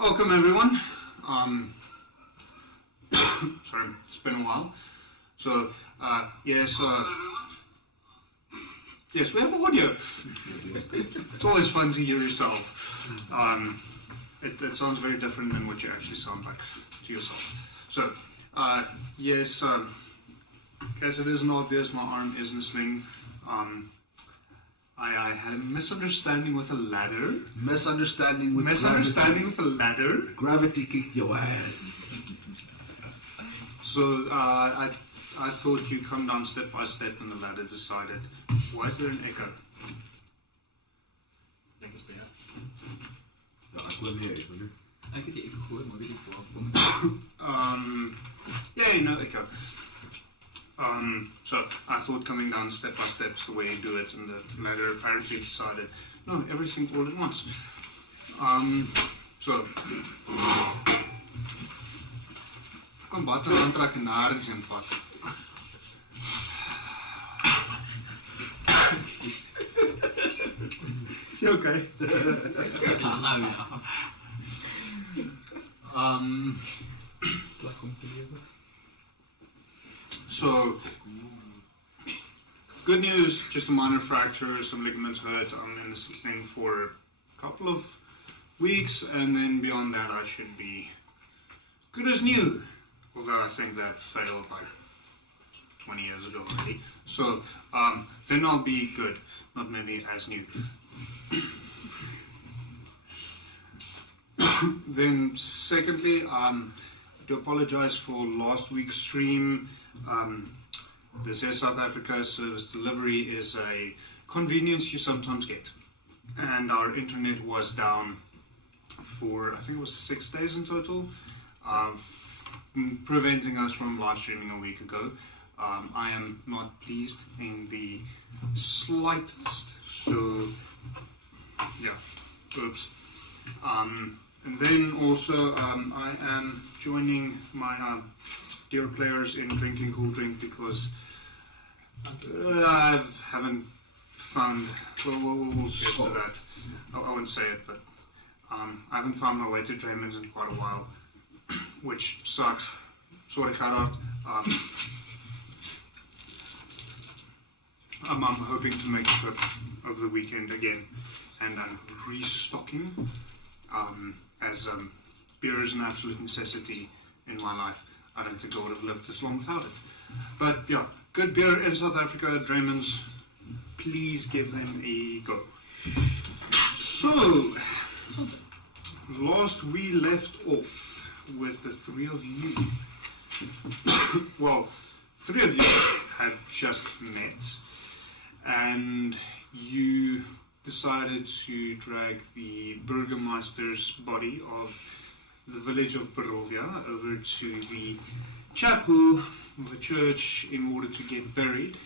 Welcome everyone. Sorry, it's been a while. So, yes, we have audio. It's always fun to hear yourself. It sounds very different than what you actually sound like to yourself. So, yes, in case it isn't obvious, my arm is in a sling. I had a misunderstanding with a ladder. Misunderstanding with a ladder. Gravity kicked your ass. So I thought you'd come down step by step, and the ladder decided. Why is there an echo? Denk eens bij jou. Ja, ik wil meer even. Ik heb die even gehoord, maar weet ik vooraf. Yeah, no echo. So I thought coming down step by step is the way you do it, and the ladder apparently decided, no, everything all at once. So ek kan baie aantrek en nêrens heen vat. Is jy okay? So, good news, just a minor fracture, some ligaments hurt. I'm in this thing for a couple of weeks, and then beyond that I should be good as new. Although I think that failed like 20 years ago already. So, then I'll be good, not maybe as new. Then secondly, I do apologize for last week's stream. This is South Africa service delivery is a convenience you sometimes get, and our internet was down for, I think it was 6 days in total, preventing us from live streaming a week ago. I am not pleased in the slightest, so yeah, oops. And then also I am joining my dear players in drinking cool drink because I haven't found, we'll get to that. I won't say it, but I haven't found my way to Draymond's in quite a while, which sucks. Sorry, Gerard. I'm hoping to make a trip over the weekend again, and I'm restocking, as beer is an absolute necessity in my life. I don't think I would have lived this long without it. But yeah, good beer in South Africa, Draymond's. Please give them a go. So, last we left off with the three of you. Well, three of you had just met, and you decided to drag the burgomaster's body of the village of Barovia over to the chapel of the church in order to get buried,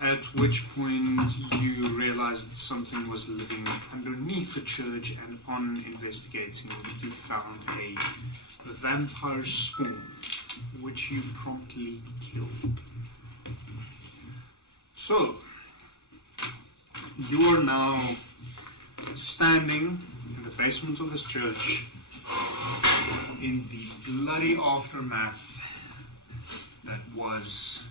at which point you realized something was living underneath the church, and upon investigating you found a vampire spawn, which you promptly killed. So, you are now standing in the basement of this church in the bloody aftermath that was,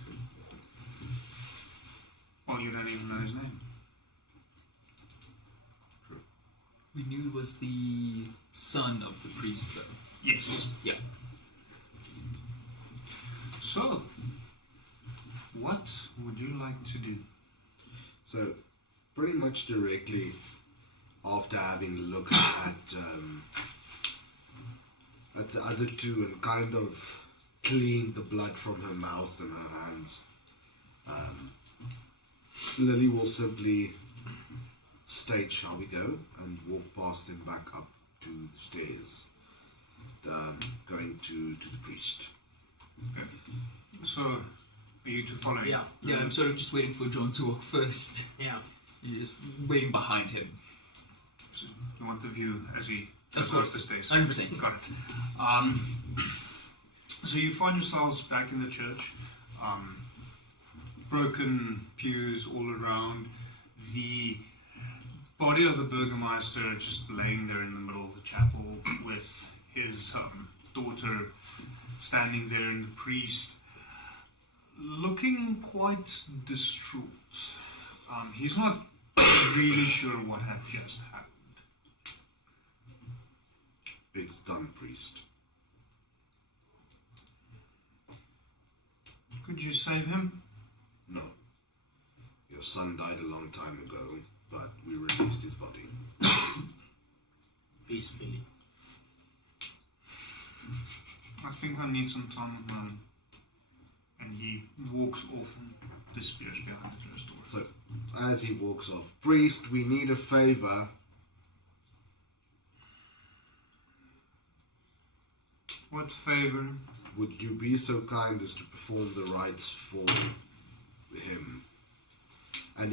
well, you don't even know his name. True. We knew it was the son of the priest, though. Yes. Yeah. So, what would you like to do? So, pretty much directly after having looked at the other two and kind of cleaned the blood from her mouth and her hands, Lily will simply state, shall we go, and walk past them back up to the stairs, going to the priest. Okay. So, are you two following? Yeah, I'm sort of just waiting for John to walk first. Yeah. You're just waiting behind him. So you want the view as he Of goes up course, the stairs? 100%. Got it. So you find yourselves back in the church. Broken pews all around. The body of the burgomaster just laying there in the middle of the chapel with his daughter standing there, and the priest looking quite distraught. He's not really sure what had just happened. It's done, priest. Could you save him? No. Your son died a long time ago, but we released his body. Peacefully. I think I need some time of my own. And he walks off and disappears behind the closed door. So, as he walks off, priest, we need a favor. What favor? Would you be so kind as to perform the rites for him? And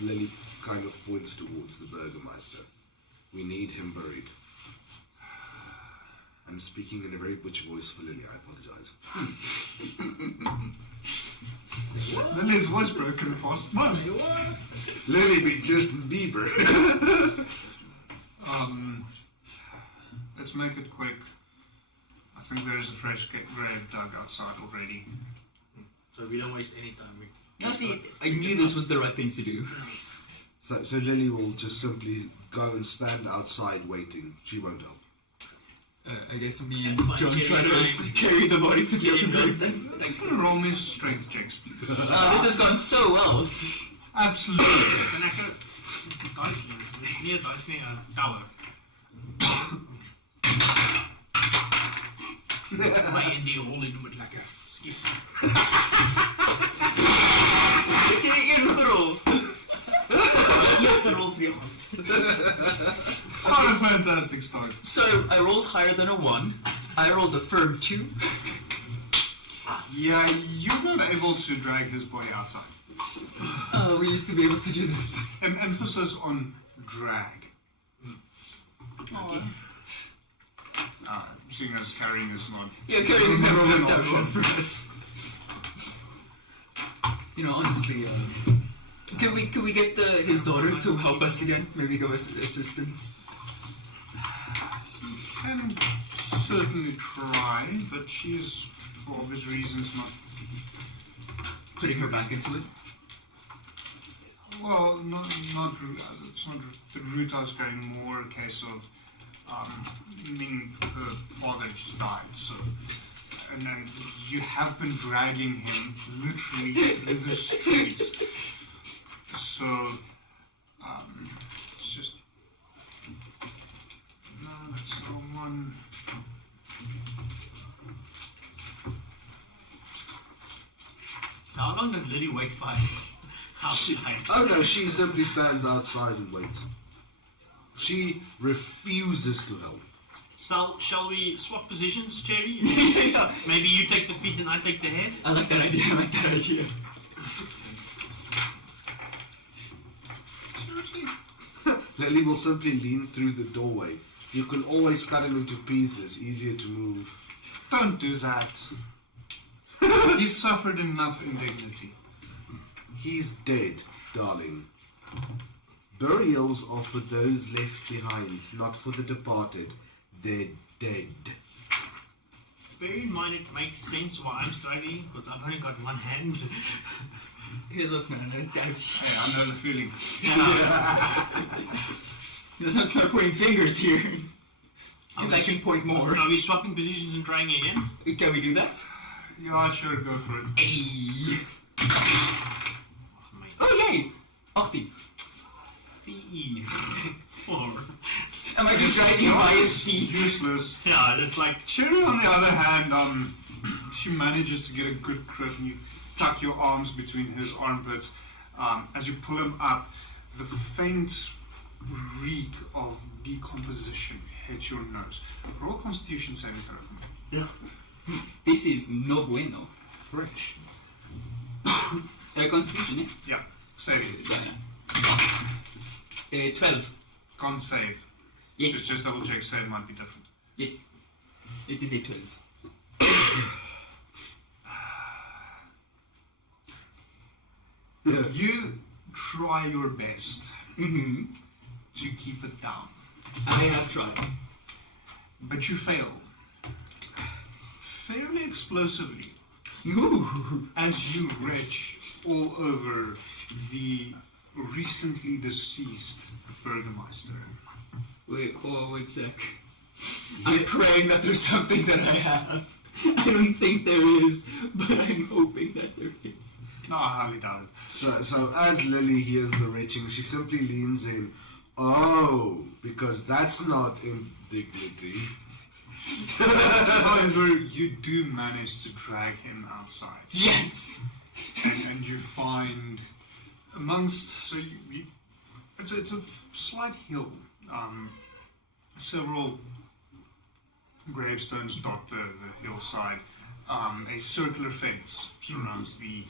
Lily kind of points towards the burgomaster. We need him buried. I'm speaking in a very butch voice for Lily, I apologize. Lily's voice broke in the past month. Lily be Justin Bieber. Let's make it quick. I think there's a fresh grave dug outside already. So we don't waste any time. No, see, I knew this was the right thing to do. So Lily will just simply go and stand outside waiting. She won't help. I guess me and That's fine, John try Jerry. to carry the body to the open grave. Thanks to roll me strength checks, please. This has gone so well. Absolutely, yes. Kan ek 'n dice neem? Nee, dice nie, 'n tower. My indie hol in met lekker. Skus. Het jy een gerol? Eerste rol vir jou. What a fantastic start. So, I rolled higher than a 1. I rolled a firm 2. Yeah, you've been able to drag his body outside. We used to be able to do this. Emphasis on drag. Okay. Seeing as carrying is not. Yeah, carrying is never an worked out option. well for us. You know, honestly, can we get his daughter to help us again? Maybe give us assistance. He can certainly try, but she's, for obvious reasons, not. Putting her back into it. Well, it's not the route I was going. More a case of, her father just died, so. And then you have been dragging him literally through the streets. So, it's just. No, that's the one. So how long does Lily wait for us outside? Oh no, she simply stands outside and waits. She refuses to help. Shall we swap positions, Cherry? Yeah. Maybe you take the feet and I take the head? I like that idea. Lily will simply lean through the doorway. You can always cut him into pieces, easier to move. Don't do that. He's suffered enough indignity. He's dead, darling. Burials are for those left behind, not for the departed. They're dead. Bear in mind it makes sense why I'm struggling, because I've only got one hand. Hey, look, man, Hey, I know the feeling. Let's start pointing fingers here. Because I can point more. Are we swapping positions and trying again? Can we do that? Yeah, sure, go for it. Hey. My Oh, yay! 18. feet. 4. Am I just dragging him by his feet? Useless. Yeah, that's like... Cherry, on the other hand, she manages to get a good grip, and you tuck your arms between his armpits. As you pull him up, the faint reek of decomposition hits your nose. Roll Constitution saving throw for me. Yeah. This is no bueno. Fresh. Constitution, eh? Yeah, save it. Yeah. 12. Can't save. Yes. Just double check, save might be different. Yes. It is a 12. You try your best. Mm-hmm. to keep it down. I have tried. But you fail. Fairly explosively. Ooh. As you retch all over the recently deceased burgomaster. Wait a sec. I'm praying that there's something that I have. I don't think there is, but I'm hoping that there is. No, I highly doubt it. So as Lily hears the retching, she simply leans in. Oh, because that's not indignity. However, you do manage to drag him outside. Yes! And you find amongst, so it's a slight hill. Several gravestones dot the hillside. A circular fence surrounds the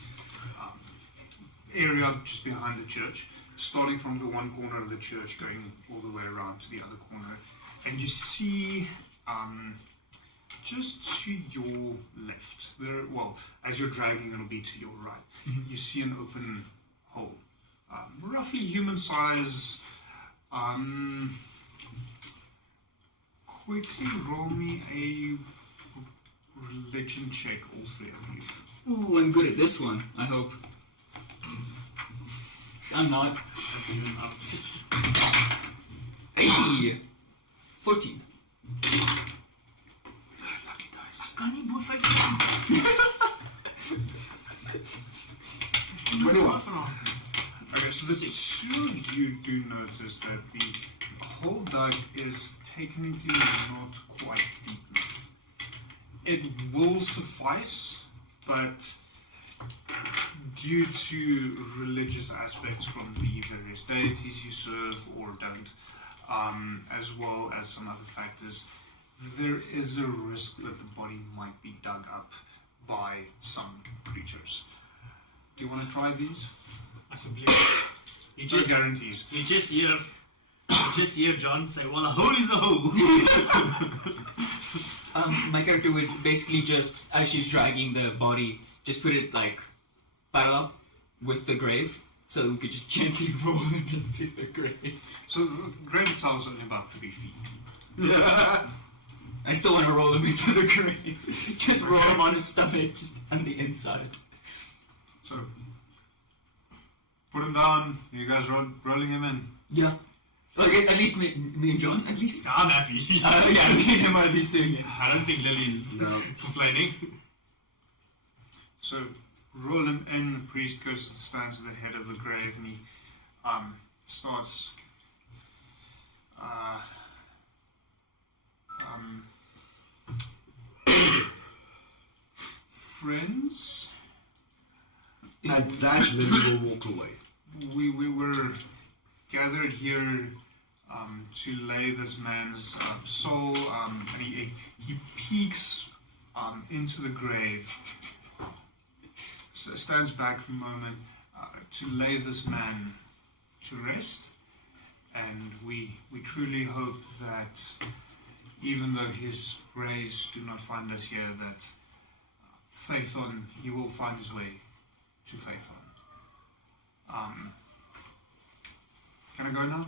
area just behind the church, starting from the one corner of the church, going all the way around to the other corner. And you see, just to your left, as you're dragging, it'll be to your right, you see an open hole, roughly human size. Quickly roll me a religion check, all three of you. Ooh, I'm good at this one, I hope. I'm not. Hey! 14. Lucky dice. Kan nie boot 5. 21. Okay, so the two of you do notice that the hole dug is technically not quite deep enough. It will suffice, but due to religious aspects from the various deities you serve or don't, as well as some other factors, there is a risk that the body might be dug up by some creatures. Do you want to try these? Asseblief. You No just guarantees. you just hear John say, "Well, a hole is a hole." My character would basically just, as she's dragging the body, just put it like parallel with the grave, so we could just gently roll him into the grave. So the grave itself is only about 3 feet. I still want to roll him into the grave. Just roll him on his stomach, just on the inside. So put him down. You guys rolling him in. Yeah. Okay, at least me and John, at least. I'm happy. Yeah, me and him are at least doing it. I don't think Lily's complaining. So roll him in. The priest goes and stands at the head of the grave, and he starts. Friends, At that, Lily will walk away. we were gathered here to lay this man's soul, and he peeks into the grave, stands back for a moment to lay this man to rest, and we truly hope that even though his rays do not find us here, that he will find his way to Faithon. Can I go now?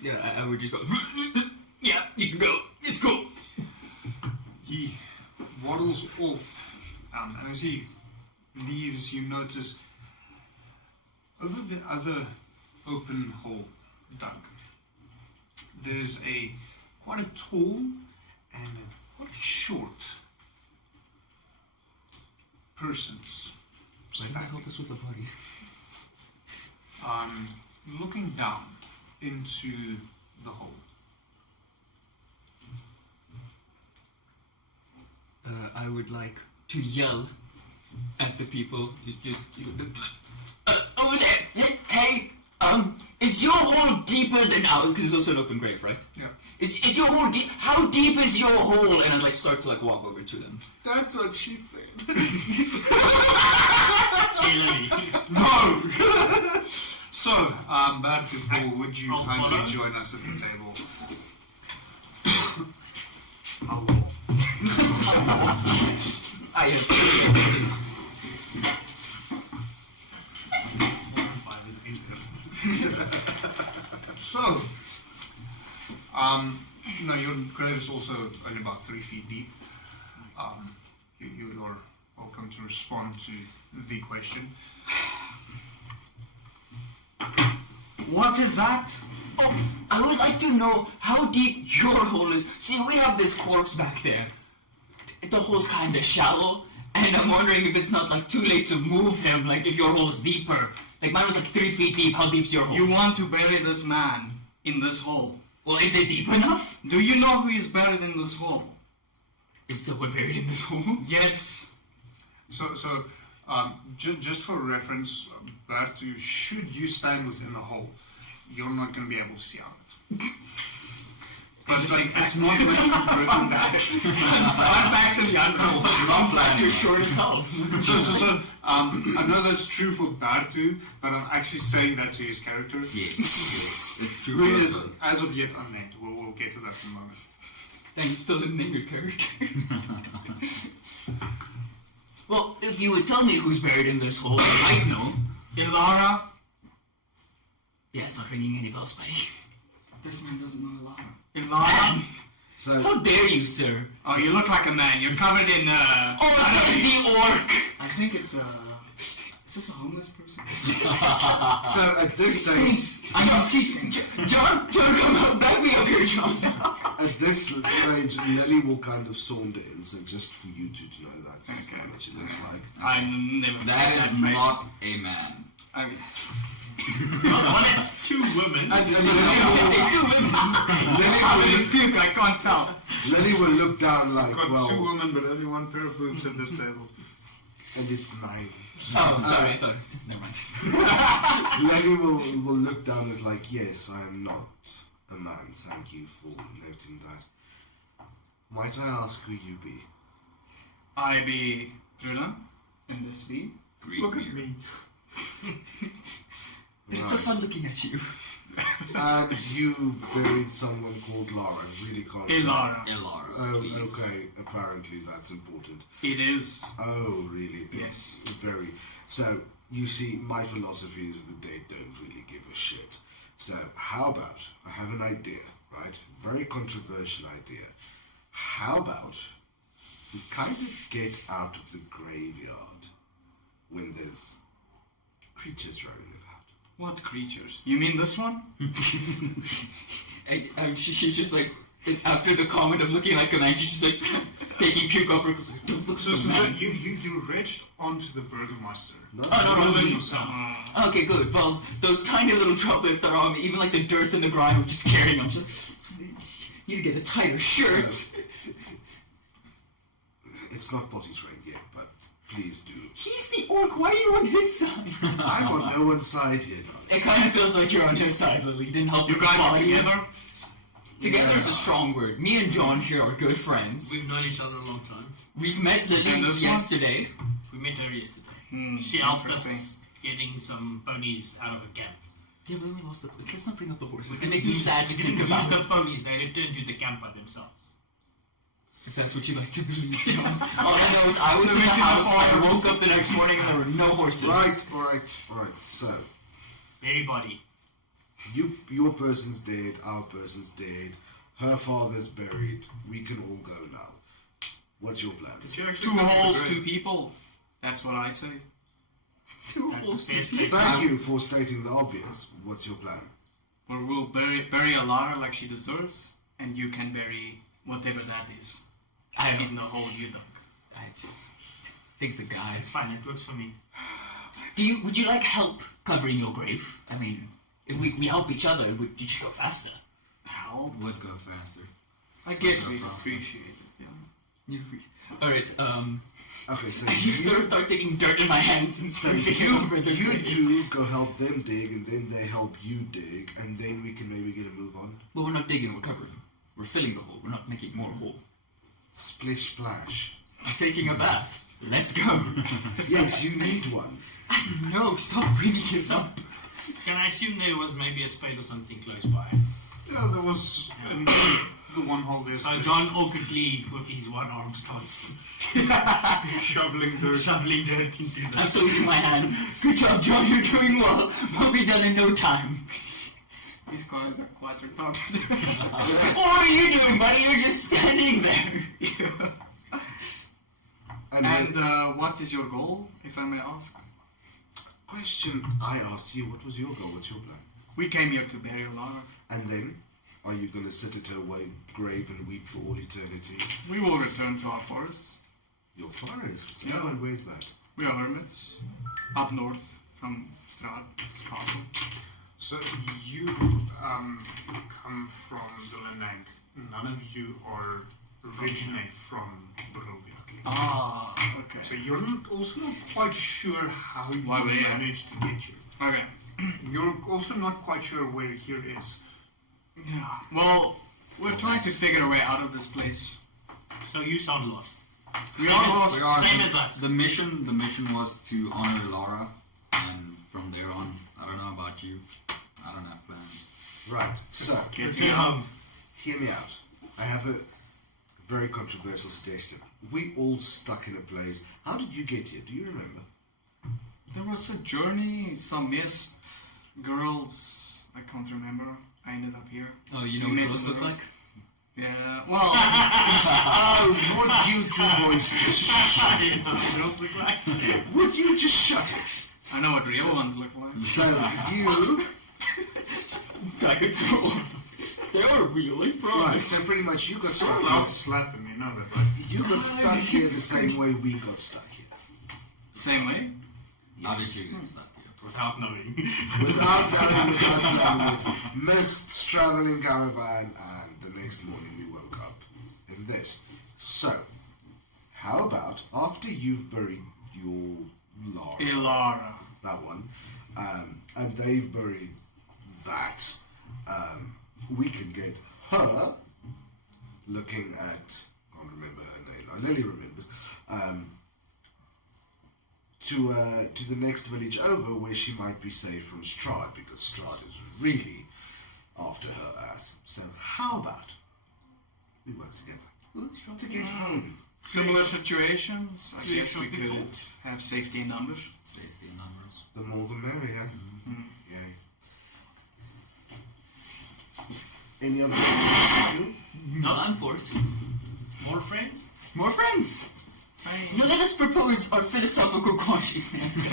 Yeah, I would just go, yeah, you can go, it's cool. He waddles off, and as he leaves, you notice over the other open hole dug, there's quite a tall and quite short person's Why did that standing, help us with the body? looking down into the hole. I would like to yell at the people. Over there! Hey! Is your hole deeper than ours? Because it's also an open grave, right? Yeah. Is your hole deep? How deep is your hole? And I start to walk over to them. That's what she said. Hey, Lily. No! So, bad people, would you I'll kindly follow. join us at the table? I have. 4 and 5 is 8. So, No, your grave is also only about 3 feet deep. You are welcome to respond to the question. What is that? Oh, I would like to know how deep your hole is. See, we have this corpse back there. The hole's kind of shallow, and I'm wondering if it's not like too late to move him. Like if your hole's deeper. Like mine was like 3 feet deep. How deep's your hole? You want to bury this man in this hole. Well, is it deep enough? Do you know who is buried in this hole? Is someone buried in this hole? Yes. Just for reference, Bertu, should you stand within the hole, you're not going to be able to see out it. But it's not much deeper than that. Fun facts in the underworld. Fun fact, you're short as hell. I know that's true for Bertu, but I'm actually saying that to his character. Yes. It's true. Green is, as of yet, unnamed. We'll get to that in a moment. And you still didn't name your character. Well, if you would tell me who's buried in this hole, I might know. Ilara? Yeah, it's not ringing any bells, buddy. This man doesn't know Ilara. Man, Ilara? So, how dare you, sir? Oh, you look like a man. You're covered in, Oh, it's the orc! I think it's, is this a homeless person? so at this stage, John, come on, back me up here, John. at this stage, Lily will kind of sauna in. So just for you two to know, that's Okay. what she looks like. I never That is phrase. not a man. I mean, Well, it's 2 women. And It's a 2 women. how will you puke? I can't tell. Lily will look down like, Got 2 well, women, but only 1 pair of boobs at this table. and it's mine. Oh, sorry, I thought. Never mind. Lily will look down at like, yes, I am not a man. Thank you for noting that. Might I ask who you be? I be Trina, and this be? Look at me. It's so fun looking at you. And you buried someone called Lara. I really can't say. Ilara. Ilara, Oh, please. okay. Apparently that's important. It is. Oh, really? Yes. Very. So, you see, my philosophy is the dead don't really give a shit. So, how about, I have an idea, right? Very controversial idea. How about we kind of get out of the graveyard when there's creatures roaming about? What creatures? You mean this one? She's just like, after the comment of looking like a man, she's just like taking puke off her. Like, don't look So, so man. you reached onto the burgomaster. No? Oh, no. yourself. Okay, good. Well, those tiny little droplets that are on me, even like the dirt and the grime of just carrying them. Just need to get a tighter shirt. It's not potty trained yet, but please do. He's the orc. Why are you on his side? I'm on no one's side here, darling. It kind of feels like you're on his side, Lily. You didn't help You your guys are body. together? Together is a strong word. Me and John here are good friends. We've known each other a long time. We've met Lily And this one? yesterday. We met her yesterday. She helped us getting some ponies out of a camp. Yeah, but we lost the. Let's not bring up the horses. They make me sad to We think didn't about lose it. the ponies. They returned to the camp by themselves. If that's what you like to believe, John. All I know is I was in the house. I woke up the next morning and there were no horses. Right. So, Everybody. your person's dead, our person's dead, her father's buried, we can all go now. What's your plan? Did you actually 2 come to the holes, grave? 2 people. That's what I say. That's a fair statement. Thank you for stating the obvious. What's your plan? Or we'll bury Alara like she deserves, and you can bury whatever that is I don't in the hole you dug. I think's a guy. It's fine. It works for me. Would you like help covering your grave? I mean, if we help each other, you should go faster. Help? Would go faster. I guess Go we faster. appreciate it, yeah. Alright, Okay, so I just sort of start taking dirt in my hands and so you two go help them dig, and then they help you dig, and then we can maybe get a move on. But we're not digging, we're covering. We're filling the hole, we're not making more hole. Splish splash. I'm taking a bath. Let's go. Yes, you need one. No, stop bringing it up. Can I assume there was maybe a spade or something close by? Yeah, there was the one hole there. So John awkwardly, with his one arm, starts shoveling dirt. shoveling dirt into the... I'm so using my hands. Good job, John, you're doing well. We'll be done in no time. These guys are quite retarded. What are you doing, buddy? You're just standing there. And, And what is your goal, if I may ask? question I asked you, what was your goal? What's your plan? We came here to bury Lara. And then, are you going to sit at her grave and weep for all eternity? We will return to our forests. Your forests? Yeah. Oh, and where's that? We are hermits, up north from Strahd's castle. So you come from the Lenang. None of you originate from Barovia. Ah, okay. So you're also not quite sure how you Why we are. managed to get here. Okay. You're also not quite sure where here is. Yeah. Well, we're trying to figure a way out of this place. So you sound lost. We Same are as- lost. Same as us. The mission was to honor Lara, and from there on, I don't know about you. I don't have plans. Right, so, Getting out. hear me out. I have a very controversial suggestion. We all stuck in a place. How did you get here? Do you remember? There was a journey, some mist, girls. I can't remember. I ended up here. Oh, you know We what made girls it look over. like? Yeah. Well, Oh, would you two boys just shut it? Girls look like. Would you just shut it? I know what real ones look like. So, you... They are really Right, so pretty much you got You're stuck allowed here. to slap him, you know that, right? You got stuck here the same way we got stuck here. Same way. Obviously, you get stuck here. Without knowing. Without knowing, mists traveling caravan, and the next morning we woke up in this. So, how about after you've buried your Lara, Ilara. that one, and they've buried that, we can get her looking at, can't remember her name, Lily remembers, to the next village over where she might be safe from Strahd, because Strahd is really after her ass. So how about we work together to get home? Similar situations. I guess we could have safety in numbers. Safety in numbers. The more the merrier. Yay. Any other things you do? No, I'm for it. More friends? More friends! You let us propose our philosophical consciousness.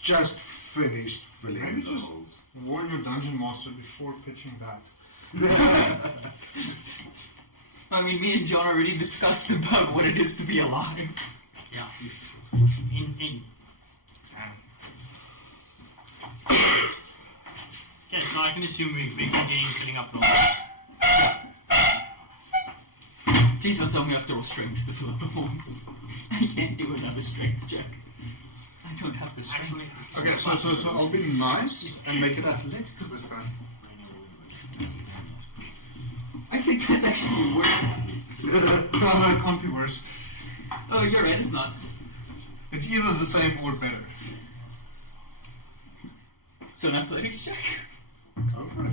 Just finished filling Maybe the just- holes. Warn your dungeon master before pitching that. I mean, me and John already discussed about what it is to be alive. Yeah. In. Okay, so I can assume we're continuing filling up the holes. Please don't tell me I have to roll strengths to fill up the holes. I can't do another strength check. I don't have the strength. Actually, Okay, so I'll be nice and make it athletics this time. I think that's actually worse. No, it can't be worse. Oh, you're right, it's not. It's either the same or better. So an athletics check? Go for it.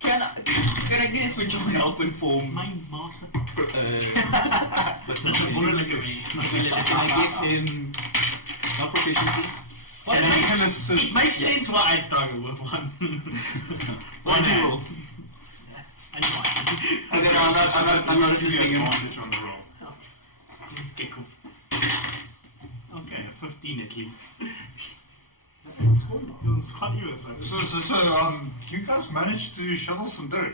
Can I get it for John help inform my master. what's his name? More like a Can I give him not proficiency? What Can I makes, can assist. makes sense why I struggle with one. What'd you roll? And fine. And then I'm not assisting him. Advantage on the roll. Let's kick off. Okay, 15 at least. So, you guys managed to shovel some dirt.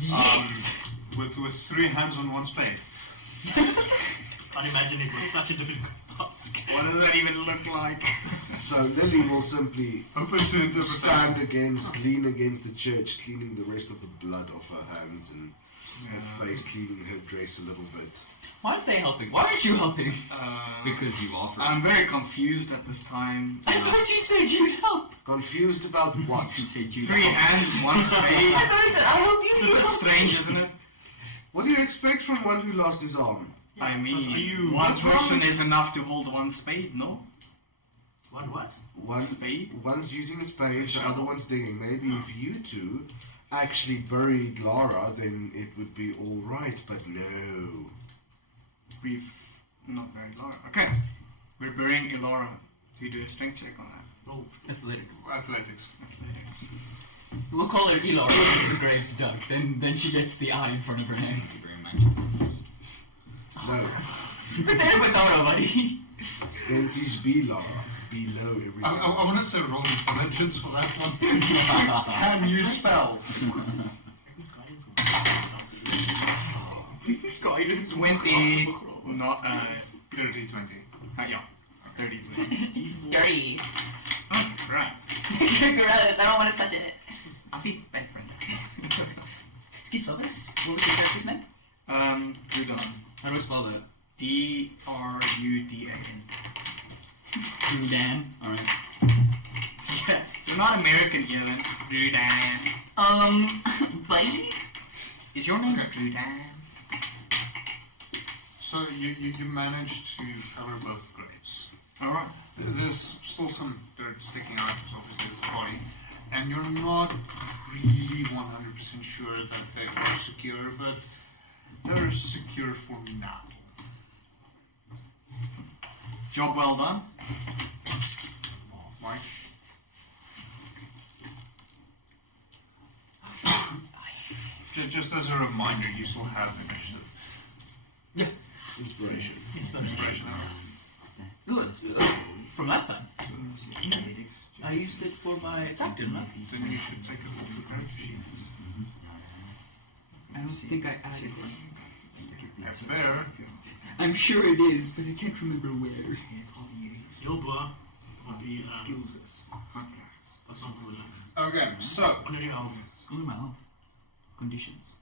Yes! With 3 hands on one spade. Can't imagine it was such a difficult task. What does that even look like? So Lily will simply Open to interpretation. lean against the church, cleaning the rest of the blood off her hands and her face, cleaning her dress a little bit. Why aren't they helping? Why aren't you helping? Because you offered. I'm very confused at this time. I thought you said you'd help. Confused about what? You said you 3 hands, 1 spade. I thought you said I'll help you. It's a You bit help strange, me. isn't it? What do you expect from one who lost his arm? I Are mean, you- one what's wrong person with- is enough to hold 1 spade, no? One what? One's using a spade, the other one's digging. Maybe if you two actually buried Lara, then it would be all right. But no. We've not buried Ilara. Okay, we're burying Ilara. Do you do a strength check on that? Oh, Athletics. Athletics. We'll call her Elar once the grave's dug. Then she gets the eye in front of her name. Thank you very much. No. We're there with Tara, buddy. NC's below everything. I want to say roll intelligence for that one. Can you spell? Guidance 20, not, 30, 20. yeah, 30. It's dirty. Oh, right. Gross, I don't want to touch it. I'll be back right Excuse us. What was your character's name? Rudon. How do I spell that? Drudan. Rudan. Alright. Yeah, you're not American, Evan. Rudan. Buddy? Is your name Drudan? So you managed to cover both graves. Alright. There's still some dirt sticking out, because obviously it's a body, and you're not really 100% sure that they are secure, but they're secure for now. Job well done. Mike? Just as a reminder, you still have initiative. Yeah. Inspiration. Inspiration. Good. From last time. I used it for my attack, didn't I? Then you should take it off the grave sheet. I don't think I added one. It's there. I'm sure it is, but I can't remember where. Yoba would be Skills. that's not cool. Okay, so Under your health. Oh my health. Conditions.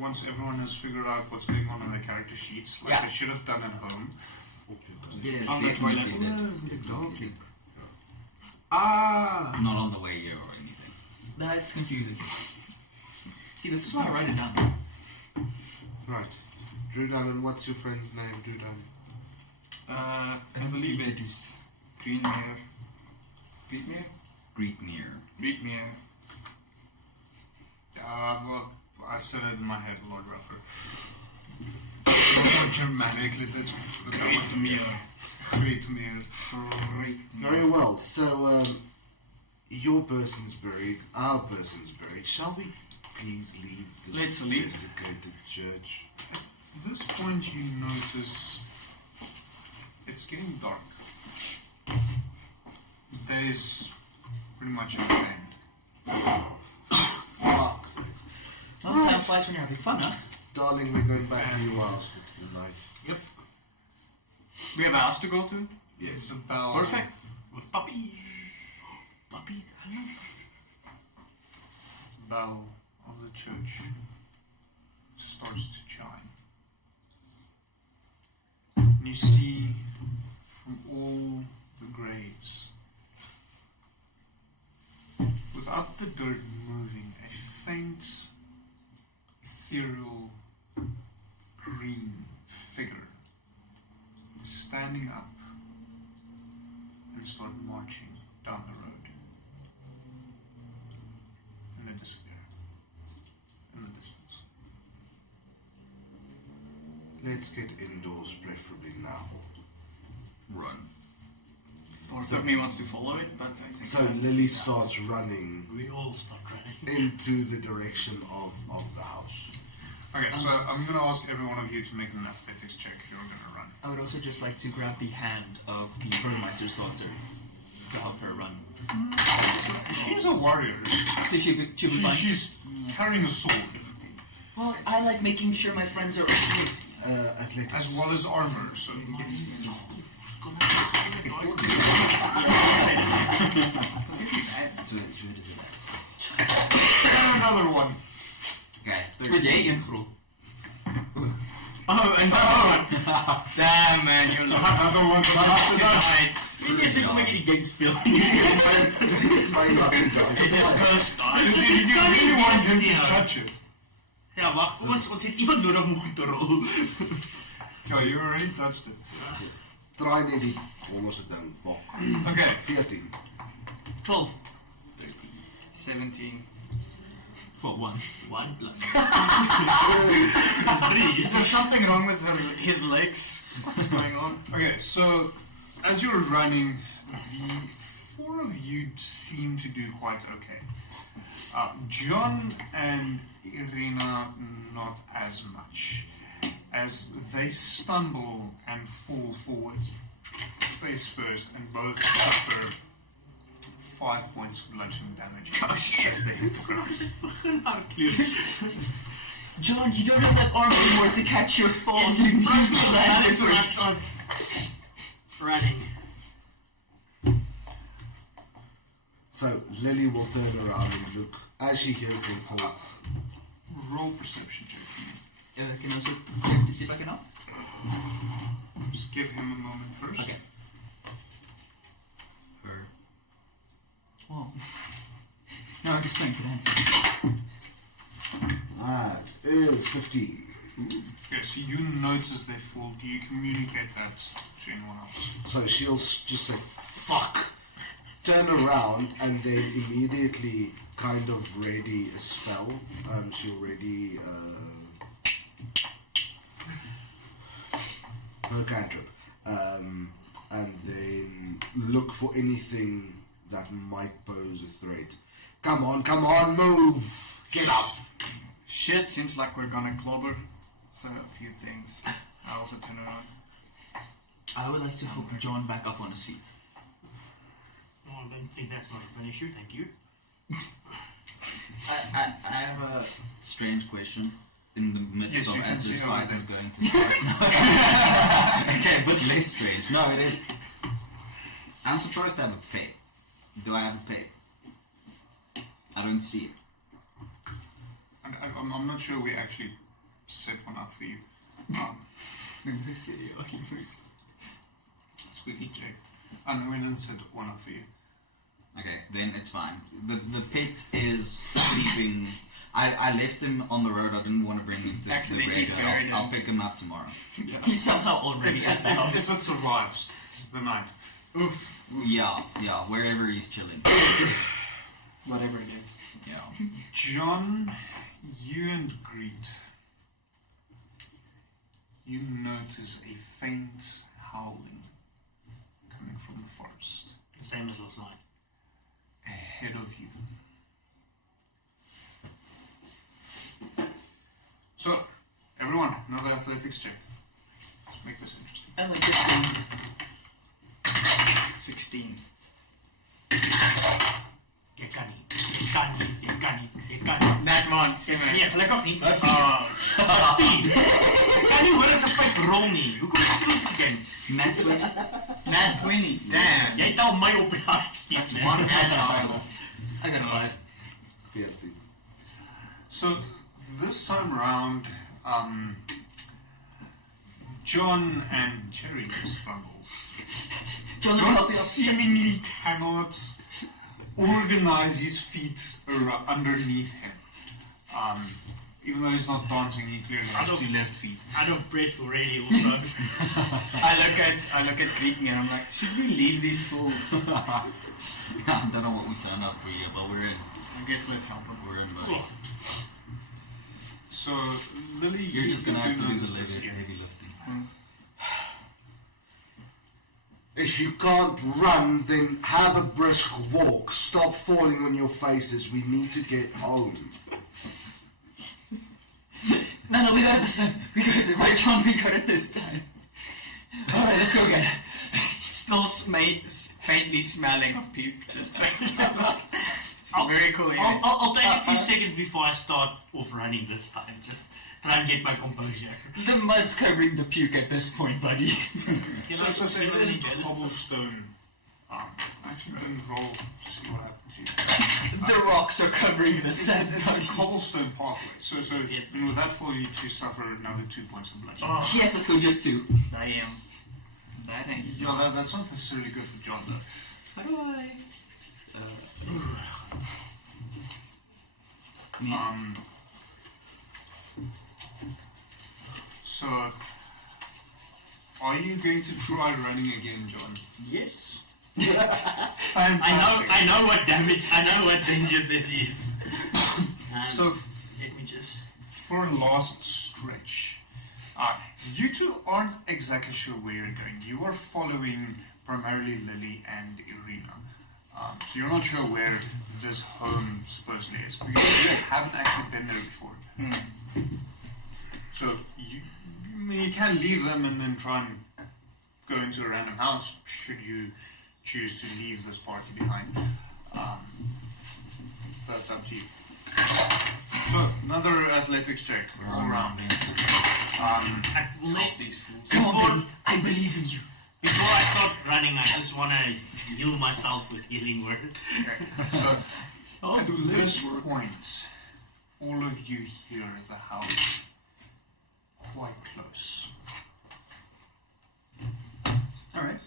once everyone has figured out what's going on their character sheets, like they should have done at home. Yeah, On the definitely toilet. did. Ah! Not on the way here or anything. That's confusing. See, this is why I write it down. Right. Drudan, and what's your friend's name, Drudan? I believe it's Greenmere. Greenmere? Greetmere. Well, I said it in my head a lot rougher. More Germanic, let's put that one. Greetmere. Very well. So, your person's buried, our person's buried. Shall we please leave this Let's leave. desiccated church? At this point, you notice it's getting dark. Day's pretty much at its end. Fuck's sake. Well, time flies when you're having fun, huh? Darling, we're going back to your house for the night. Yep. We have a house to go to? It's the bell. Perfect. With puppies. Puppies, I love The bell of the church starts to chime. And you see from all the graves, without the dirt moving, a faint, ethereal, green figure is standing up and start marching down the road. And they disappear in the distance. Let's get indoors, preferably now. Run. Part of me wants to follow it, but I think... So Lily starts running We all start running. into the direction of the house. Okay, so I'm going to ask every one of you to make an athletics check if you're going to run. I would also just like to grab the hand of the burgomaster's daughter to help her run. She's a warrior. So she'll be fine. She's carrying a sword, Well, I like making sure my friends are okay. Athletics. as well as armor, so yes. Another one. Okay, With jij een groep. Oh, another one! Damn, man, you're like... Another one. Dit is een beetje die game spelen. It's my lucky die. Dit is ghost. You really want him to touch it. Ja, wacht. Ons het iemand nodig om goed te rollen. Yo, you already touched it. Try net die onderste ding. Fuck. Okay. 14. 12. 13. 17. Well, 1. 1 plus. Is there something wrong with his legs? What's going on? Okay, so as you're running, the 4 of you seem to do quite okay. John and Irina, not as much. As they stumble and fall forward, face first, and both suffer 5 points of bludgeoning damage as they hit the ground. John, you don't have that arm anymore to catch your fall. Yes, You need to that land is when I first. start running. So Lily will turn around and look as she hears them fall. Roll perception check. Can I also check to see if I can help? Just give him a moment first. Okay. Her. Well, no, I'm just playing pedantic. That is 15. Okay, so you notice they fall. Do you communicate that to anyone else? So she'll just say, fuck! Turn around and then immediately kind of ready a spell. She'll ready her cantrip. And then look for anything that might pose a threat. Come on, move! Get up! Shit, seems like we're gonna clobber. So a few things. I also turn around. I would like to help John back up on his feet. Oh, I don't think that's not an issue, thank you. I have a strange question. In the midst Yes, of you can as this see fight over is going to start. Okay, but less strange. No, it is. I'm supposed to have a pay. Do I have a pay? I don't see it. I'm not sure we actually set one up for you. Squeaky J. No, we didn't set one up for you. Okay, then it's fine. The pet is sleeping. I left him on the road. I didn't want to bring him to the Accidentally graveyard. buried I'll him. pick him up tomorrow. He's somehow already at the If house. it survives the night. Oof. Yeah, wherever he's chilling. Whatever it is. Yeah. John, you and Greet, you notice a faint howling coming from the forest The same as last night. ahead of you. So, everyone, another athletics check. Let's make this interesting. I like this one. 16. Jy kan nie. That one, same Nee, gelukkig nie. Oh. Jy kan nie hoor as 'n pyp rol nie. Hoekom is dit ons begin? Nat 20. Nat 20. Damn. Jy tel my op die hart. That's one at the Bible. I got a 5. 14. So, this time around, John and Jerry stumbles. John, John help you up. seemingly cannot organize his feet underneath him. Even though he's not dancing, he clearly has 2 left feet. Out of breath already also. I look at Greeting and I'm like, should we leave these fools? I don't know what we signed up for yet, but we're in. I guess let's help them. We're in, buddy. So, Lily, You're you just gonna have to do notice the this heavy again. lifting. If you can't run, then have a brisk walk. Stop falling on your faces. We need to get home. No, we got it this time. We got it. Right, John, we got it this time. Alright, let's go again. Still faintly smelling of puke. Just it's a very cool image. I'll take a few seconds before I start off running this time. Just try and get my composure. The mud's covering the puke at this point, buddy. So you know, there's enjoy this cobblestone. Actually, didn't roll to see what happened to you. The rocks are covering the sand, It's a buddy. cobblestone pathway. So and with that fall, you two suffer another 2 points of bludgeoning. Yes, let's go just 2. Damn. That ain't. Yeah, that's not necessarily good for John though. So, are you going to try running again, John? Yes. Fantastic. I know what damage, I know what danger there is. hand. So Let me just. for last stretch, you two aren't exactly sure where you're going. You are following primarily Lily and Irina. So you're not sure where this home supposedly is. Because you haven't actually been there before. So you can leave them and then try and go into a random house should you choose to leave this party behind. That's up to you. So another athletics check all around. I will make These fools. Come on, Before- baby. I believe in you. Before I start running, I just want to heal myself with healing word. So I'll at do this less work. point, all of you hear the house quite close. Alright.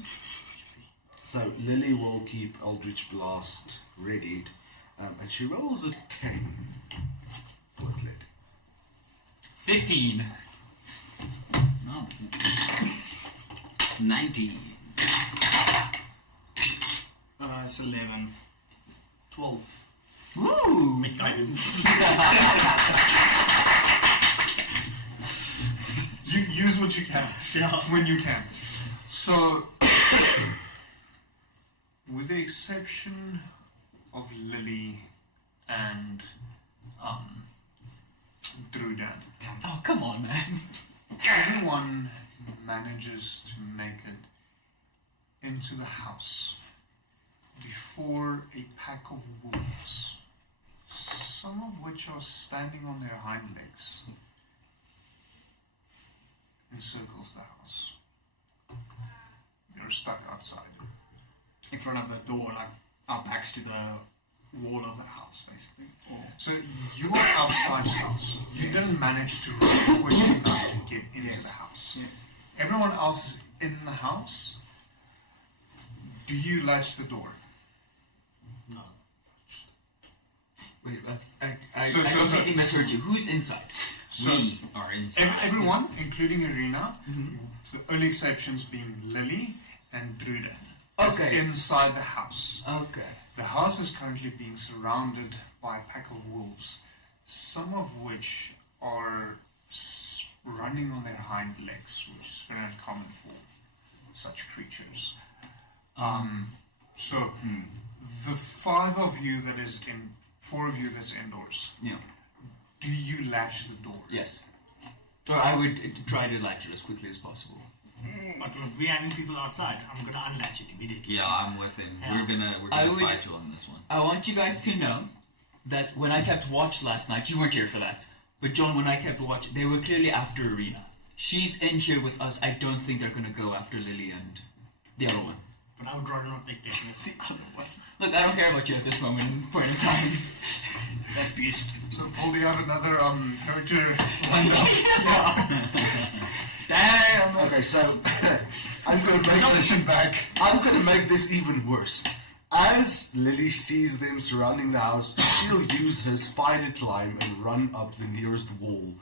So Lily will keep Eldritch Blast readied, and she rolls a 10 for athletics. 15. No. 19. It's 11. 12. Woo! Make guidance. You use what you can when you can. So, with the exception of Lily and Drudan, Oh, come on, man. everyone manages to make it into the house before a pack of wolves, some of which are standing on their hind legs, encircles the house. You're stuck outside. In front of the door, like our backs to the wall of the house, basically. Or So you are outside the house. You didn't manage to run quick enough to get into Yes. the house. Yes. Everyone else is in the house. Do you latch the door? No. Wait, that's. I So- completely misheard you. Who's inside? So We are inside. everyone, including Irina, the only exceptions being Lily and Druda, is Okay. inside the house. Okay. The house is currently being surrounded by a pack of wolves, some of which are running on their hind legs, which is very uncommon for such creatures. So the four of you that's indoors, Yeah. do you latch the door? Yes. Or I would try to latch it as quickly as possible. But if we're having people outside, I'm gonna unlatch it immediately. Yeah, I'm with him. Yeah. We're I gonna would- fight you on this one. I want you guys to know that when I kept watch last night, you weren't here for that. But John, when I kept watch, they were clearly after Irina. She's in here with us. I don't think they're gonna go after Lily and the other one. But I would rather not take this risk. Look, I don't care about you at this moment in point in time. That beast. So Paul, do you have another character lined up? Damn! Okay, so I'm going to Translation back. make this even worse. As Lily sees them surrounding the house, she'll use her spider climb and run up the nearest wall.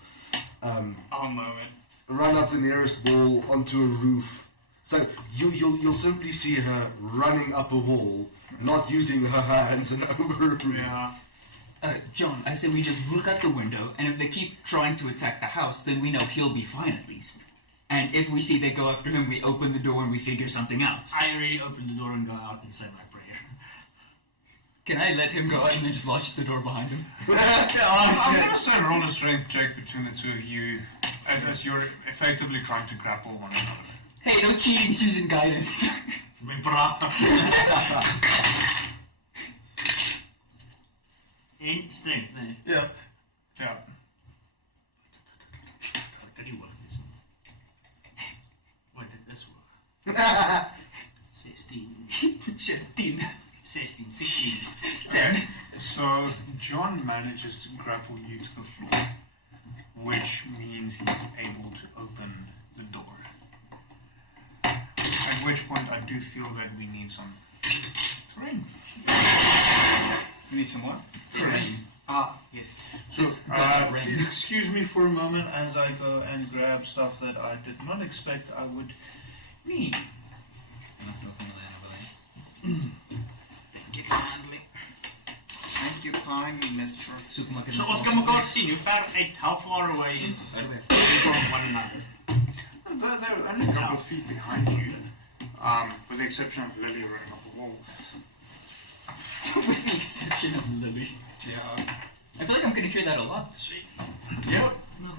our moment. Run up the nearest wall onto a roof. So you'll simply see her running up a wall, not using her hands and over a roof. Yeah. John, I say we just look out the window, and if they keep trying to attack the house, then we know he'll be fine at least. And if we see they go after him, we open the door and we figure something out. I already opened the door and go out and say my prayer. Can I let him go out and then just latch the door behind him? I'm going to say roll a strength check between the two of you as you're effectively trying to grapple one another. Hey, no cheating, Susan guidance. My bra. In strength, nee. Yeah. Yeah. What did he work this? What did this work? 16. 16. 10. So John manages to grapple you to the floor, which means he's able to open the door. At which point I do feel that we need some terrain. We need some more. Terrain. Ah, yes. So It's rain. please excuse me for a moment as I go and grab stuff that I did not expect I would need. That's not some of the Thank you kindly, Mr. Soek hom ek in So die ons kan mekaar sien. Hoe ver uit, how far away is Verder. we from one another? They're only a couple of feet behind you, with the exception of Lily running off the wall. With the exception of Lily. Yeah. I feel like I'm gonna hear that a lot. Yep. No.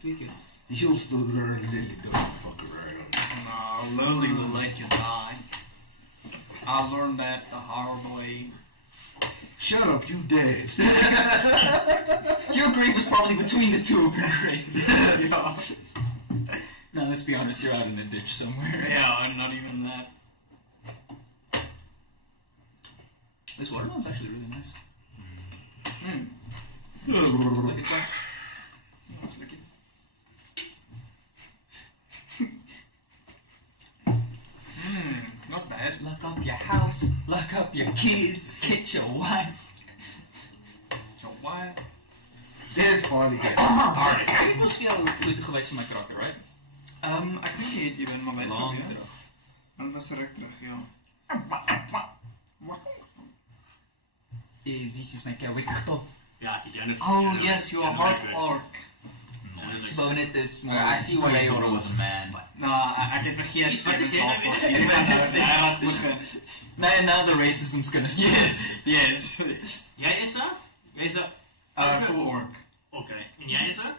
Tweak it. You'll still learn Lily don't fuck around. No, Lily will let you die. I learned that the hard way. Shut up, you dead. Your grave was probably between the two open graves. Yeah. No, let's be honest, you're out in a ditch somewhere. Yeah, I'm not even that. This watermelon's actually really nice. Hmm. Like it quite. Let's look at not bad. Lock up your house, lock up your kids, get your wife. So what? There's Barney. Alright, ek het mos vir jou foto gewys van my karakter, right? Ek weet nie het ewen, maar wys Lang maar weer. terug. Dan was ruk terug, ja. This is my character top. Yeah, did you understand? Oh Yeah, yes, you are yeah, half good. orc. Bonnet is more. I see why you thought it was a man. Nou, ek het vergeet Zie, wat is Steven's jy nou half orc. weer? Hy laat begin. Now the racism's gonna start. Yes. Jy is er? Jy is er? Full orc. Okay. En jy is er?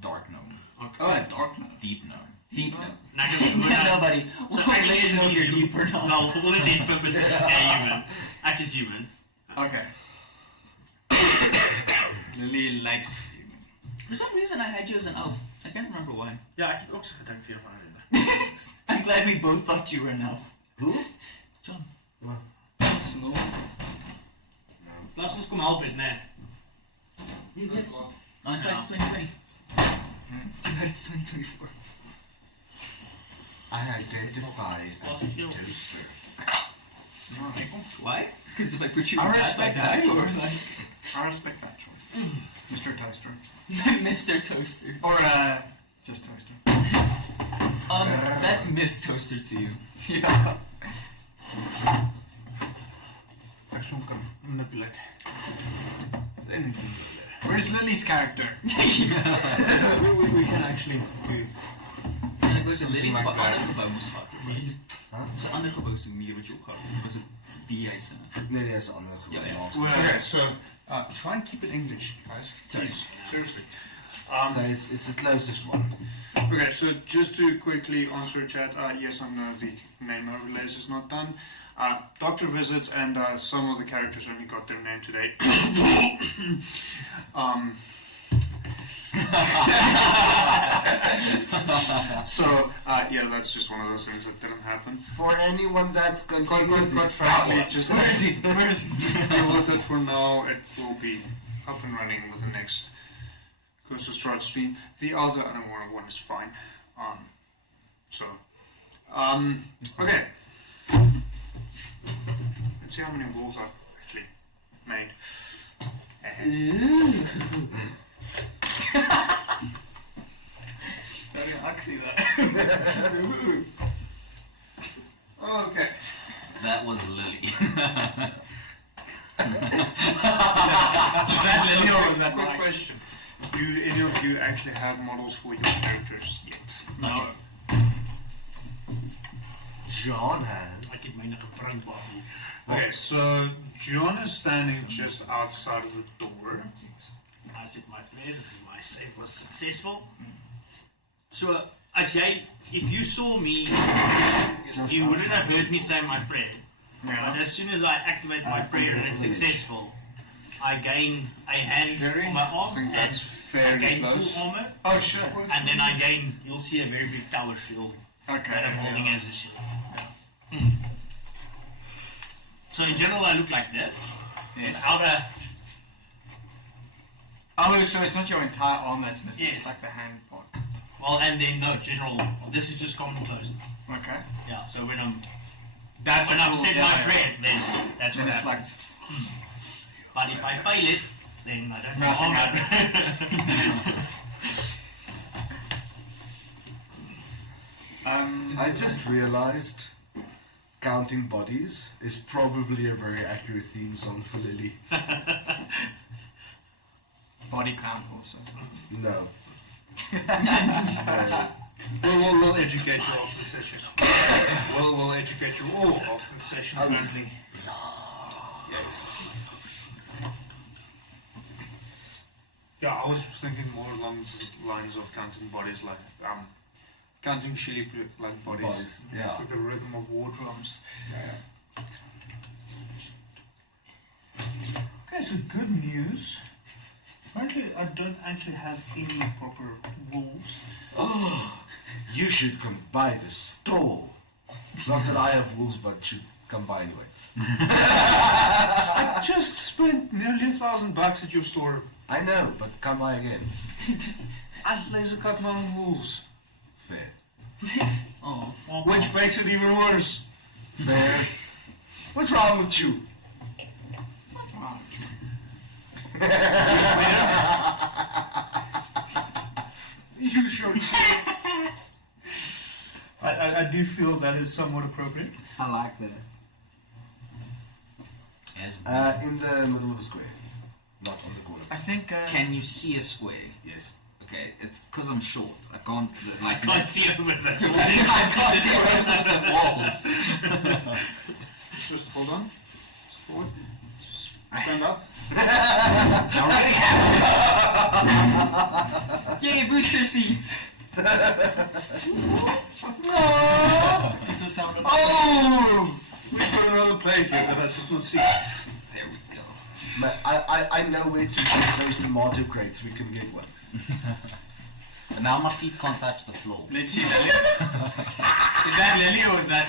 Dark gnome. Oh, dark now. Deep gnome. Deep no. Nou, ek is Yeah, nobody. So Well, ek ladies is know you're human. deep or not. Well, for all intents and purposes, human. Ek is human. Okay. Lily likes human. For some reason, I had you as an elf. I can't remember why. Ja, ek het ook so gedink vir jou van herinner. I'm glad we both thought you were an elf. Who? John. Snow. Laat ons kom help het, nee. Hindsight's 2020. Too bad it's 2024. I identify as a toaster. Why? Because if I put you I in that, I respect die, that or choice. like I respect that choice. Mr. Toaster. Mr. Toaster. Or, just Toaster. That's Miss Toaster to you. Ja. Ek soms kan manipulate. Where's Lily's character? we can actually do. En ek was in Something Lily like op 'n that. ander gebou moes gehad. Was 'n ander gebou se muur wat jy opgehou het. Was dit die huise? Nee, dat is een ander Ja, ja. geval. Okay, so try and keep it English, guys. Sorry. Please, seriously. So it's the closest one. Okay, so just to quickly answer chat, yes, I know the name overlays is not done. Doctor visits and some of the characters only got their name today. So yeah, that's just one of those things that didn't happen. For anyone that's confused, Quite it's frankly, that one. just Where is he? Where is he? just deal with it for now. It will be up and running with the next Curse of Strahd stream. The other Unwarned one is fine. Okay. Let's see how many wolves I've actually made. Actie daar. Okay. That was Lily. Is that Lily or was that Quick Mike? question. Do any of you actually have models for your characters yet? No. John has. Ek het myne geprint Bobby. Okay, so John is standing just outside of the door. I said my prayer, my save was successful. So, as jy, if you saw me, Just you wouldn't outside. have heard me say my prayer. But as soon as I activate my prayer and it's successful, I gain a hand Jerry, on my I arm think and that's I fairly gain close. full armor, Oh shit. and then I gain, you'll see a very big tower shield Okay. that I'm holding as a shield. So in general I look like this, Yes. without a, Oh, so it's not your entire arm that's missing, Yes. it's like the hand part. well, and then no, general, this is just common clothes. Okay. Yeah, so when I'm, That's when a I've cool- said yeah, my yeah. prayer, then that's Then what it's like happens. But if I fail it, then I don't know Nothing armor. I just realized counting bodies is probably a very accurate theme song for Lily. Body count also. No. We'll educate you after the session. We'll educate you all after the session, apparently. Yes. Yeah, I was thinking more along the lines of counting bodies, like counting chili like bodies. Yeah. To the rhythm of war drums. Okay, so good news. Apparently, I don't actually have any proper wolves. Oh, you should come by the store. It's not that I have wolves, but should come by anyway. I just spent nearly $1,000 at your store. I know, but come by again. I laser cut my own wolves. Fair. Oh. Which makes it even worse. Fair. What's wrong with you? You should see. I do feel that is somewhat appropriate. I like that. As In the middle of a square. Not on the corner. I think. can you see a square? Yes. Okay, it's because I'm short. I can't like. Can't see it with the I can't see the walls. Just hold on. Forward. Stand up. Yay, booster seat! It's a sound of. Oh! We put another plate here that I should not see. There we go. I know where to get those tomato crates. We can get one. And now my feet can't touch the floor. Let's see, Lily. Is that Lily or is that?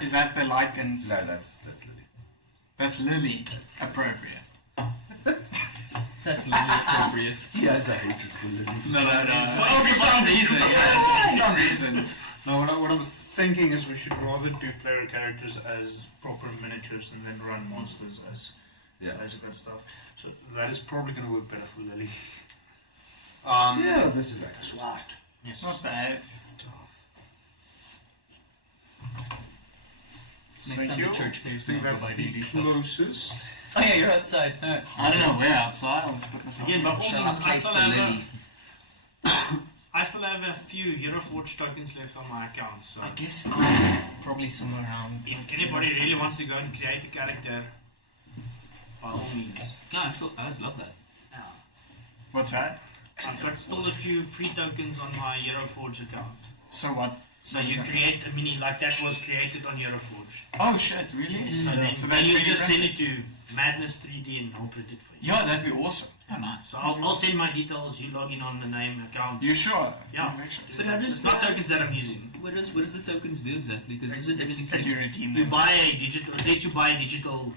Is that the lichens? No, that's Lily. That's Lily. Appropriate. That's a little appropriate. He has a hatred for Lily. No. Oh, for some reason, yeah. For some reason. No, what I'm thinking is we should rather do player characters as proper miniatures and then run monsters as that stuff. So that is probably going to work better for Lily. Yeah, this is actually. What? Yes. Not bad. Next Thank time you. the church pays I think me, I'll that's buy the DD stuff. closest. Oh yeah, you're outside. I don't know where outside. I'll just put myself. Again, but Shall I I place still the have lily? I still have a few Euroforge tokens left on my account, so I guess probably somewhere around. if anybody really wants to go and create a character, by all means. No, I'd love that. Yeah. What's that? I've got still a few free tokens on my Euroforge account. So what? So you create a mini like that was created on Euroforge. Oh shit! Really? So then, So then that's you 3D just send printed? it to Madness 3D and I'll print it for you. Yeah, that'd be awesome. Oh nice. So I'll send my details, you log in on the name account. You sure? Yeah. Perfection. So how does It's not tokens that I'm using. What does the tokens do exactly? Because isn't everything That free? you redeem You them. buy a digital, let you buy a digital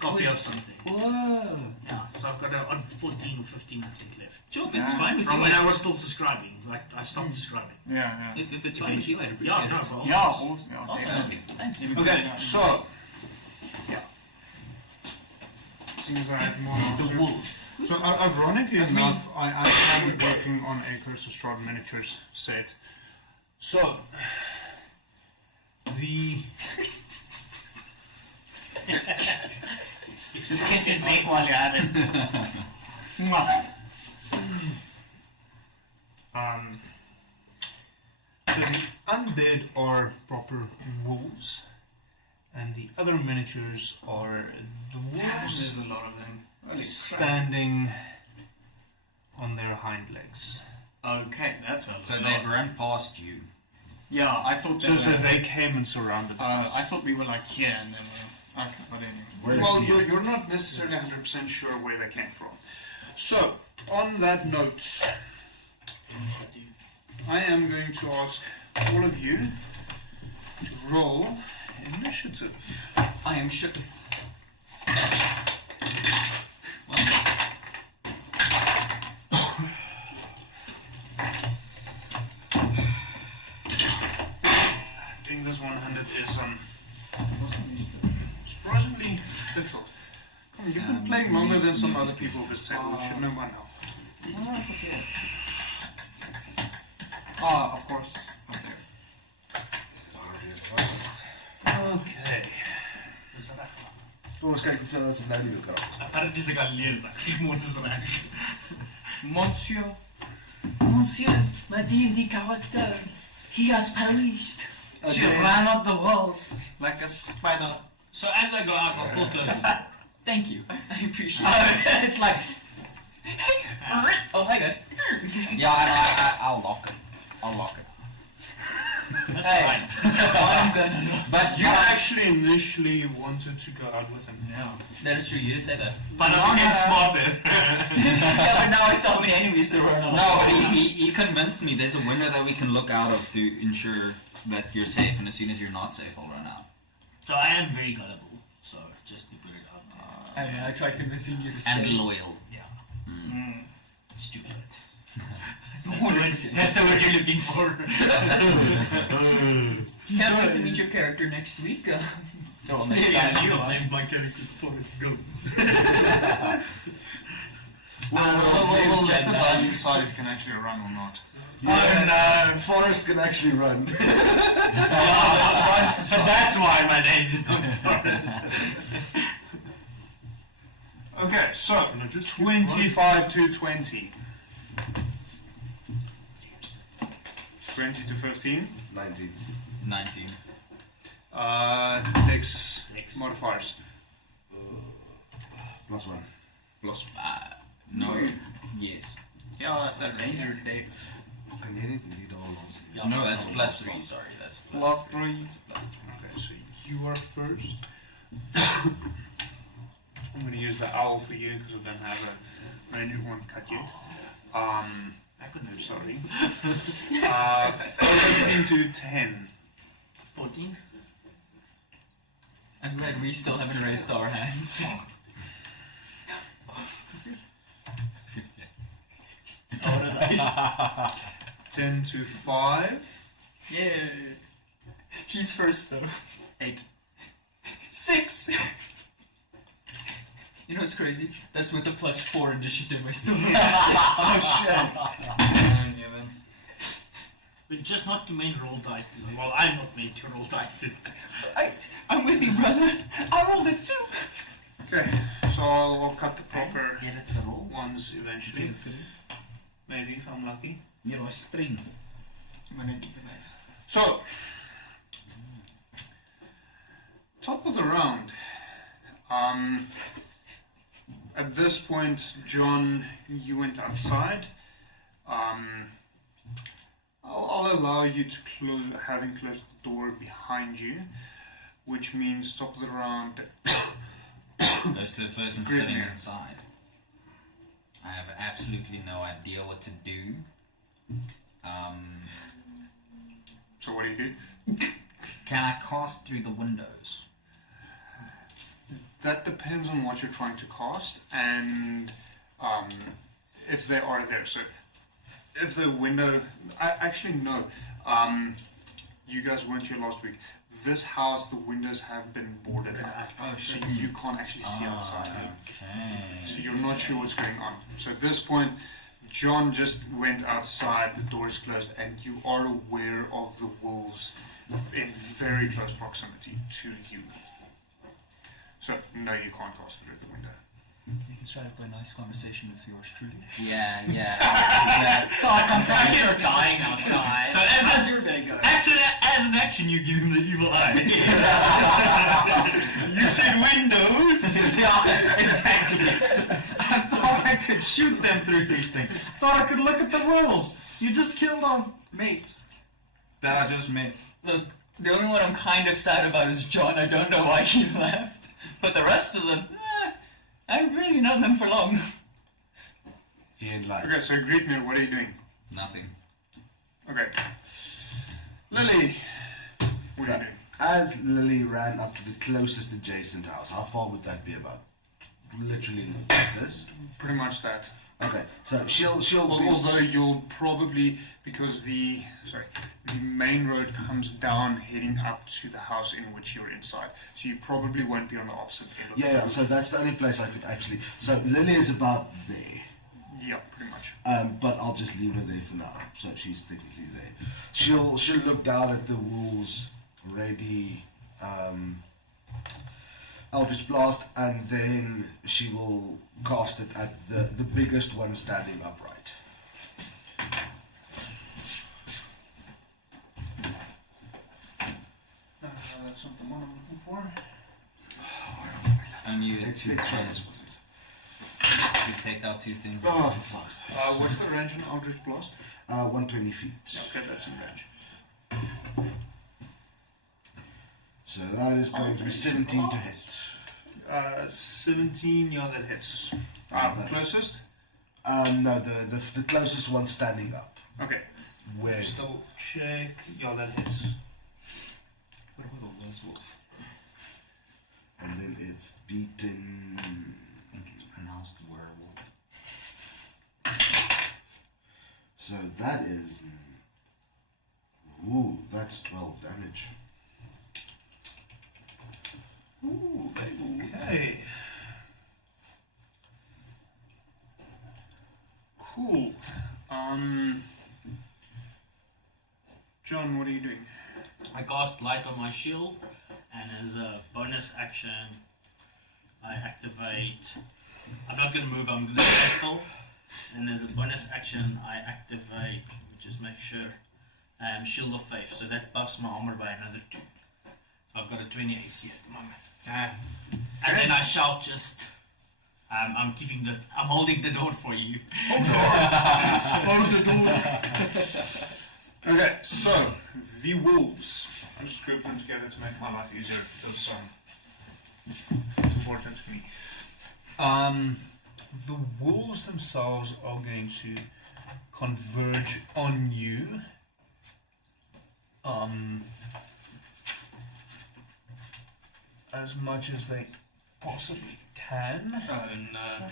copy of something. Whoa. Yeah, so I've got on 14 or 15 I think left. Sure, if it's Yeah. fine with From you. when I was still subscribing, like I stopped subscribing. Yeah. If it's fine with you, I'd appreciate Yeah, no it. problem. Yeah, awesome. Yeah, Awesome. definitely. Thanks. Okay, so seeing as I have more The monsters. wolves. So ironically enough, I am working on a Curse of Strahd miniatures set. So the Just kiss his neck while you're at it. Mwah. so the undead are proper wolves, and the other miniatures are dwarves There's a lot of them. standing on their hind legs. Okay, that's a So lot. they've run past you. Yeah, I thought So that. they came and surrounded us. I thought we were like here and then we're. Okay, but anyway. Where's Well, the- you're not necessarily 100% sure where they came from. So, on that note, I am going to ask all of you to roll initiative. I am shook. Doing this one-handed is surprisingly difficult. Come on, you've been playing longer than some other people at this table. You should know by now. Ah, of course. Up there. Kom ons kyk hoeveel is nou die karakter. Apparently is ek alleen, maar ek moet is reg. Monsieur. Monsieur, my D&D character, he has perished. She ran up the walls like a spider. So as I go out, I'll still close the door. Thank you. I appreciate it. It's like, oh, hi guys. Yeah, and I'll lock it. I'll lock it. That's Hey. fine. I'm gonna. But you actually initially wanted to go out with him. No, that is true. You did say that. But I'm getting smarter. Yeah, but now I saw how many enemies there were. No, but he convinced me there's a window that we can look out of to ensure that you're safe, and as soon as you're not safe, I'll run out. So I am very gullible. So just to put it out there. I tried convincing you to stay. And loyal. Yeah. Stupid. That's That's the word you're looking for. Can't wait to meet your character next week. Well, next time. You'll name my character Forrest Gump. We'll let the Jedi. guys decide if you can actually run or not. Yeah, Forrest can actually run. So that's why my name is not Forrest. Okay, so 25 to 20. 20 to 15. 19. 19. Next modifiers. Plus 1. Plus, no, yes. Yeah, that's a ranger today. Can you hit it? You don't No, that's plus 3, sorry, that's plus Plus 3. plus 3. Okay, so you are first. I'm going to use the owl for you because I don't have a ranger one cut yet. I couldn't have Sorry. 15 to 10. 14. I'm glad we still haven't raised our hands. Oh, what is that? 10 to 5. Yeah. He's first though. 8. 6! You know what's crazy? That's with a plus 4 initiative. I still need to But just not to main roll dice today. Well, I'm not made to roll dice today. I'm with you, brother. I rolled it too. Okay, so I'll cut the proper Yeah, that's the roll. ones eventually. Maybe if I'm lucky. Your strength. I'm gonna keep the dice. So, top of the round. At this point, John, you went outside. I'll allow you to close, having closed the door behind you, which means top of the round. Goes to the person Great sitting man. inside. I have absolutely no idea what to do. So what do you do? Can I cast through the windows? That depends on what you're trying to cast and if they are there. So if the window, actually no, you guys weren't here last week. This house, the windows have been boarded up, so you can't actually see outside. Okay. So you're not sure what's going on. So at this point, John just went outside, the door is closed, and you are aware of the wolves in very close proximity to you. So, no, you can't cast through the window. You can strike up a nice conversation with yours truly. Yeah. So I come back here dying outside. So as your day go? an action, you give him the evil eye. You said windows. Yeah, exactly. I thought I could shoot them through these things. Thought I could look at the wolves. You just killed our mates. That I just met. Look, the only one I'm kind of sad about is John. I don't know why he left. But the rest of them, I'm really not them for long. He ain't like. Okay, so Greetner, what are you doing? Nothing. Okay. Lily, what are you doing? As Lily ran up to the closest adjacent house, how far would that be about? Literally like this? Pretty much that. Okay, so she'll be... Although you'll probably, because the main road comes down heading up to the house in which you're inside, so you probably won't be on the opposite end of the Yeah, road. so that's the only place I could actually... So Lily is about there. Yeah, pretty much. But I'll just leave her there for now. So she's technically there. She'll look down at the wolves ready Eldritch Blast, and then she will cast it at the biggest one standing upright. That's not the one I'm looking for. And you, It's right as well. you take out 2 things. Oh, fuck. What's the range on Eldritch Blast? 120 feet. Okay, that's in range. So that is going to be 17 to hit. 17, yeah, that hits. Okay. Closest? No, the closest one standing up. Okay. Where? Just double check. Yeah, that hits. What about all those wolf? And then it's beaten. I think it's pronounced werewolf. So that is. Ooh, that's 12 damage. Ooh, okay. Cool. John, what are you doing? I cast light on my shield, and as a bonus action, I activate. I'm not going to move, I'm going to stay still. And as a bonus action, I activate, let me just make sure, Shield of Faith. So that buffs my armor by another 2. So I've got a 20 AC at the moment. And then I shall just. I'm holding the door for you. Hold the door. Okay, so the wolves. I'm just grouping them together to make my life easier because it's important to me. The wolves themselves are going to converge on you. As much as they possibly can. Oh no.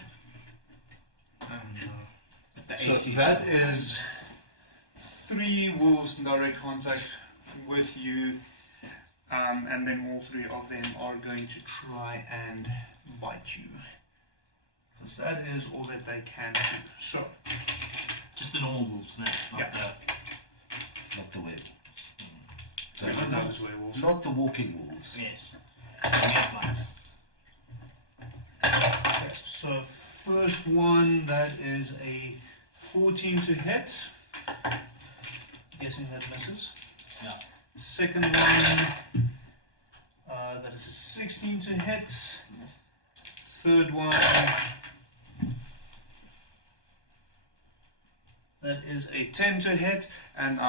The So AC that is 3 wolves in direct contact with you, and then all 3 of them are going to try and bite you. Because that is all that they can do. So, just the normal wolves, no? Not Not the werewolves. we don't know it's werewolves. Not the walking wolves. Yes. Yeah, nice. Okay, so first one, that is a 14 to hit. Guessing that misses. Yeah. Second one, that is a 16 to hit. Third one, that is a 10 to hit. And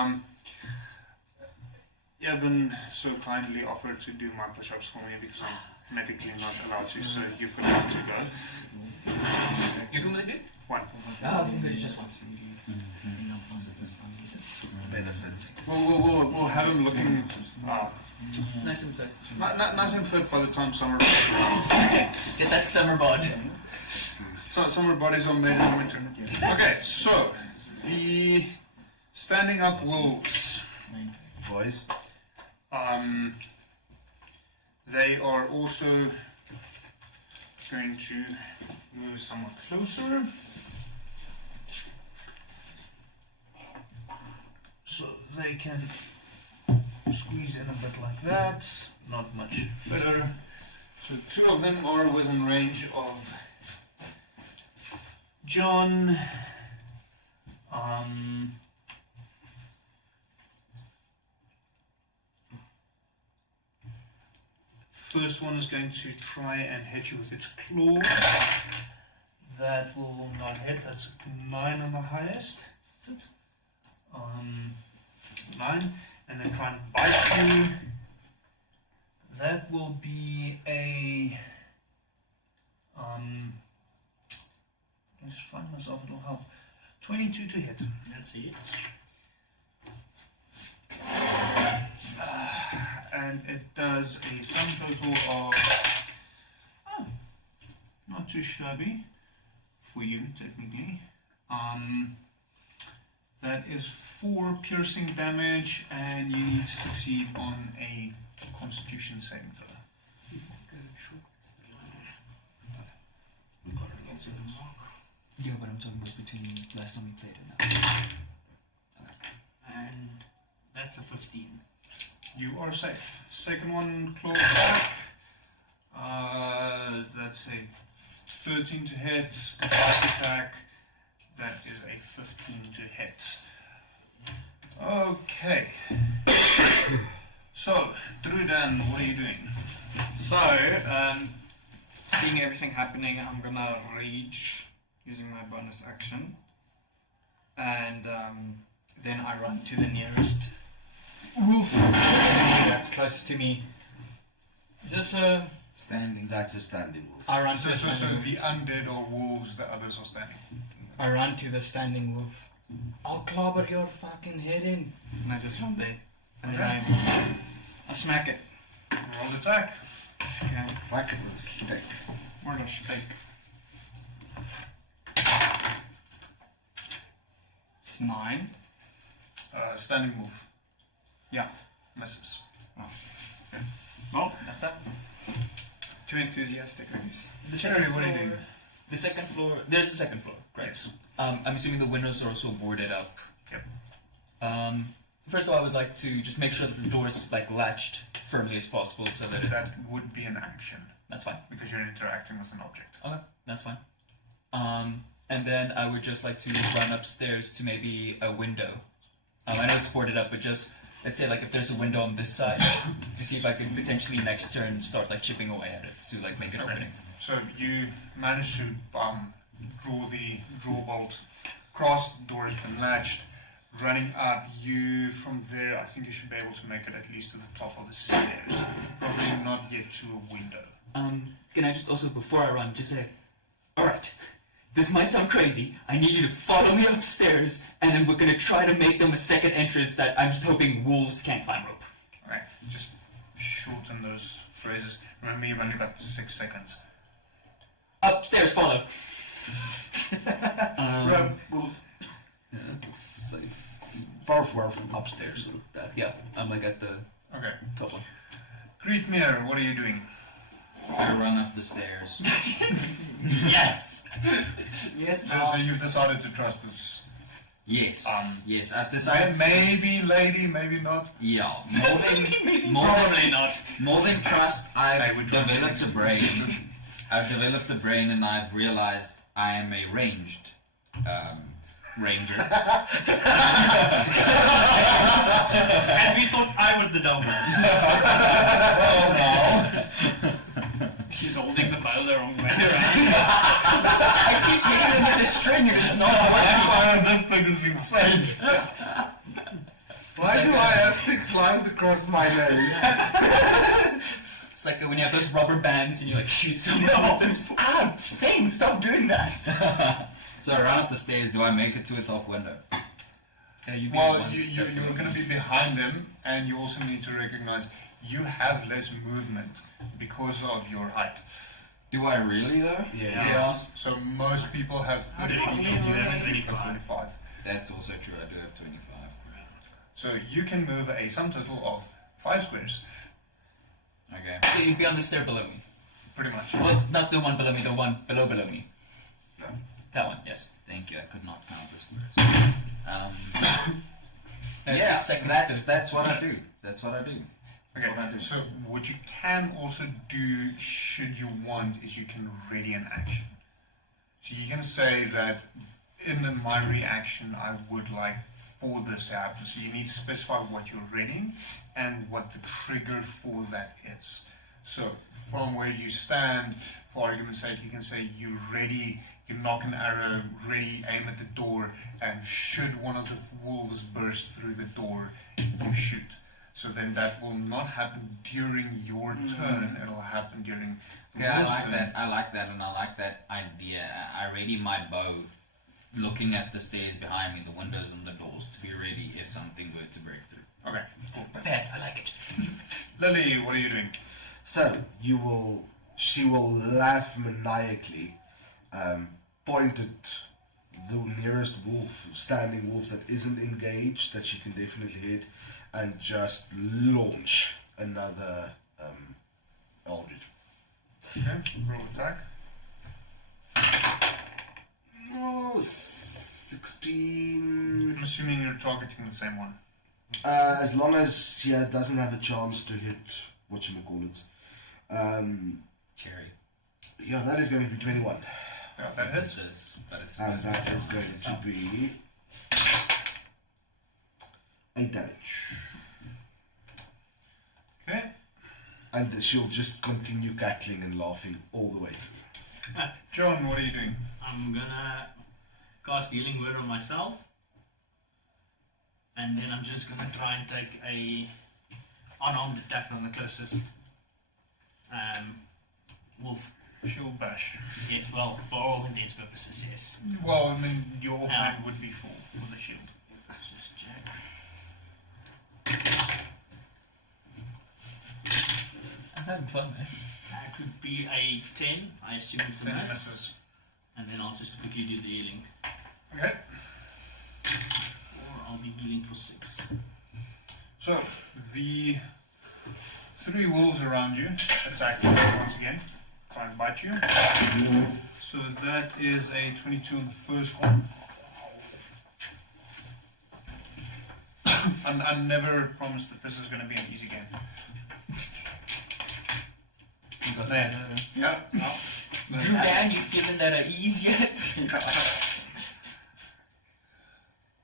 Evan so kindly offered to do my push-ups for me because I'm medically not allowed to, so you've got one to go. You feel like it? 1. I think it's just one. Benefits. We'll have him looking Nice and fit. nice and fit by the time summer. Get that summer bod. So summer bodies are made in winter. Okay, so the standing up wolves. Boys. They are also going to move somewhat closer. So they can squeeze in a bit like that. Not much better. So 2 of them are within range of John. First one is going to try and hit you with its claws. That will not hit. That's a 9 on the highest. Is it? 9. And then try and bite you. That will be a. I just find myself a little help. 22 to hit. That's it. And it does a sum total of not too shabby for you technically. That is 4 piercing damage, and you need to succeed on a Constitution saving throw. Yeah, but I'm talking about between last time we played and now. And that's a 15. You are safe. Second one, claw back. That's a 13 to hit. Bite attack. That is a 15 to hit. Okay. So, Druidan, what are you doing? So, seeing everything happening, I'm gonna rage using my bonus action. And then I run to the nearest wolf that's close to me. Just Standing. That's a standing wolf. I run to So the standing wolf. the undead are wolves, the others are standing. I run to the standing wolf. I'll clobber your fucking head in. And I just run there. And then I smack it. Roll the attack. Okay. Whack it with a stick. Where's the steak? It's 9. Standing wolf. Yeah. Misses. Oh. Okay. Well, that's it. Too enthusiastic, I guess. The Sorry, second what are you floor. doing? The second floor. There's a second floor. Great. I'm assuming the windows are also boarded up. Yep. First of all, I would like to just make sure that the door is like latched firmly as possible, so that That would be an action that's fine. because you're interacting with an object. Okay, that's fine. And then I would just like to run upstairs to maybe a window. I know it's boarded up, but just let's say like if there's a window on this side, to see if I could potentially next turn start like chipping away at it to like make it ready. So you manage to draw the draw bolt across, the door has been latched. Running up, you from there, I think you should be able to make it at least to the top of the stairs. Probably not yet to a window. Can I just also, before I run, just say, alright, this might sound crazy, I need you to follow me upstairs, and then we're gonna try to make them a second entrance that I'm just hoping wolves can't climb rope. Alright, just shorten those phrases. Remember, you've only got 6 seconds. Upstairs, follow. Wolf. Yeah, it's like Barf warf upstairs. that. Yeah, I'm like at the Okay. top one. Griefmere, what are you doing? I run up the stairs. Yes! Yes, So you've decided to trust this. Yes. Yes. At this Maybe lady, maybe not. Yeah. Probably not. More than trust, I've developed a brain. I've developed a brain, and I've realized I am a ranged ranger. And we thought I was the dumb one. He's holding the bow the wrong way. I keep hitting him with a string and it's not working. This thing is insane. Why do I have 6 lines across my name? It's like when you have those rubber bands and you like shoot someone off and it's sting, stop doing that. So I run up the stairs. Do I make it to a top window? Yeah, you'd be Well, one step you're away. going to be behind him, and you also need to recognize you have less movement because of your height. Do I really though? Yes. So most people have 30 feet, and you have 25. That's also true. I do have 25. So you can move a sum total of 5 squares, Okay. So you'd be on the stair below me. pretty much. Well, not the one below me, the one below me. No. That one, yes. Thank you. I could not count the squares. There's Yeah, 6 seconds that's what I do. That's what I do. Okay, What I do. so what you can also do, should you want, is you can ready an action. So you can say that in my reaction, I would like for this to happen. So you need to specify what you're readying and what the trigger for that is. So from where you stand, for argument's sake, you can say you're ready, you knock an arrow, ready, aim at the door, and should one of the wolves burst through the door, you shoot. So then that will not happen during your turn, it'll happen during Okay, I wolf's like turn. that. I like that, and I like that idea. I ready my bow, looking at the stairs behind me, the windows and the doors, to be ready if something were to break through. Okay, cool. Bad, I like it. Lily, what are you doing? So she will laugh maniacally, point at the nearest wolf, standing wolf that isn't engaged, that she can definitely hit, and just launch another Eldritch. Okay, roll attack. Oh, 16. I'm assuming you're targeting the same one. As long as she doesn't have a chance to hit whatchamacallit. cherry. Yeah, that is going to be 21. Yeah, that hits. But it's And that is going to be 8 damage. Okay. And she'll just continue cackling and laughing all the way through. John, what are you doing? I'm gonna cast Healing Word on myself, and then I'm just gonna try and take a unarmed attack on the closest wolf. Shield bash. Yeah, well, for all intents and purposes, yes. Well, I mean, your offhand would be full with a shield. Let's just check. I'm having fun, man. That would be a 10. I assume it's a 10 miss. misses. And then I'll just quickly do the healing. Okay. Or I'll be healing for 6. So, the 3 wolves around you attack you once again. Try and bite you. So that is a 22 on the first one. And I never promised that this is going to be an easy game. There. Yeah. No. Drew, man, you feeling that at ease yet?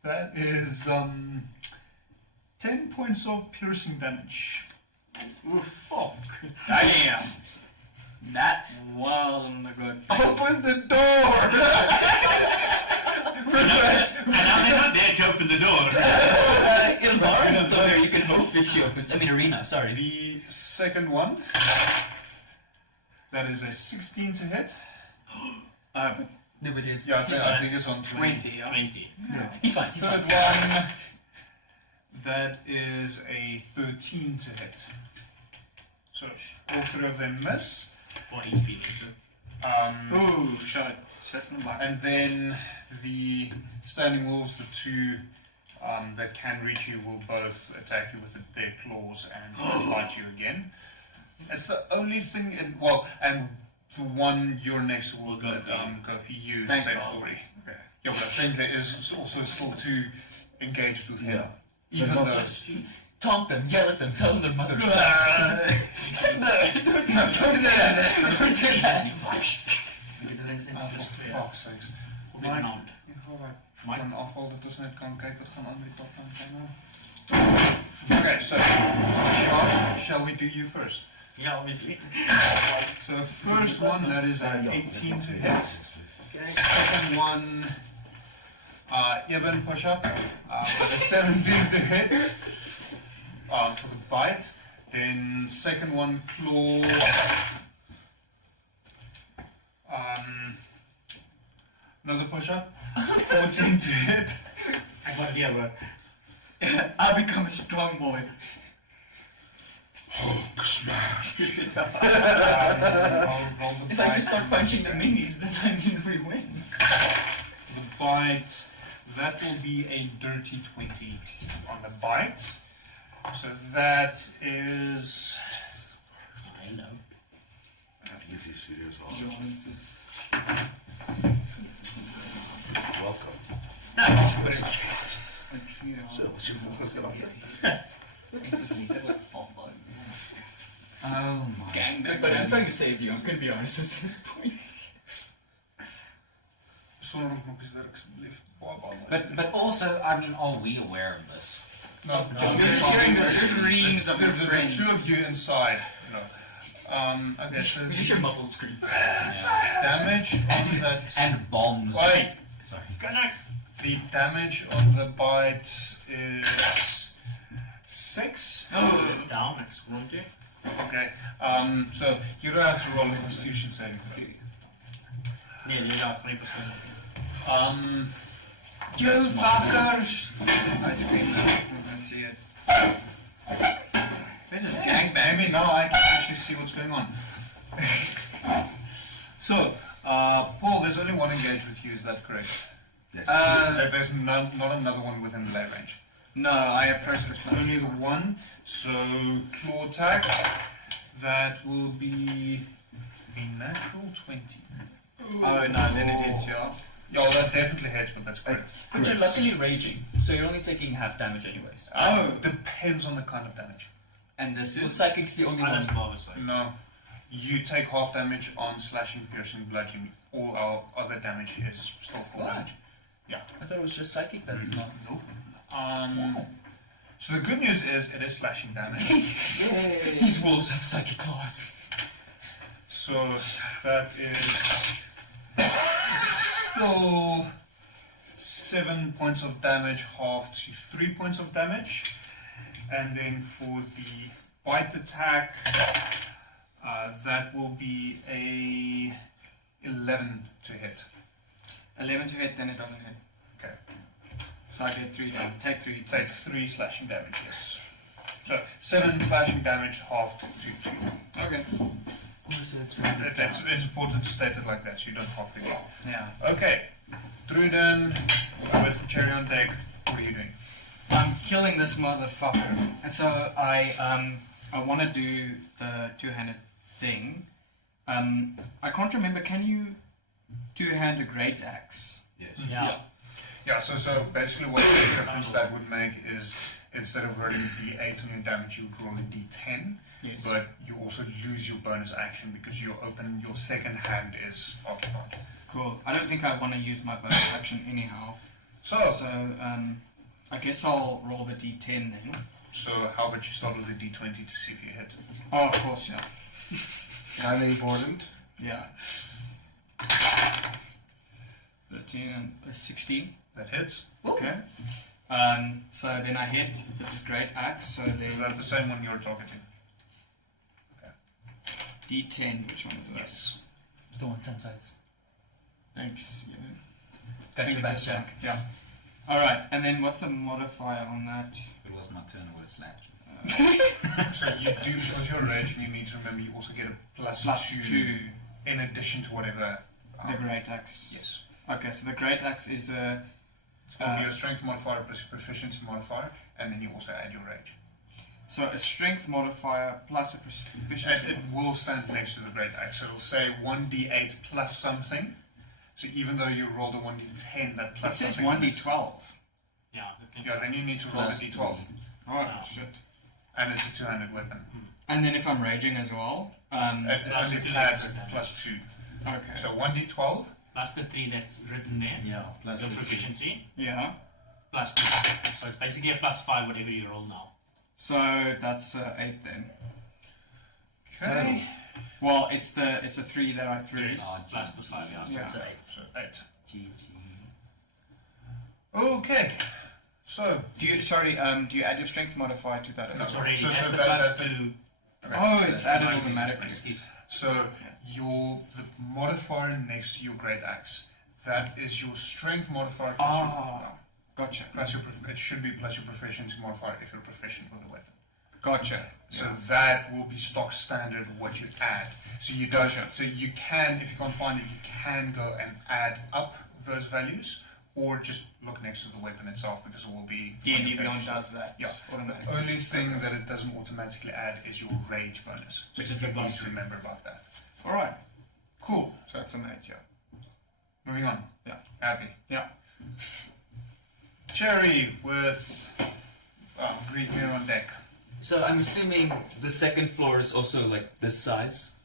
That is 10 points of piercing damage. Oof. Oh, Damn. That wasn't good. Open the door! And now they're not there to open the door. Ilvara's still there, you can hope that she opens. I mean, Arena, sorry. the second one. That is a 16 to hit. No, it is. Yeah, I He's think fine. it's on 20. 20. He's fine, he's Third fine. one. That is a 13 to hit. So all 3 of them miss. For each beating, so. Ooh, shut them back. And then the standing wolves, the 2 that can reach you, will both attack you with their claws and bite you again. It's the only thing in and the one you're next to will go for you. Thank Same God. story. Okay. Yeah, but I think there is also still 2 engaged with him. Yeah. Even So though. Taunt them, yell at them, tell them their mother sucks. No, don't say that. Don't say that. Maybe the next thing Oh, I'll for just clear. fuck's sake. Of dit naam. Voor een afval dat ons net kan kijken wat gaan aan met die topland zijn. Okay, so shall we do you first? Yeah, obviously. So first one, that is an 18 to hit. Okay. Second one, even push up, with a 17 to hit for the bite. Then second one, claw. Another push up, 14 to hit. I got here, bro. I become a strong boy. Hulk smash. Roll the If I bite. just start punching the minis, then I mean we win. The bite, that will be a dirty 20 on the bite. So that is. I know. Get these serious Welcome. So, what's your Oh my. Gangbang. But I'm trying to save you, I'm gonna be honest at this point. But also, I mean, are we aware of this? No, You're just hearing the screams of your the friends. 2 of you inside. No. Okay, so We just hear muffled screams. Yeah. damage on that. And bombs. Wait, Sorry. the damage on the bite is 6. It's down, it's grunty. Okay, so you don't have to roll a Constitution saving throw. Nee, die laat me even You fuckers! I scream now. I'm gonna see it. This is gangbang. I mean, now I can actually see what's going on. So, Paul, there's only one engaged with you, is that correct? Yes. There's not another one within melee range. No, I approach the close. Only the one, so claw attack, that will be a natural 20. Oh no, then it hits you. Yeah, well, that definitely hits, but that's correct. But you're luckily raging, so you're only taking half damage anyways. Oh, depends on the kind of damage. And this Well, is. Psychic's the only one. No. You take half damage on slashing, piercing, bludgeoning. All our other damage is still full damage. Yeah. I thought it was just psychic. That's not. So the good news is it is slashing damage. These wolves have psychic claws. So that is still 7 points of damage, half to 3 points of damage. And then for the bite attack, that will be a 11 to hit. 11 to hit, then it doesn't hit. Okay. So I get 3 down. Take 3. Take 3 slashing damage, yes. So 7 slashing damage, half to 3. Okay. It's important to state it like that, so you don't half the game. Yeah. Okay. Druden, with the cherry on deck, what are you doing? I'm killing this motherfucker. And so I want to do the two-handed thing. I can't remember, can you two-hand a great axe? Yes. Yeah. Yeah, so basically what the difference that would make is instead of rolling a d8 on your damage, you would roll a d10. Yes. But you also lose your bonus action because your second hand is occupied. Cool. I don't think I want to use my bonus action anyhow. So I guess I'll roll the d10 then. So how about you start with a d20 to see if you hit? Oh, of course, yeah. Kind of important. Yeah. 13 and 16. That hits. Okay. So then I hit. This is great axe. So then Is that the same one you're targeting? d10. Which one is that? Yes. Still on 10 sides. Thanks. Yeah. I Take think your it's a back. check. Yeah. All right. And then what's the modifier on that? If it was my turn, I would have slapped you. So you do, because you're raging, you need to remember you also get a plus two in addition to whatever. The great axe. Yes. Okay. So the great axe is a. It's going to be your strength modifier plus your proficiency modifier, and then you also add your rage. So a strength modifier plus a proficiency. It will stand next to the great axe. So it'll say 1d8 plus something. So even though you rolled a 1d10, that It plus says something. 1d12. Yeah. Okay. Yeah, then you need to roll a Plus d12. three. Oh Yeah. shit. And it's a two-handed weapon. And then if I'm raging as well. It plus only two adds extra damage. plus 2. Okay. So 1d12 Plus the 3 that's written there. Yeah, plus The the proficiency. Yeah. Plus 2. So it's basically a plus 5 whatever you roll now. So that's 8 then. Okay. Well, it's a 3 that I threw. Plus the 5, yeah. So Yeah. it's an 8. So 8. GG. Okay. So. Do you add your strength modifier to that? No. It's already So that's the that- plus that- 2. Oh, it's added minus automatically. excuse. So the modifier next to your great axe, that is your strength modifier. Plus Gotcha. it should be plus your proficiency modifier if you're proficient with the weapon. Gotcha. So that will be stock standard what you add. So you don't. So you can, if you can't find it, you can go and add up those values, or just look next to the weapon itself because it will be. D&D Beyond does that. Yeah. Automatically. Only thing that it doesn't automatically add is your rage bonus, so Which is the you plus need to two. remember about that. All right. Cool. So that's a minute, yeah. Moving on. Yeah. Happy. Yeah. Cherry with Greek mirror on deck. So I'm assuming the second floor is also like this size.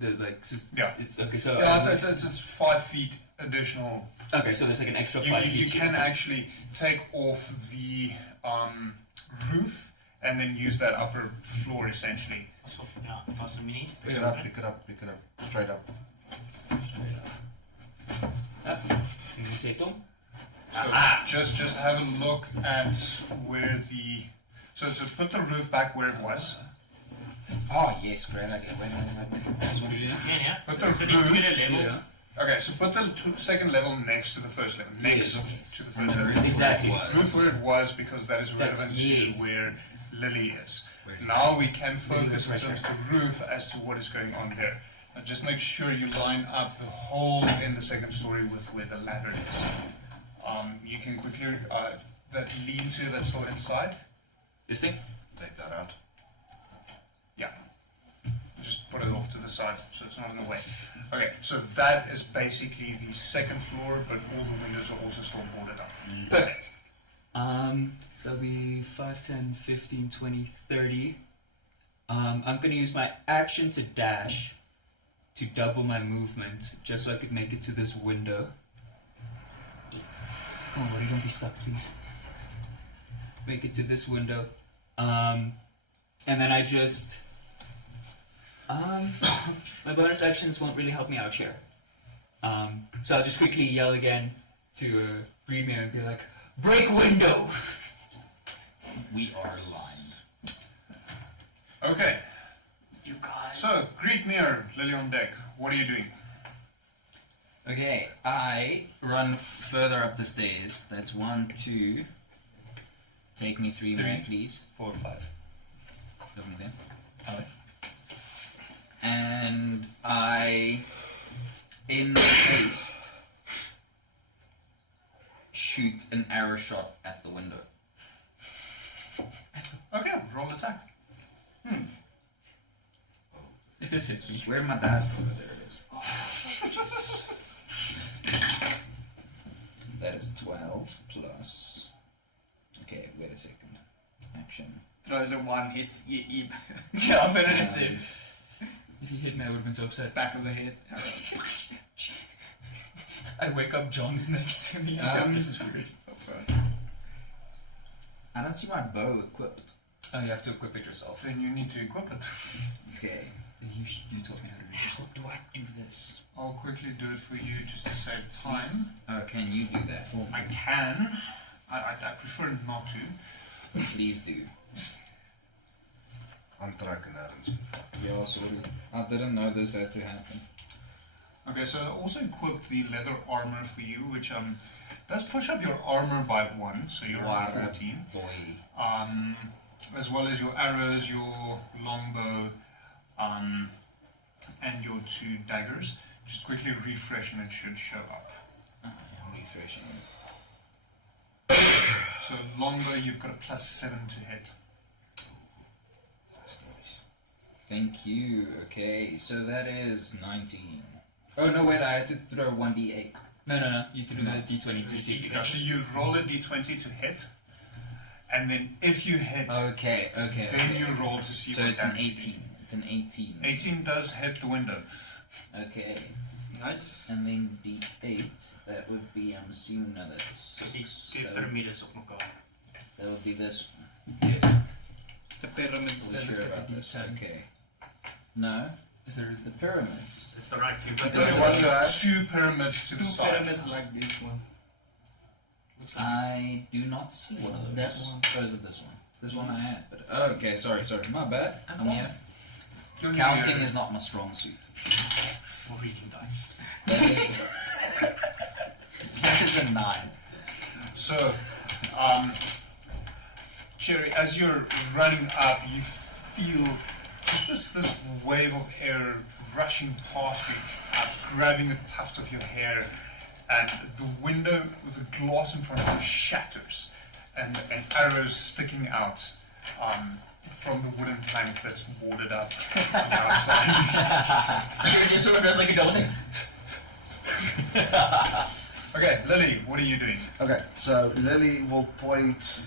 Yeah. It's okay. So Yeah, it's 5 feet additional. okay. So there's like an extra You, 5 you feet. can actually take off the roof and then use that upper floor essentially. So, yeah, plus a mini. Pick it up, straight up. Can you take them? So just have a look at where the so put the roof back where it was. Oh, yes, great idea. Wait. That's what it is. Yeah. Put the So roof. you get a level. Yeah. Okay, so put the second level next to the first level. Next Yes. to the first level. Exactly. Roof where it was because that is That's- relevant yes. to where Lily is. Where's Now we can focus in right terms of the roof as to what is going on there. Now just make sure you line up the hole in the second story with where the ladder is. You can quickly that lean-to that's still inside. This thing. Take that out. Yeah. Just put it off to the side so it's not in the way. Okay, so that is basically the second floor, but all the windows are also still boarded up. Perfect. So that'll be 5, 10, 15, 20, 30. I'm gonna use my action to dash to double my movement, just so I could make it to this window. Come on, buddy, don't be stuck, please. Make it to this window. And then I just... my bonus actions won't really help me out here. So I'll just quickly yell again to Greenmere and be like, break window! We are aligned. Okay, You guys... so Greetmere, Lily on deck. What are you doing? Okay, I run further up the stairs. That's 1, 2. Take me 3 more, please. 4, 5. Look me there. Oh. And I, in haste, shoot an arrow shot at the window. Okay, roll attack. If this hits me. Where'd my dice go? There it is. That is 12 plus. Okay, wait a second. Action. No, is it one hits? You Yeah, but it's it. If you hit me, I would have been so upset. back of the head. I wake up, John's next to me. This is weird. I don't see my bow equipped. Oh, you have to equip it yourself. Then you need to equip it. Okay. You taught me how to do this. How do I do this? I'll quickly do it for you just to save time. Oh, can you do that for me? I can. I prefer not to. Please do. I'm tracking errands. Yeah, sorry. I didn't know this had to happen. Okay, so I also equipped the leather armor for you, which does push up your armor by 1, so you're at 14. Boy. As well as your arrows, your longbow, and your 2 daggers. Just quickly refresh and it should show up. Refreshing. So longbow, you've got a +7 to hit. That's nice. Thank you. Okay, so that is 19. Oh no, wait, I had to throw 1d8. No. You threw the d20 to see if you Yeah, got so you roll a d20 to hit, and then if you hit, Okay. then you roll to see So what it's an damage. 18. It's an 18. 18 does hit the window. Okay. Nice. And then d8, that would be, I'm assuming, no, that's 6. Die piramides op mekaar. That would be this Yes. The pyramids. one. Sure about this. Okay. No, Is there the pyramids. It's the right thing. But There's there's one, guy. 2 pyramids to the two side. pyramids like this one. Looks like I do not see one of those. That one. Or is it this one? This one I had. But okay, sorry. My bad. I'm here. You're Counting near. is not my strong suit. for reading dice. That is, that is a 9. So, Cherry, as you're running up, you feel just this wave of air rushing past you, grabbing a tuft of your hair, and the window with the glass in front of you shatters, and arrows sticking out from the wooden plank that's boarded up on the outside. just sort of does like a double thing. Okay, Lily, what are you doing? Okay, so Lily will point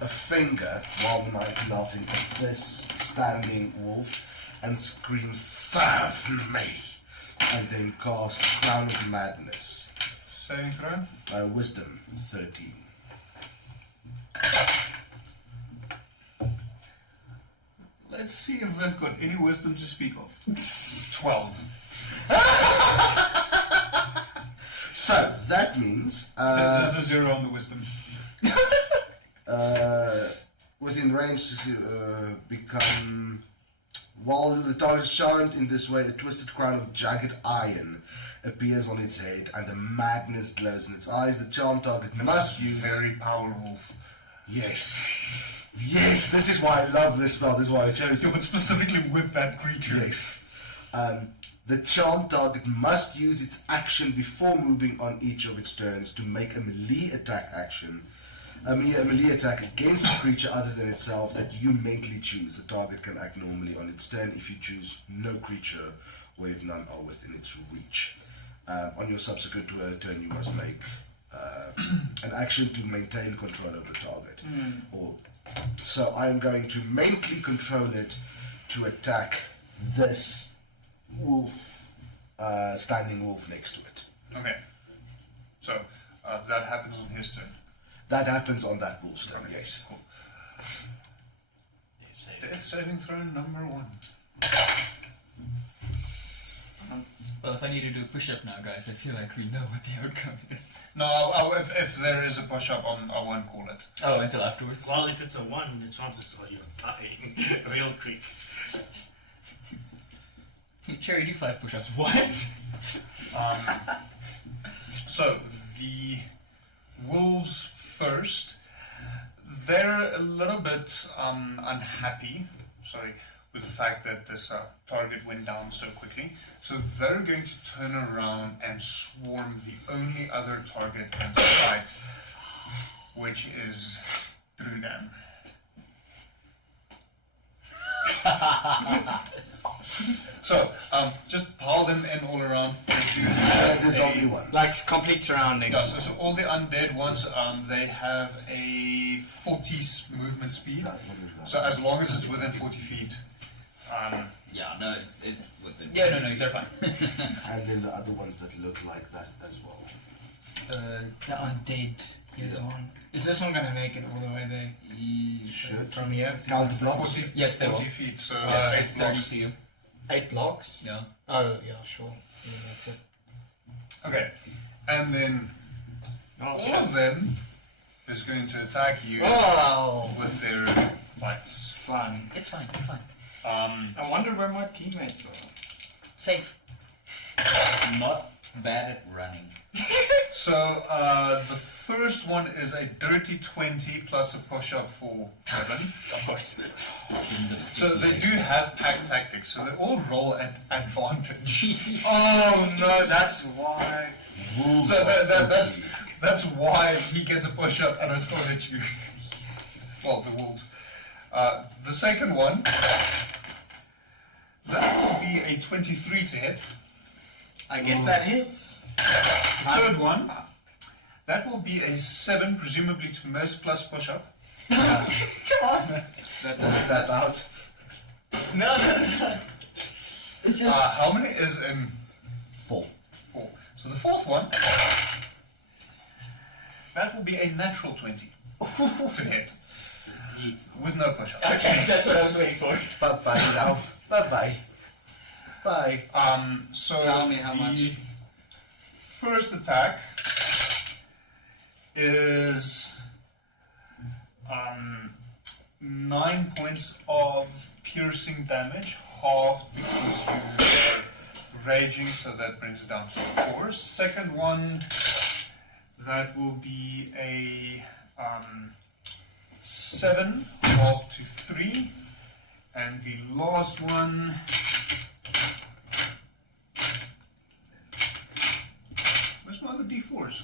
a finger while laughing at this standing wolf and scream, "Serve me!" and then cast Crown of Madness. Saving throw? Wisdom 13. Let's see if they've got any wisdom to speak of. 12. So that means There's a 0 on the wisdom. within range become. While the target is charmed in this way, a twisted crown of jagged iron appears on its head, and a madness glows in its eyes. The charmed target must use. Very power wolf. Yes. Yes, this is why I love this spell. This is why I chose Yeah, it. but specifically with that creature. Yes. The charmed target must use its action before moving on each of its turns to make a melee attack action. A melee attack against a creature other than itself that you mentally choose. The target can act normally on its turn if you choose no creature or if none are within its reach. On your subsequent turn, you must make an action to maintain control over the target. So I am going to mentally control it to attack this wolf, standing wolf next to it. Okay. So that happens on his turn. That happens on that wolf's turn, yes. Cool. Death saving throw number 1. Well, if I need to do a push-up now, guys, I feel like we know what the outcome is. No, if there is a push up, I won't call it. Oh, until afterwards. Well, if it's a 1, the chances are you're dying real quick. Cherry, do 5 push-ups. What? So the wolves first. They're a little bit unhappy. Sorry, with the fact that this target went down so quickly. So they're going to turn around and swarm the only other target in sight, which is through them. So, just pile them in all around. There's only one. Like complete surrounding. Yeah, so all the undead ones, they have a 40 movement speed. That one is that. So as long as it's within 40 feet. Yeah, no, it's within. Yeah, no, they're fine. And then the other ones that look like that as well. The undead is Yeah. one. Is this one gonna make it all the way there? Should. From here? Count the blocks. 40, Yes, they 40 will. feet, so Yes, eight it's 30 blocks. to you. 8 blocks? Yeah. Oh, yeah, sure. Yeah, that's it. Okay, and then Oh, all of them is going to attack you Oh, with their bites. fun. It's fine, you're fine. I wonder where my teammates are. Safe. Not bad at running. So the first one is a dirty 20 plus a push-up for 7. Of course. So they do have pack tactics, so they all roll at advantage. Oh no, that's why. Wolves So are that's why he gets a push-up and I still hit you. Well, the wolves. The second one, that will be a 23 to hit. I guess that hits. The third one, that will be a 7, presumably to miss plus push-up. Come on. that out. No. It's just. How many is in 4. 4? So the fourth one, that will be a natural 20 to hit. With no push-up. Okay, that's what I was waiting for. Bye-bye now. Bye-bye. Bye. So Tell me how the much. first attack is 9 points of piercing damage, halved because you are raging, so that brings it down to 4. Second one, that will be a 7, halved to 3. And the last one, where's my other D4s?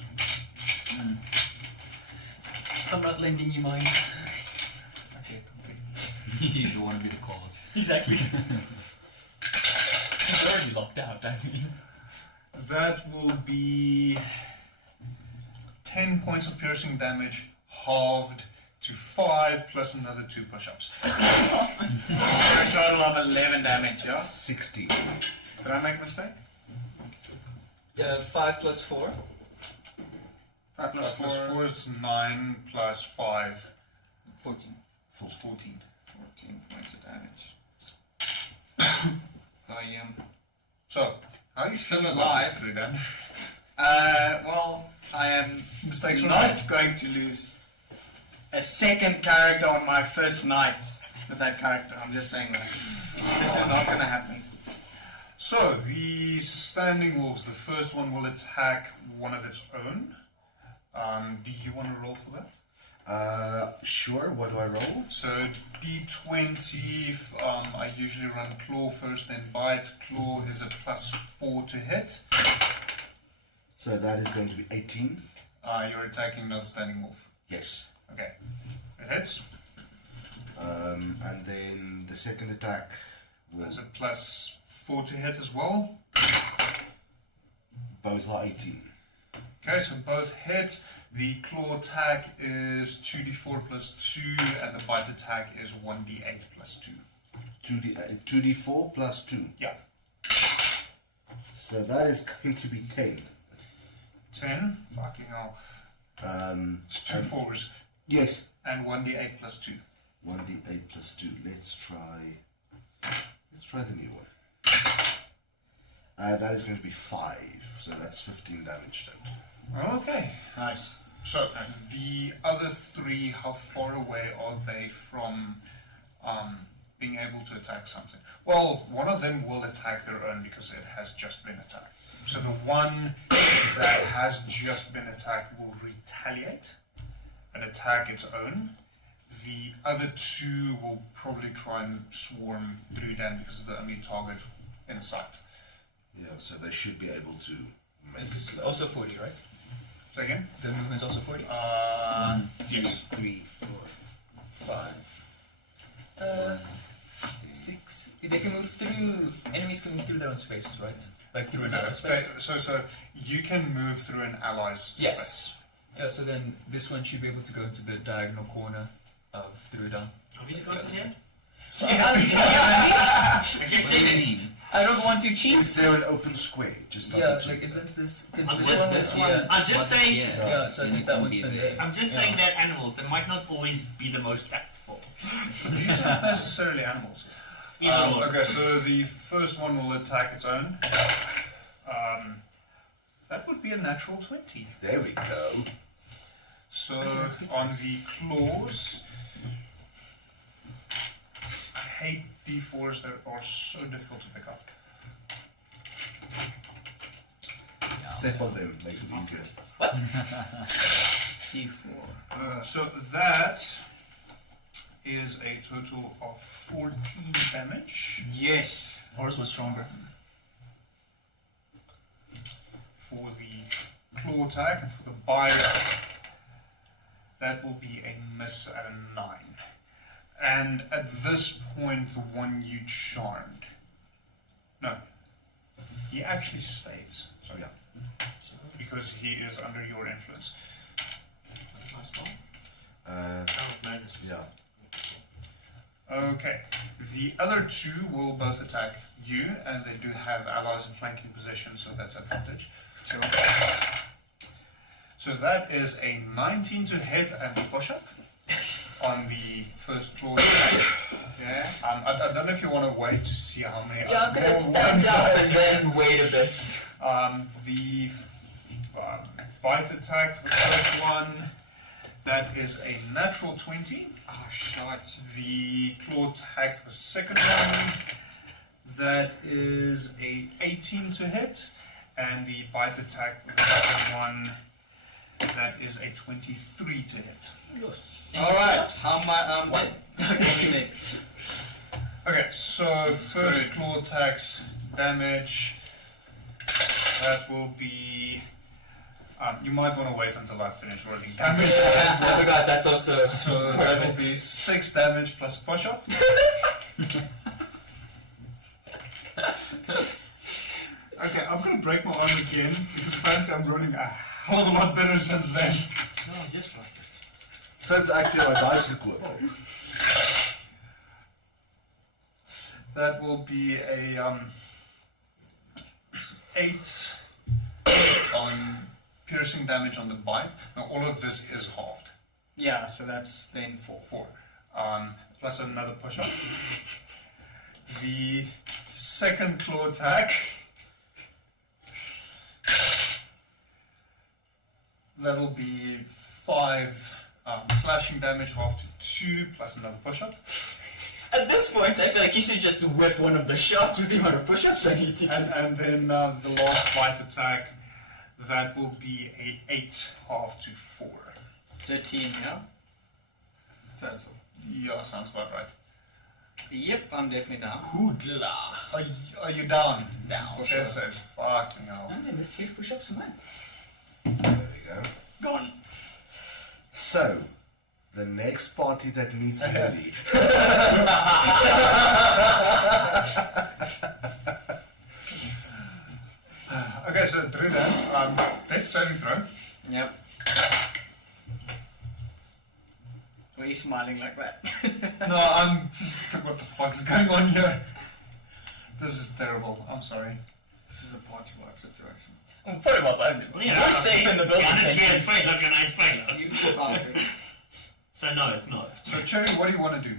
I'm not lending you mine. Okay. You don't want to be the cause. Exactly. You're already locked out, I mean. That will be 10 points of piercing damage, halved to 5, plus another 2 push-ups. For a total of 11 damage, yeah? 16. Did I make a mistake? 5 plus 4. 5 plus 4. Plus 4 is 9, plus 5, 14. 14. 14 points of damage. So, how are you still alive through then? Well, I am Mistakes were not made. going to lose a second character on my first night with that character. I'm just saying that. This is not going to happen. So, the standing wolves, the first one will attack one of its own. Do you want to roll for that? Sure. What do I roll? So D20, I usually run claw first, then bite. Claw is a plus 4 to hit. So that is going to be 18. You're attacking another standing wolf. Yes. Okay. It hits. And then the second attack will There's a plus 4 to hit as well. both are 18. Okay, so both hit. The claw attack is 2d4 plus 2, and the bite attack is 1d8 plus 2. 2d4 plus 2. Yeah. So that is going to be 10. 10? Fucking hell. It's 2 4s. Yes. And 1d8 plus 2. 1d8 plus 2. Let's try the new one. That is going to be 5. So that's 15 damage total. Okay. Nice. So, the other 3, how far away are they from being able to attack something? Well, one of them will attack their own because it has just been attacked. So the one that has just been attacked will retaliate and attack its own. The other 2 will probably try and swarm through them because it's the only target in sight. Yeah, so they should be able to make It's it also 40, right? Say again? The movement's also 40? 1, 2, yes. 3, 4, 5. 6. They can move through. Enemies can move through their own spaces, right? Like through another space. So you can move through an ally's Yes. space. Yeah, so then this one should be able to go into the diagonal corner of Druidan. Have you got it here? What do you mean? I don't want to Is cheat. there an open square? Just Yeah, double check like isn't this because I'm this just- one this is one- here. I'm just saying. Yeah, so I think that one's 28. I'm just saying they're animals. They might not always be the most tactful. These aren't necessarily animals. Either or. Okay, so the first one will attack its own. That would be a natural 20. There we go. So on the claws, I hate D4s that are so difficult to pick up. Step on them makes it easier. What? D4. So that is a total of 14 damage. Yes. Ours was stronger. For the claw attack, and for the bite, that will be a miss at a 9. And at this point, the one you charmed. No. He actually stays. So yeah. So, because he is under your influence. Nice one. Yeah. Okay. The other 2 will both attack you, and they do have allies in flanking position, so that's advantage. So that is a 19 to hit and a push-up on the first claw attack. Okay. I don't know if you want to wait to see how many. Yeah, I'm gonna more stand ones up are- and then wait a bit. The bite attack for the first one, that is a natural 20. Oh, shite. The claw attack, the second one, that is a 18 to hit, and the bite attack for the second one, that is a 23 to hit. Alright, how am I? Okay, so first claw attacks damage, that will be. You might want to wait until I finish rolling damage. I forgot that's also So that will be 6 damage plus push up. Okay, I'm gonna break my arm again because apparently I'm rolling a hell of a lot better since then. Oh, just like that. Since actually my dice equip. That will be a 8 on piercing damage on the bite. Now all of this is halved. Yeah, so that's then 4. 4. Plus another push up. The second claw attack. That'll be 5 slashing damage, half to 2, plus another push up. At this point, I feel like you should just whiff one of the shots with the amount of push-ups I need to do. And then the last bite attack, that will be a 8, half to 4. 13, yeah? Total. Yeah, sounds about right. Yep, I'm definitely down. Hoodla. Are you down? Down. For dead sake. Fucking hell. I missed 3 push-ups from mine. There we go. Go on. So, the next party that meets Lily. Okay, so through that, death saving throw. Yep. Why are you smiling like that? No, I'm just what the fuck's going on here? This is terrible. I'm sorry. This is a party wipe situation. I'm pretty well, we're safe in the building. It's fine, look, a nice fight. So no, it's not. So Cherry, what do you want to do?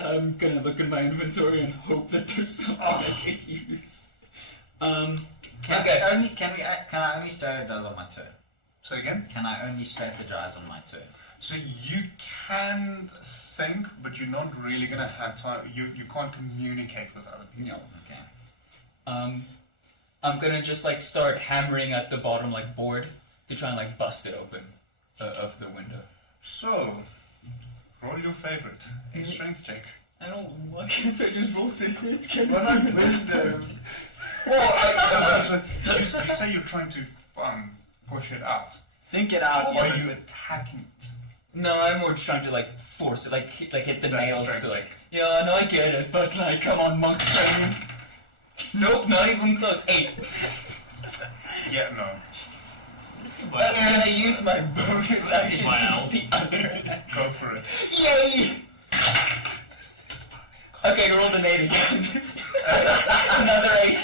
I'm gonna look in my inventory and hope that there's something I can use. Can I only strategize on my turn? Say again? Can I only strategize on my turn? So you can think, but you're not really gonna have time. You can't communicate with other people. No. Okay. I'm gonna just like start hammering at the bottom like board to try and like bust it open of the window. So, roll your favorite. A strength check. I don't. Why can't I just roll to hit? Why not wisdom? Well, you say you're trying to push it out. Think it out. Or are you attacking it? No, I'm more trying to like force it, like hit the That's a nails strength to like. Yeah, no, I get it, but like, come on, monk training. Nope, not even close. 8. Yeah, no. I'm gonna use my bonus action to use the other. Go for it. Yay! Okay, roll the 8 again. Another 8.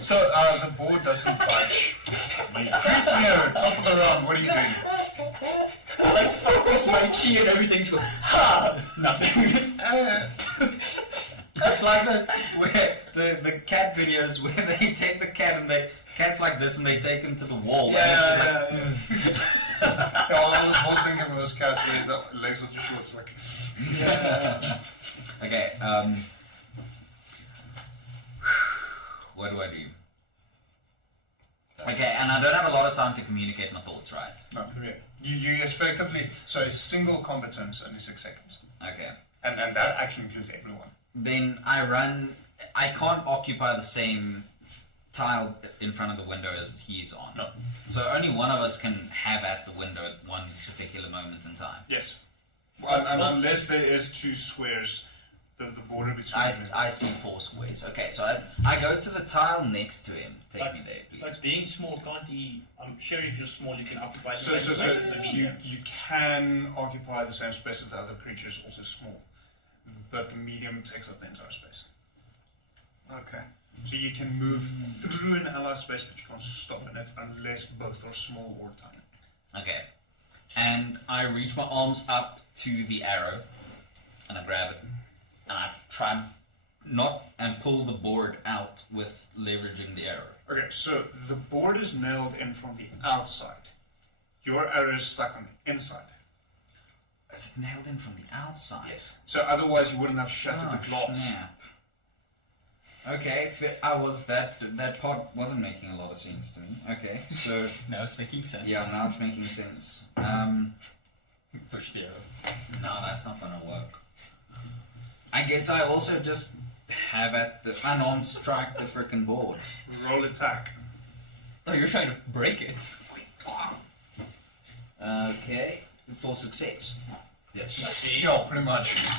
So the board doesn't budge. Here, top of the round. What are you doing? I like focus my chi and everything. Just go, ha! Nothing. It's like the cat videos where they take the cat and cat's like this and they take him to the wall. Yeah, I was more thinking of those cats where the legs are too short. It's like, Okay. What do I do? Okay, and I don't have a lot of time to communicate my thoughts, right? no. You effectively, so a single combat turn is only 6 seconds. Okay. And that actually includes everyone. Then I can't occupy the same tile in front of the window as he's on. No. So only one of us can have at the window at one particular moment in time. Yes. Well, unless there is 2 squares, the border between them is... I see 4 squares. Okay, so I go to the tile next to him. Take me there, please. But being small, can't he? I'm sure if you're small, you can occupy the So same space as the medium. you can occupy the same space as the other creatures, also small. But the medium takes up the entire space. Okay. So you can move through an ally space, but you can't stop in it unless both are small or tiny. Okay. And I reach my arms up to the arrow, and I grab it, and I try and pull the board out with leveraging the arrow. Okay, so the board is nailed in from the outside. Your arrow is stuck on the inside. It's nailed in from the outside. Yes. So otherwise you wouldn't have shattered the glass. Snap. Okay, that part wasn't making a lot of sense to me. Okay, so Now it's making sense. yeah, now it's making sense. Push the arrow. No, that's not gonna work. I guess I also just have at the unarmed strike the frickin' board. Roll attack. Oh, you're trying to break it. Okay, for success. Yes. Yeah, pretty much. Shit.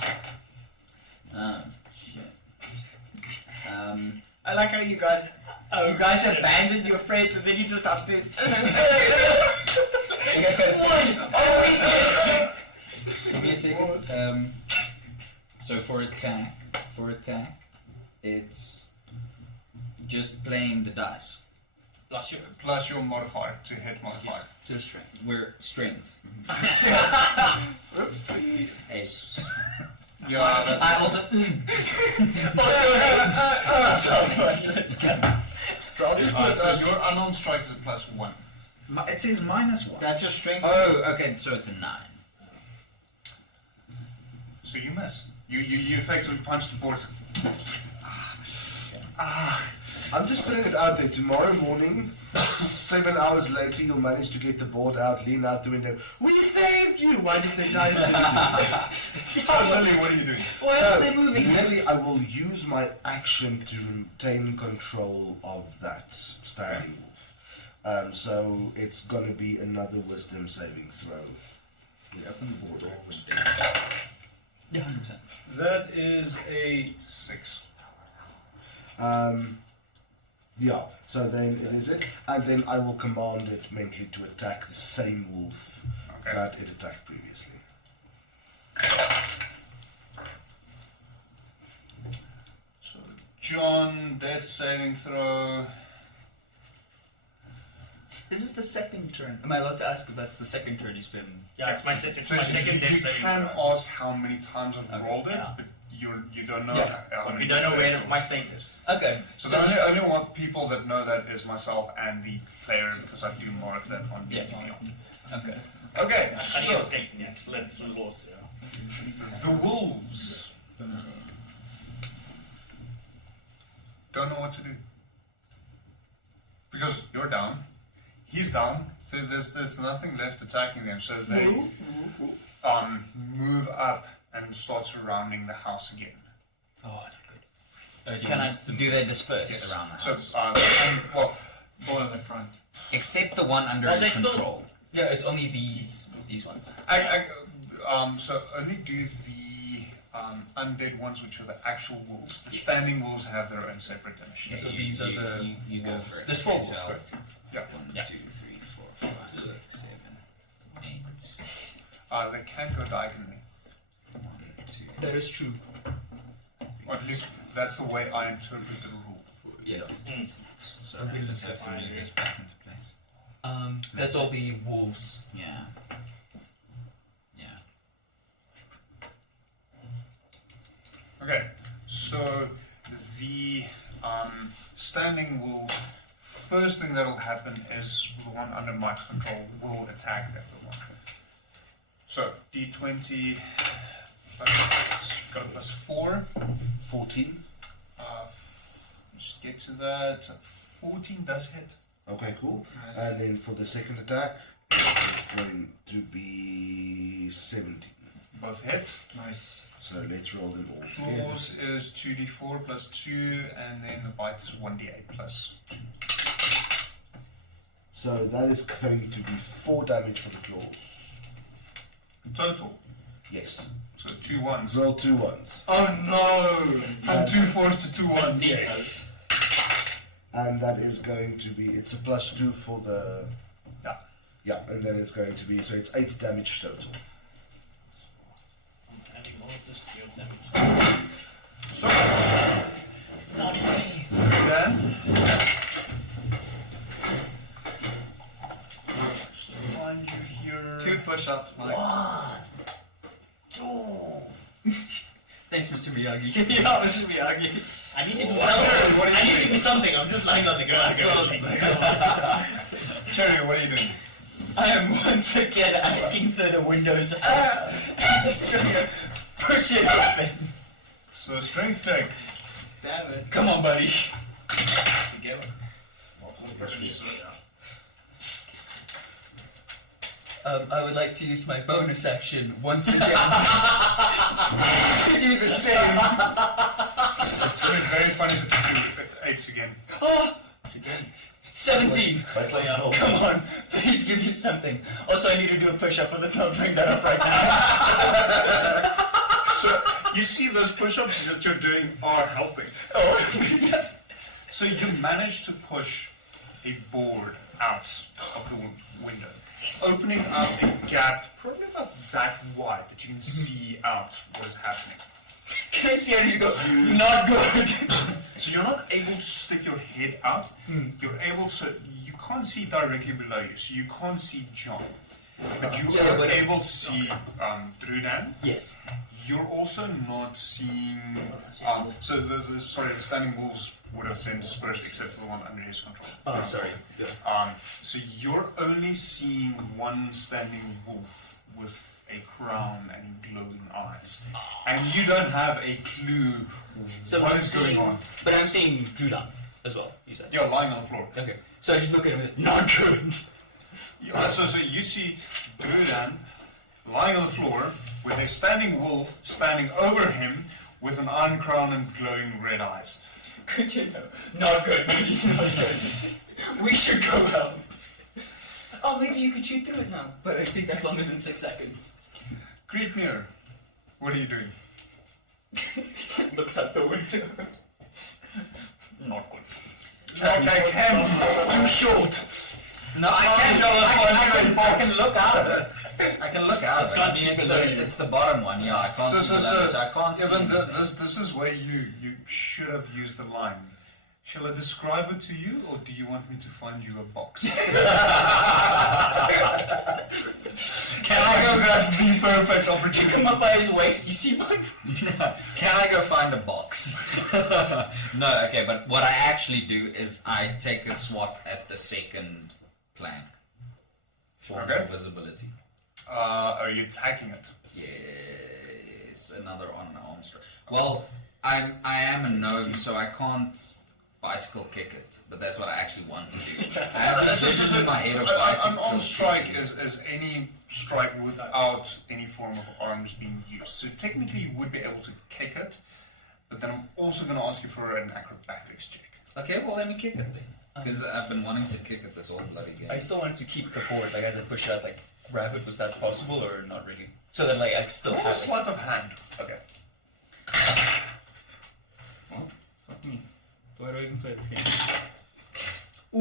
I like how you guys abandoned your friends and then you just upstairs. Give me a second. So for attack, it's just playing the dice. Plus your modifier to hit modifier. So strength. We're strength. Ace. Yeah, I also. Let's go. So I'll just put so your unarmed strike is a +1. It says -1. That's your strength. Oh, okay. So it's a 9. So you miss. You effectively punch the board. I'm just putting it out there. Tomorrow morning, 7 hours later, you'll manage to get the board out, lean out the window. We saved you! Why did they die? So Lily, what are you doing? Why So, are they moving? Lily, I will use my action to retain control of that standing wolf. So it's gonna be another wisdom saving throw. We open the board. Yeah, 100%. That is a 6. Yeah, so then it is it. And then I will command it mentally to attack the same wolf Okay. that it attacked previously. John, death saving throw. This is the second turn. Am I allowed to ask if that's the second turn he's been? Yeah, it's my second. So My second death you saving can throw. ask how many times I've rolled it, Yeah. but you don't know. Yeah. How But many we don't know death where saves. my strength is. Okay. So the only one people that know that is myself and the player because I do mark that on the Yes. Okay. Okay, I so think it's taken, yeah. So let's laws. the wolves don't know what to do because you're down, he's down. So there's nothing left attacking them. So they move up and start surrounding the house again. Oh, good. Can I do they disperse Yes. around the So house? more in the front. Except the one under Are they his still- control. Yeah, it's only these ones. So only do the undead ones, which are the actual wolves. The standing wolves have their own separate initiative. So these are the you go wolves. for it. There's 4 Okay, wolves, so- correct? Yeah. 1, 2, 3, 4, 5, 6, 7, 8. They can go diagonally. 1, 2, That is true. Or at least that's the way I interpret the rule. Yes. So Okay, I let's just have to find move it. this back into place. That's all the wolves. Yeah. Yeah. Okay, so the standing wolf, first thing that'll happen is the one under my control will attack everyone. So D20 got a +4. 14. Just get to that. 14 does hit. Okay, cool. And then for the second attack, it's going to be 17. Both hit. Nice. So let's roll them all together. Claws is 2d4 +2, and then the bite is 1d8 +2. So that is going to be 4 damage for the claws. Total. Yes. So 2 1s. Roll 2 1s. Oh no! From 2 4s to 2 1s. Yes. And that is going to be, it's a +2 for the... Yeah. Yeah, and then it's going to be, so it's 8 damage total. I'm adding all of this to your damage. So, Nice. then, just find you here. 2 push-ups, Mike. 1, 2. Thanks, Mr. Miyagi. Yeah, Mr. Miyagi. I need to do something. I need to do something. I'm just lying on the ground. Cherry, what are you doing? I am once again asking through the windows. Just trying to push it open. So, strength check. Damn it. Come on, buddy. I would like to use my bonus action once again to do the same. It's going to be very funny if it's 8s again. 17. Come on, please give me something. Also, I need to do a push-up, but let's not bring that up right now. So, you see those push-ups that you're doing are helping. Oh. So, you manage to push a board out of the window, opening up a gap probably about that wide that you can see out what is happening. Can I see how you go? Not good. So you're not able to stick your head out. You're able to. You can't see directly below you, so you can't see John, but you are able to see Drudan. Yes. You're also not seeing. So the standing wolves would have been dispersed except for the one under his control. Oh, I'm sorry. Good. So you're only seeing one standing wolf with a crown and glowing eyes, and you don't have a clue what is going on. But I'm seeing Drudan as well, you said. You're lying on the floor. Okay. So I just look at him and say, not good. So you see Drudan lying on the floor with a standing wolf standing over him with an iron crown and glowing red eyes. Good to know. Not good. Not good. We should go help. Oh, maybe you could shoot through it now. But I think that's longer than 6 seconds. Great mirror, what are you doing? Looks out the window. Not good. I can. Too short. No, I can't go up on you. I can look out. I can look out. I mean, it's the bottom one. Yeah, I can't see the ladder, so I can't see. Evan, this is where you should have used the line. Shall I describe it to you, or do you want me to find you a box? Can I go? That's the perfect opportunity. Come up by his waist, you see my... Can I go find a box? No, okay, but what I actually do is I take a swat at the second plank for invisibility. Are you attacking it? Yes, another unarmed strike. Well, I am a gnome, so I can't bicycle kick it, but that's what I actually want to do. I have a vision in my head of bicycle Unarmed strike kicking. is any strike without any form of arms being used. So technically you would be able to kick it, but then I'm also going to ask you for an acrobatics check. Okay, well let me kick it then. Because I've been wanting to kick it this whole bloody game. I still wanted to keep the board, like as I push it out, like grab it. Was that possible or not really? So that like I still Roll have a it. sleight of hand. Okay. Well, fuck me. Why do I even play this game?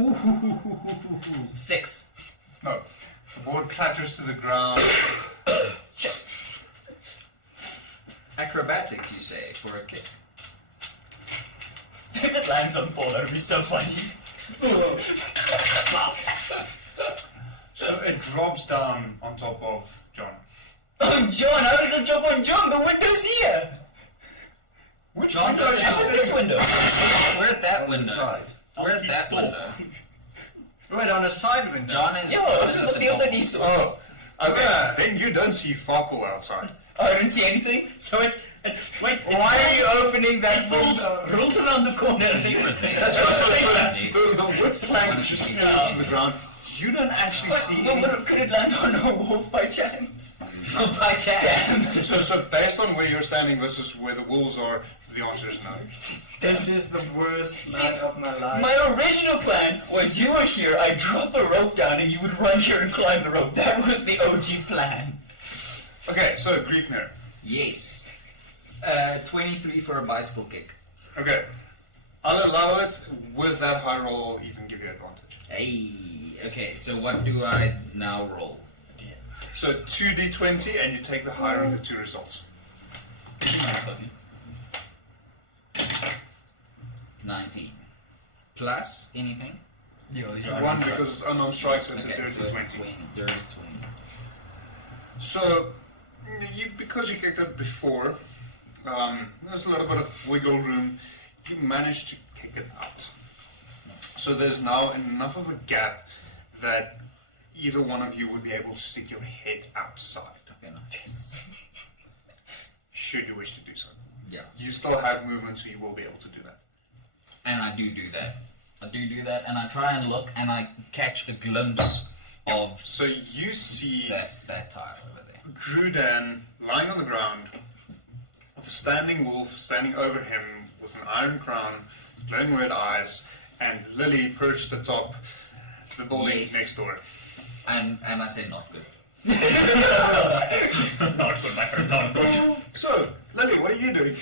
Ooh, 6. No. The board clatters to the ground. Acrobatics, you say, for a kick. If it lands on Paul, that would be so funny. So it drops down on top of John. Oh, John, how does it jump on John? The window's here! Which John's window already is out this window. We're at that On the window. side. We're at that window. Wait, on a side window. John is. Yo, this is the field that he saw. Oh, okay. Then you don't see Farkle outside. Oh, I didn't see anything? So wait, Why are you opening that window? rolled around the corner. You were there. The wood plank just falls to the ground. You don't actually see anything. Could it land on a wolf by chance? By chance. So based on where you're standing versus where the wolves are, the answer is no. This is the worst night of my life. My original plan was you were here, I'd drop a rope down and you would run here and climb the rope. That was the OG plan. Okay, so Greek mirror. Yes. 23 for a bicycle kick. Okay. I'll allow it with that high roll, I'll even give you advantage. Hey. Okay, so what do I now roll? So 2d20 and you take the higher of the two results. 19. Plus anything? One because it's unarmed strike, so it's a Okay, dirty so it's 20. 20. Dirty 20. So, because you kicked it before, there's a little bit of wiggle room. You managed to kick it out. So there's now enough of a gap that either one of you would be able to stick your head outside. Okay, no. Should you wish to do so. Yeah. You still have movement, so you will be able to do that. And I do that. I do that, and I try and look, and I catch a glimpse of So you see that tile over there. Drudan lying on the ground with a standing wolf standing over him with an iron crown, glowing red eyes, and Lily perched atop the building Yes. next door. And I say not good. Not good, my friend, not good. So, Lily, what are you doing?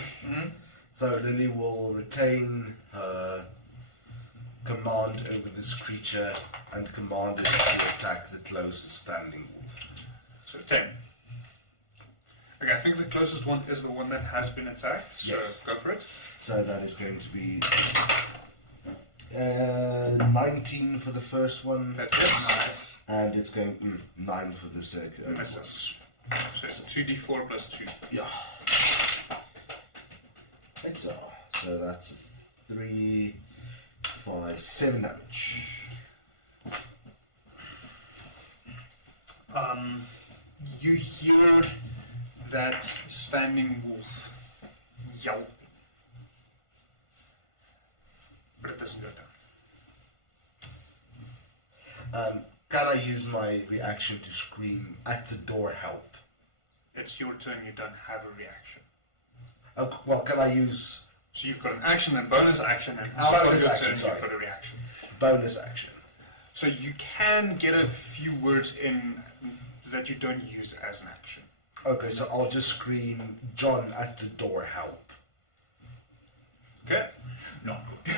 So Lily will retain her command over this creature and command it to attack the closest standing wolf. So 10. Okay, I think the closest one is the one that has been attacked, so Yes. go for it. So that is going to be 19 for the first one, That hits. and it's going 9 for the second. Misses. So it's a 2d4 plus 2. Yeah. That's all. So that's 3, 5, 7 damage. You hear that standing wolf yelping, but it doesn't go down. Can I use my reaction to scream at the door help? It's your turn, you don't have a reaction. Oh, well, can I use So you've got an action and bonus action, and outside Bonus of your action, turn sorry. you've got a reaction. bonus action? So you can get a few words in that you don't use as an action. Okay, so I'll just scream, John, at the door help. Okay? Not good.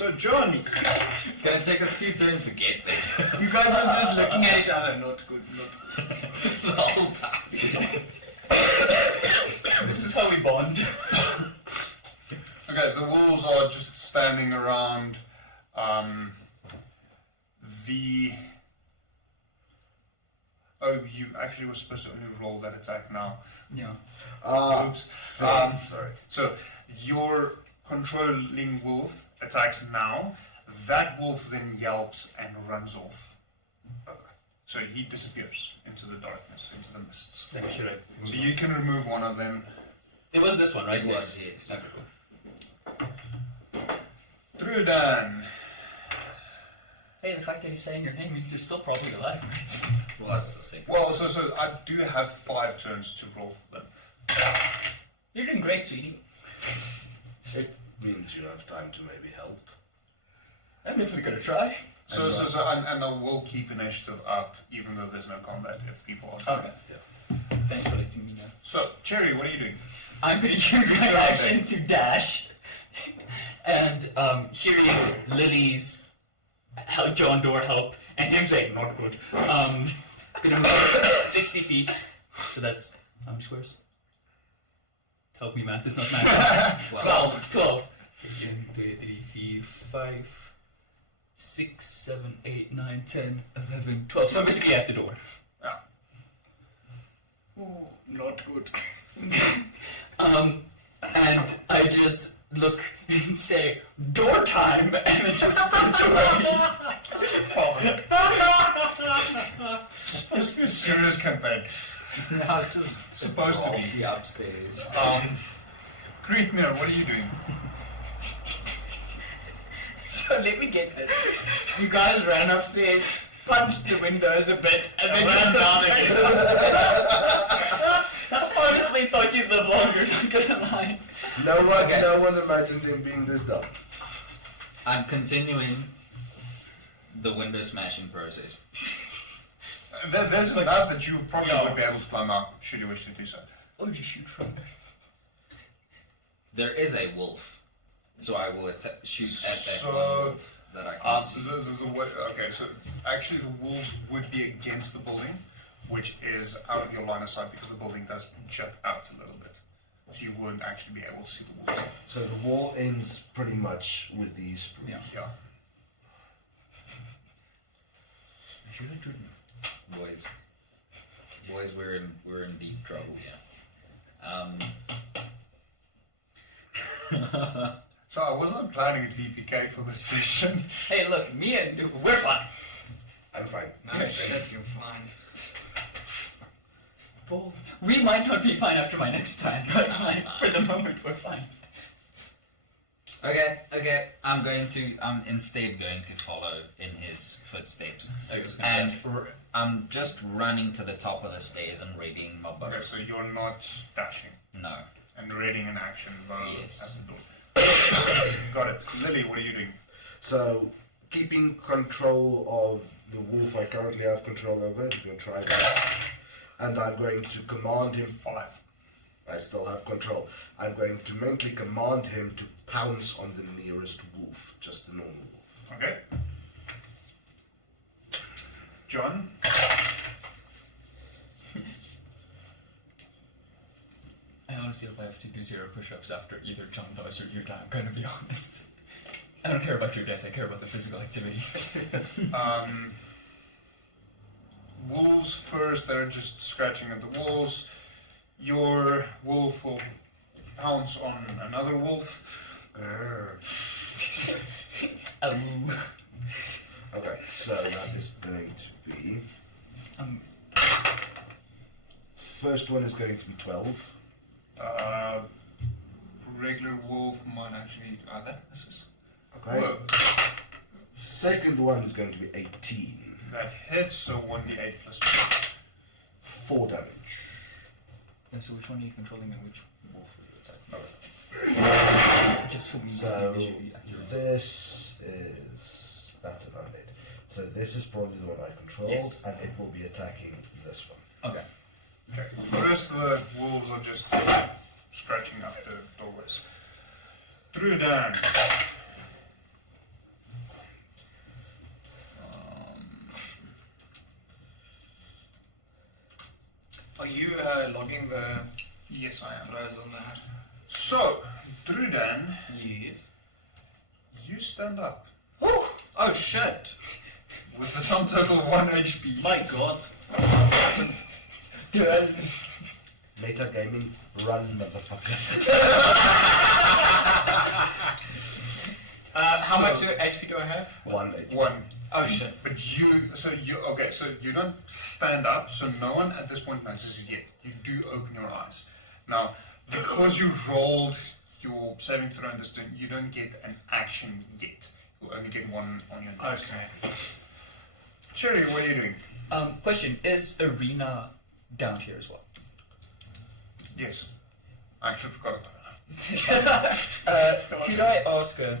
So, John, It's gonna take us 2 turns to get there. You guys are just looking at each other. Not good. The whole time. This is how we bond. Okay, the wolves are just standing around the... Oh, you actually were supposed to only roll that attack now. Yeah. Oops. Sorry. So, your controlling wolf attacks now. That wolf then yelps and runs off. So he disappears into the darkness, into the mists. Then should I? So you can remove one of them. It was this one, right? It was, yes. Okay, cool. Drudan. Hey, the fact that he's saying your name means you're still probably alive, right? Well, that's the same. Well, so I do have 5 turns to roll for them. You're doing great, sweetie. It means you have time to maybe help. I'm definitely gonna try. And I will keep initiative up, even though there's no combat if people are. Okay. Thanks for letting me know. So, Cherry, what are you doing? I'm gonna use my action to dash, and hearing Lily's John Doerr help, and him saying not good. Gonna move 60 feet. So that's how many squares? Help me, math. It's not math. 12. 12. 1, 2, 3, 4, 5. 6, 7, 8, 9, 10, 11, 12. So I'm basically at the door. Yeah. Oh, not good. And I just look and say, door time, and then just sprint away. It's supposed to be a serious campaign. I was just Supposed to be. the upstairs. Great Mirror, what are you doing? So let me get this. You guys ran upstairs, punched the windows a bit, and then ran down again. Honestly, thought you'd live longer, not gonna lie. No one imagined him being this dumb. I'm continuing the window smashing process. There's enough that you probably would be able to climb up, should you wish to do so. Or just shoot from there. There is a wolf, so I will shoot at that So, one wolf that I can't see. Okay, so actually the wolves would be against the building, which is out of your line of sight because the building does jut out a little bit. So you wouldn't actually be able to see the wolves. So the wall ends pretty much with these. Yeah. Boys, we're in deep trouble here. So I wasn't planning a TPK for this session. Hey, look, me and we're fine. I'm fine. You're fine. We might not be fine after my next plan, but like, for the moment we're fine. Okay. I'm instead going to follow in his footsteps. And I'm just running to the top of the stairs and readying my bow. Okay, so you're not dashing. No. And reading an action bow Yes. at the door. Got it. Lily, what are you doing? So, keeping control of the wolf I currently have control over, we're going to try that. And I'm going to command him. 5. I still have control. I'm going to mentally command him to pounce on the nearest wolf, just the normal wolf. Okay. John? I honestly hope I have to do 0 push-ups after either John does or you die, I'm gonna be honest. I don't care about your death, I care about the physical activity. Wolves first, they're just scratching at the walls. Your wolf will pounce on another wolf. Okay, so that is going to be... First one is going to be 12. Regular wolf might actually... that misses. Okay. Whoa. Second one is going to be 18. That hits, so 1d8 plus 2. 4 damage. Yeah, so which one are you controlling and which wolf are you attacking? Just for me to So, be visually accurate. this is... That's an undead. So this is probably the one I control, Yes. and it will be attacking this one. Okay. Okay. The rest of the wolves are just scratching up the doorways. Drudan. Are you logging the Yes, I am. rows on that? So, Drudan, Yes. you stand up Oh shit! with the sum total of 1 HP. My god. Meta gaming, run, motherfucker. How much HP do I have? 1 HP. 1. Oh shit. But so you don't stand up, so no one at this point notices yet. You do open your eyes. Now, because you rolled your saving throw in this turn, you don't get an action yet. You'll only get one on your next. Okay. Cherry, what are you doing? Question, is Arena down here as well? Yes. I actually forgot about that. Could I ask her,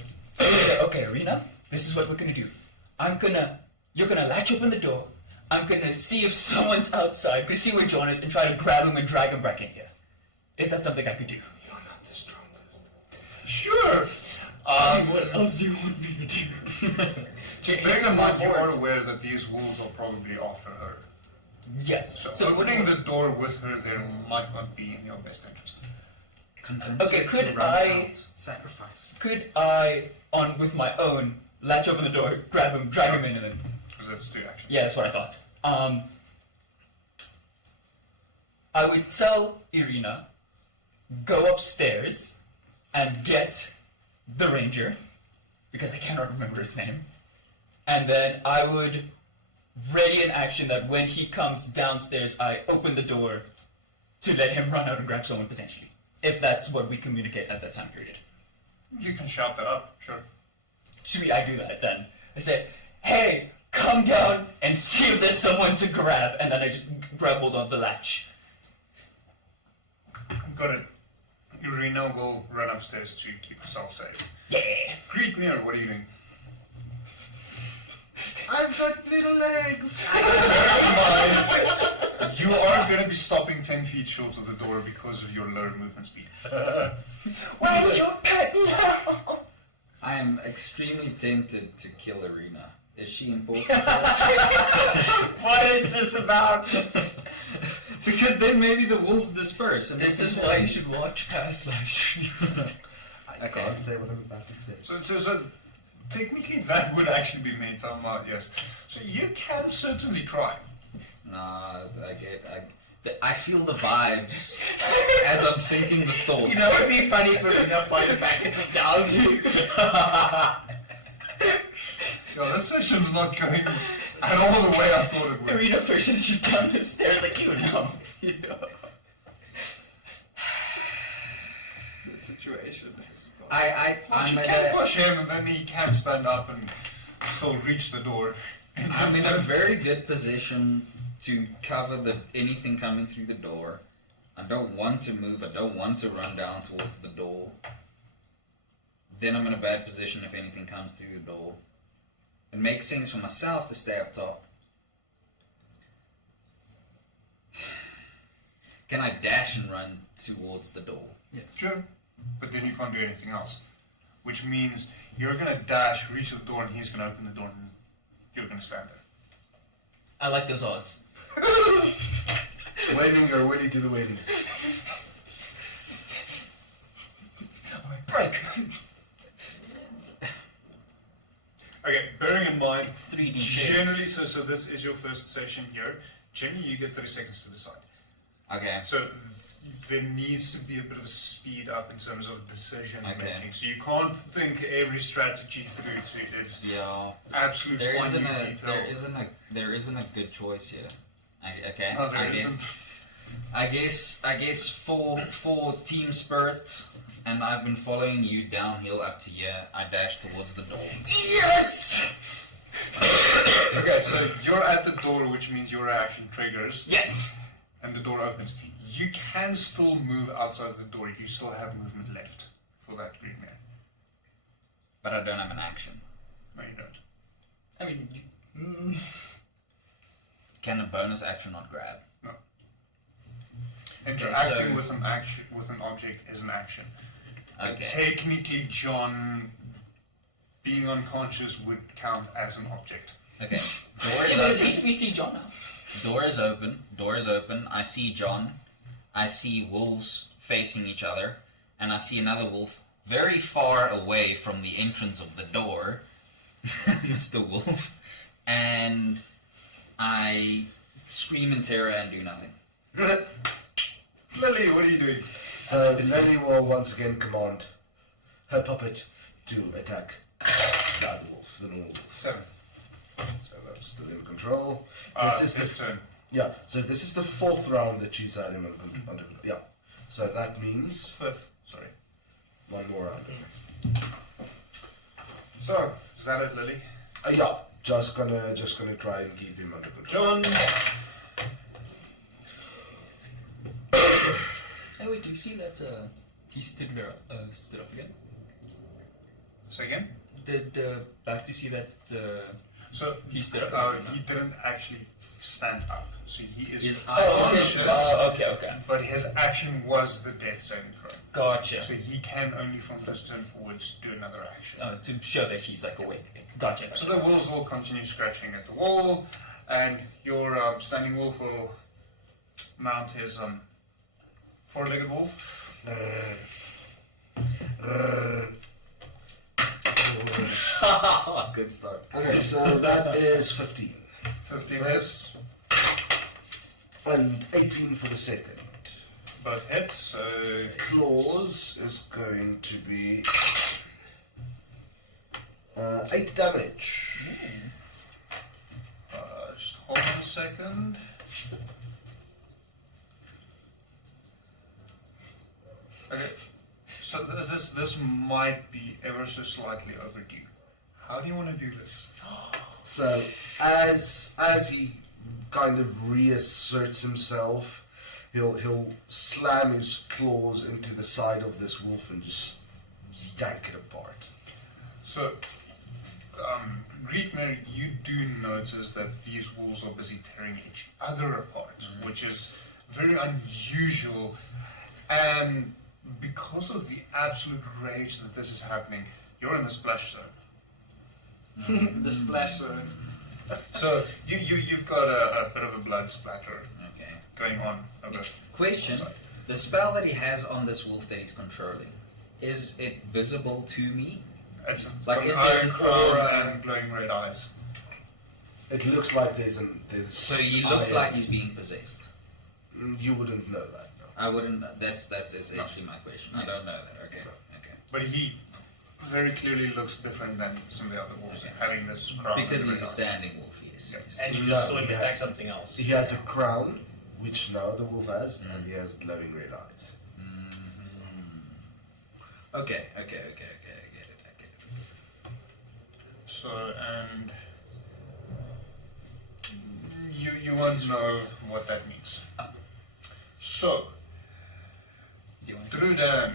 okay, Arena, this is what we're gonna do. You're gonna latch open the door, I'm gonna see if someone's outside, gonna see where John is, and try to grab him and drag him back in here. Is that something I could do? You're not the strongest. Sure! What else do you want me to do? Just bearing in mind, you are aware that these wolves are probably after her. Yes. So opening the door with her there might not be in your best interest. Okay, could I Sacrifice. with my own, latch open the door, grab him, drag him in, and then... Because that's 2 actions. Yeah, that's what I thought. I would tell Irina, go upstairs and get the ranger, because I cannot remember his name, and then I would ready an action that when he comes downstairs, I open the door to let him run out and grab someone potentially, if that's what we communicate at that time period. You can shout that up, sure. Should I do that then? I say, hey, come down and see if there's someone to grab, and then I just grab hold of the latch. Got it. Irina will run upstairs to keep herself safe. Yeah. Creekmere, what are you doing? I've got little legs! You are going to be stopping 10 feet short of the door because of your low movement speed. Where's your pet now? I am extremely tempted to kill Arena. Is she important? What is this about? Because then maybe the wolves disperse. And This is why you should watch past live streams. I can't say what I'm about to say. So technically that would actually be me, yes. So you can certainly try. Nah, I feel the vibes as I'm thinking the thoughts. You know, it'd be funny for Rena playing back into Dowsy. Yeah, this session's not going at all the way I thought it would. Arena pushes you down the stairs like, you know. The situation is gone. She can push him and then he can stand up and still reach the door. And I'm in a very good position to cover anything coming through the door. I don't want to move. I don't want to run down towards the door. Then I'm in a bad position if anything comes through the door. It makes sense for myself to stay up top. Can I dash and run towards the door? Yes. Sure, but then you can't do anything else. Which means you're going to dash, reach the door, and he's going to open the door, and you're going to stand there. I like those odds. Waving your willy to the wind. Break! Okay, bearing in mind, It's 3D. generally, so this is your first session here. Generally, you get 30 seconds to decide. Okay. So there needs to be a bit of a speed up in terms of decision Okay. making. So you can't think every strategy through to its Yeah. absolute There fine isn't detail. there isn't a good choice here. Okay. No, there I guess. isn't. I guess for team spirit, and I've been following you downhill up to here. I dash towards the door. Yes! Okay, so you're at the door, which means your reaction triggers, Yes! and the door opens. You can still move outside the door. You still have movement left for that green man. But I don't have an action. No, you don't. I mean, Can a bonus action not grab? No. Interacting with an action with an object is an action. Okay. Technically, John being unconscious would count as an object. Okay. Door yeah, is but at open. least we see John now. Door is open. I see John. I see wolves facing each other. And I see another wolf very far away from the entrance of the door. Mr. Wolf. And I scream in terror and do nothing. Lily, what are you doing? So Lily will once again command her puppet to attack the other wolf, the normal wolf. 7. So that's still in control. His turn. Yeah, so this is the 4th round that she's had him under control. Yeah, so that means 5th. Sorry. one more round. So, is that it, Lily? Yeah, just gonna try and keep him under control. John. Hey, wait, do you see that he stood up again? Say again? Back to see that So he stood up? he didn't actually stand up. So he is His conscious, okay. but his action was the death saving throw. Gotcha. So he can only from this turn forwards do another action. To show that he's like awake. Gotcha. So the wolves will continue scratching at the wall, and your standing wolf will mount his four-legged wolf. Good start. Okay, so that is 15. 15 hits. And 18 for the second. Both hits, so Claws is going to be 8 damage. just hold on a second. Okay, so this might be ever so slightly overdue. How do you want to do this? So as he kind of reasserts himself, he'll slam his claws into the side of this wolf and just yank it apart. So, Greetmare, you do notice that these wolves are busy tearing each other apart, which is very unusual, and because of the absolute rage that this is happening, you're in the splash zone. The splash zone. So you've got a bit of a blood splatter Okay. going on over. Question: the spell that he has on this wolf that he's controlling, is it visible to me? It's Like, got is an there iron an crown aura? and glowing red eyes. It looks like there's. So he looks like he's being possessed. You wouldn't know that, no. I wouldn't. That's essentially my question. I don't know that. Okay. Okay. But he very clearly looks different than some of the other wolves, Okay. having this crown. Because and he's a red eyes. standing wolf. Yes. Yep. yes. And you No, just saw him he attack had- something else. He has a crown, which now the wolf has, and he has glowing red eyes. Okay. I get it. So, and you want to know what that means. So, Do you want Drudan,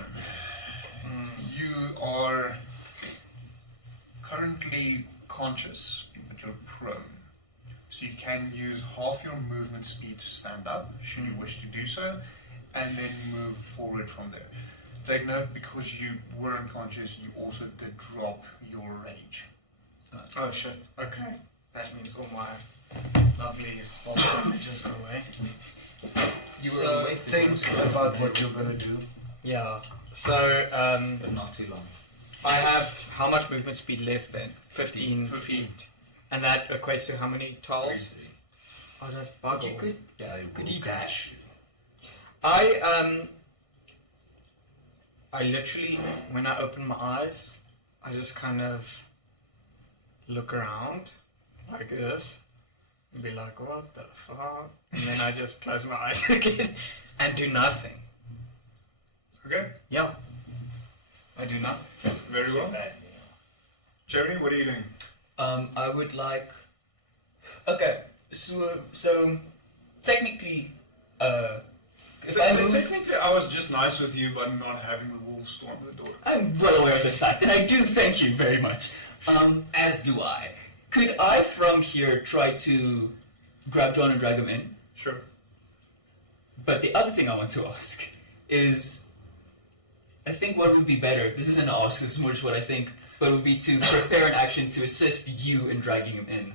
you are currently conscious, but you're prone. So you can use half your movement speed to stand up, should you wish to do so, and then move forward from there. Take note, because you were unconscious, you also did drop your rage. Oh shit. Okay. That means all my lovely half damages go away. You were So, awake. Think about what you're gonna do. Yeah. So, But not too long. I have how much movement speed left then? 15 15. feet. And that equates to how many tiles? 3. Oh, that's buggle. You could. I Could will he catch dash? you. I literally, when I open my eyes, I just kind of look around like this and be like, what the fuck? And then I just close my eyes again and do nothing. Okay, Yeah. I do nothing. very well. Jeremy, what are you doing? I would like. Okay, so technically, if I move, Technically, I was just nice with you by not having the wolves storm the door. I'm well aware of this fact, and I do thank you very much. As do I. Could I, from here, try to grab John and drag him in? Sure. But the other thing I want to ask is, I think what would be better. This isn't an ask. This is more just what I think. But would be to prepare an action to assist you in dragging him in.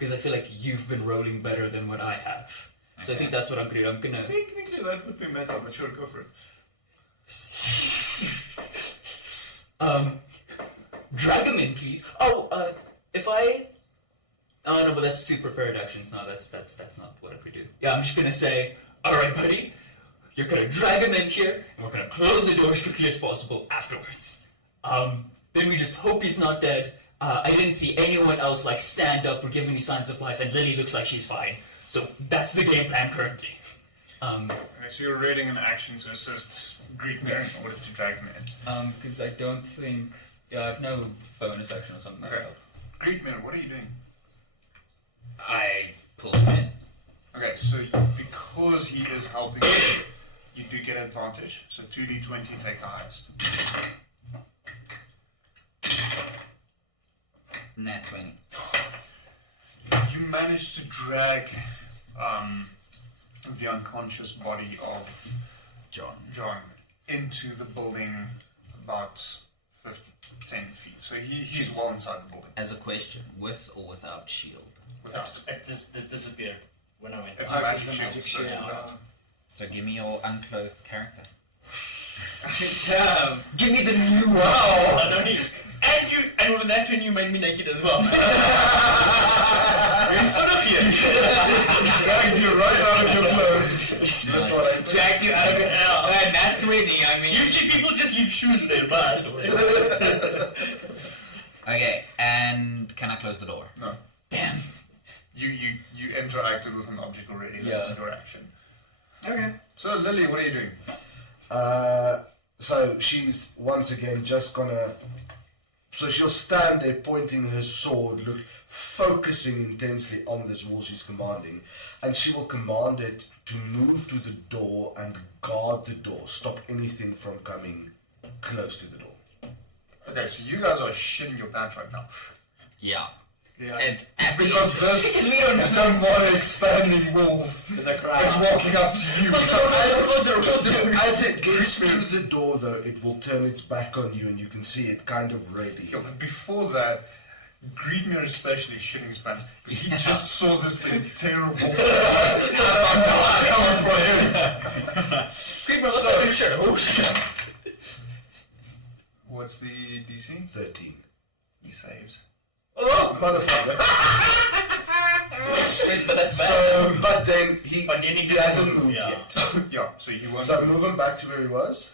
because I feel like you've been rolling better than what I have. So I think that's what I'm gonna do. I'm gonna. Technically, that would be meta, but sure, go for it. Drag him in, please. Oh, if I. Oh no, but that's 2 prepared actions. No, that's not what I could do. Yeah, I'm just gonna say, all right, buddy, you're gonna drag him in here, and we're gonna close the door as quickly as possible afterwards. Then we just hope he's not dead. I didn't see anyone else like stand up or give any signs of life, and Lily looks like she's fine. So that's the game plan currently. Okay, so you're raiding an action to assist Greekmere in order to drag him in. Because I don't think. Yeah, I have no bonus action or something like Okay. that. Greekmere, what are you doing? I pull him in. Okay, so because he is helping you do get advantage. So 2d20, take the highest. Nat 20. You manage to drag the unconscious body of John into the building about 10 feet. So he's well inside the building. As a question, with or without shield? Without. It disappeared when I went. It's a magic shield. So it's without. So give me your unclothed character. Damn. Give me the new one! Oh, no need. And with that one you made me naked as well. He's put up here. Dragged you right out of your clothes. Dragged you out of your Nat 20, I mean. Usually people just leave shoes there, but Okay, and can I close the door? No. Damn. You interacted with an object already. That's Yeah. your action. Okay. So Lily, what are you doing? So she's once again just gonna. So she'll stand there pointing her sword, focusing intensely on this wall she's commanding, and she will command it to move to the door and guard the door, stop anything from coming close to the door. Okay, so you guys are shitting your pants right now. Yeah. yeah. It's Because this Because we don't know. demonic standing wolf The crowd. is walking up to you. As it gets to the door, though, it will turn its back on you, and you can see it kind of ready. Yeah, but before that, Greedmere especially shitting his pants because he just saw this thing terrible. Coming from him. What's the DC? 13. He saves. Oh, motherfucker! But that's bad. So, but then he need hasn't moved yet. Yeah, so you won't. So move him back to where he was.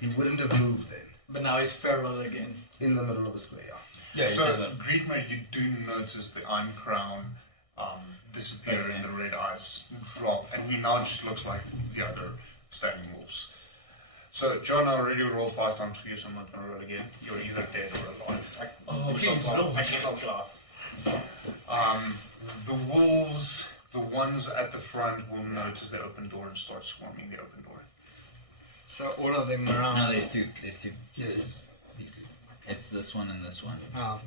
He wouldn't have moved then. But now he's feral again. In the middle of a square. Yeah, So, Greedmere, you do notice the Iron Crown disappear and the red eyes drop, and he now just looks like the other standing wolves. So, John, I already rolled 5 times for you, so I'm not going to roll again. You're either dead or alive. Oh, please, no. I can't laugh. The wolves, the ones at the front, will notice the open door and start swarming the open door. So all of them around. No, there's two. There's two. Yes. These two. It's this one and this one. Oh.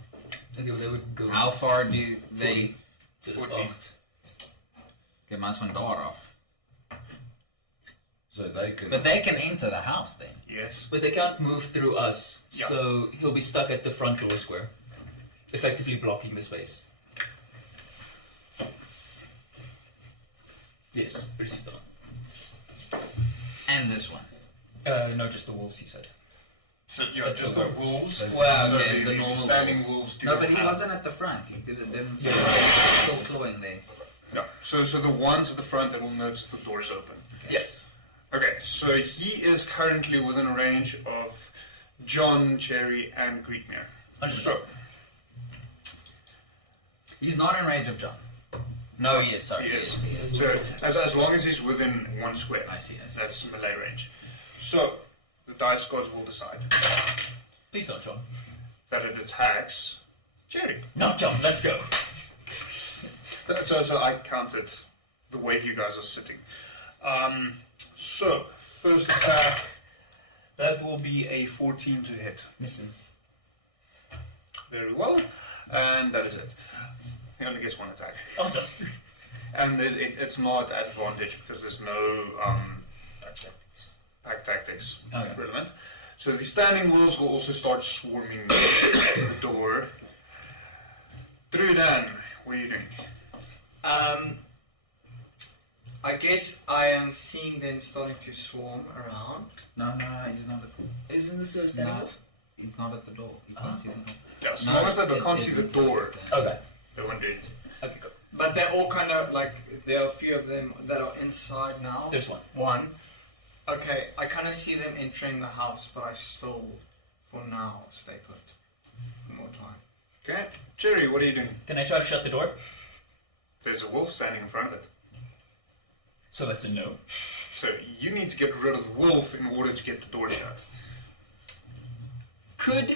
Okay, well, they would go. How far do they... Just 14. off. Get my van daar af. So they can. But they can enter the house then. Yes. But they can't move through us, Yeah. so he'll be stuck at the front door square, effectively blocking the space. Yes, where's he still? And this one. No, just the wolves, he said. So, yeah, That's just a the wolf. wolves. Well, so yes, the the normal standing wolves. wolves do No, not but he have- wasn't at the front. He didn't say still flowing there. Yeah, so the ones at the front that will notice the door's open. Yes. Okay, so he is currently within range of John, Cherry, and Greekmere. So, He's not in range of John. No, he is. Sorry, he is. He is. So, as long as he's within 1 square, I see. that's melee range. So, the dice gods will decide Please not, John. that it attacks Cherry. No, John, let's go. So I counted the way you guys are sitting. So, first attack, that will be a 14 to hit. Misses. Very well, and that is it. He only gets 1 attack. Awesome. And it's not advantage because there's no pack tactics Okay. relevant. So the standing wolves will also start swarming the door. Druidan, what are you doing? I guess I am seeing them starting to swarm around. No, he's not. Isn't this a standing No. wolf? He's not at the door. He can't see the door. Yeah, as long as they can't see the door, Okay. they won't do it. Okay, go. But they're all kind of like, there are a few of them that are inside now. There's one. One. Okay, I kind of see them entering the house, but I still, for now, stay put. For more time. Okay, Jerry, what are you doing? Can I try to shut the door? There's a wolf standing in front of it. So that's a no. So you need to get rid of the wolf in order to get the door shut. Could...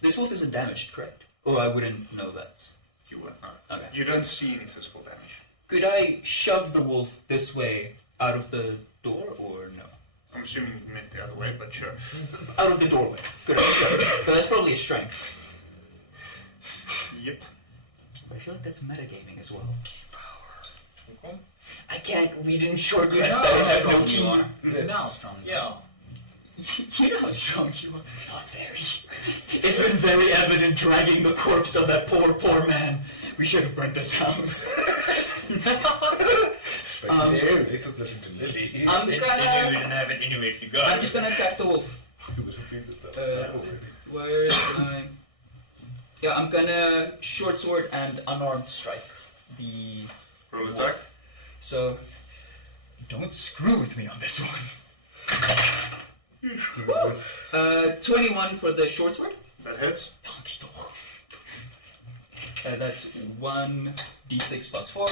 This wolf isn't damaged, correct? Or I wouldn't know that. You won't know. Okay. You don't see any physical damage. Could I shove the wolf this way out of the door, or no? I'm assuming you meant the other way, but sure. Out of the doorway. Could I shove it? But that's probably a strength. Yep. But I feel like that's metagaming as well. Okay. I can't read in short rest that I have no key. You know how strong you are. You know how strong you are. Not very. It's been very evident dragging the corpse of that poor man. We should have burnt this house. No, let's listen to Lily. I'm We gonna... didn't have it anyway to go. I'm just gonna attack the wolf. Where is my... Yeah, I'm gonna short sword and unarmed strike the Roll wolf. attack. So, don't screw with me on this one. 21 for the short sword. That hits. That's 1d6 plus 4.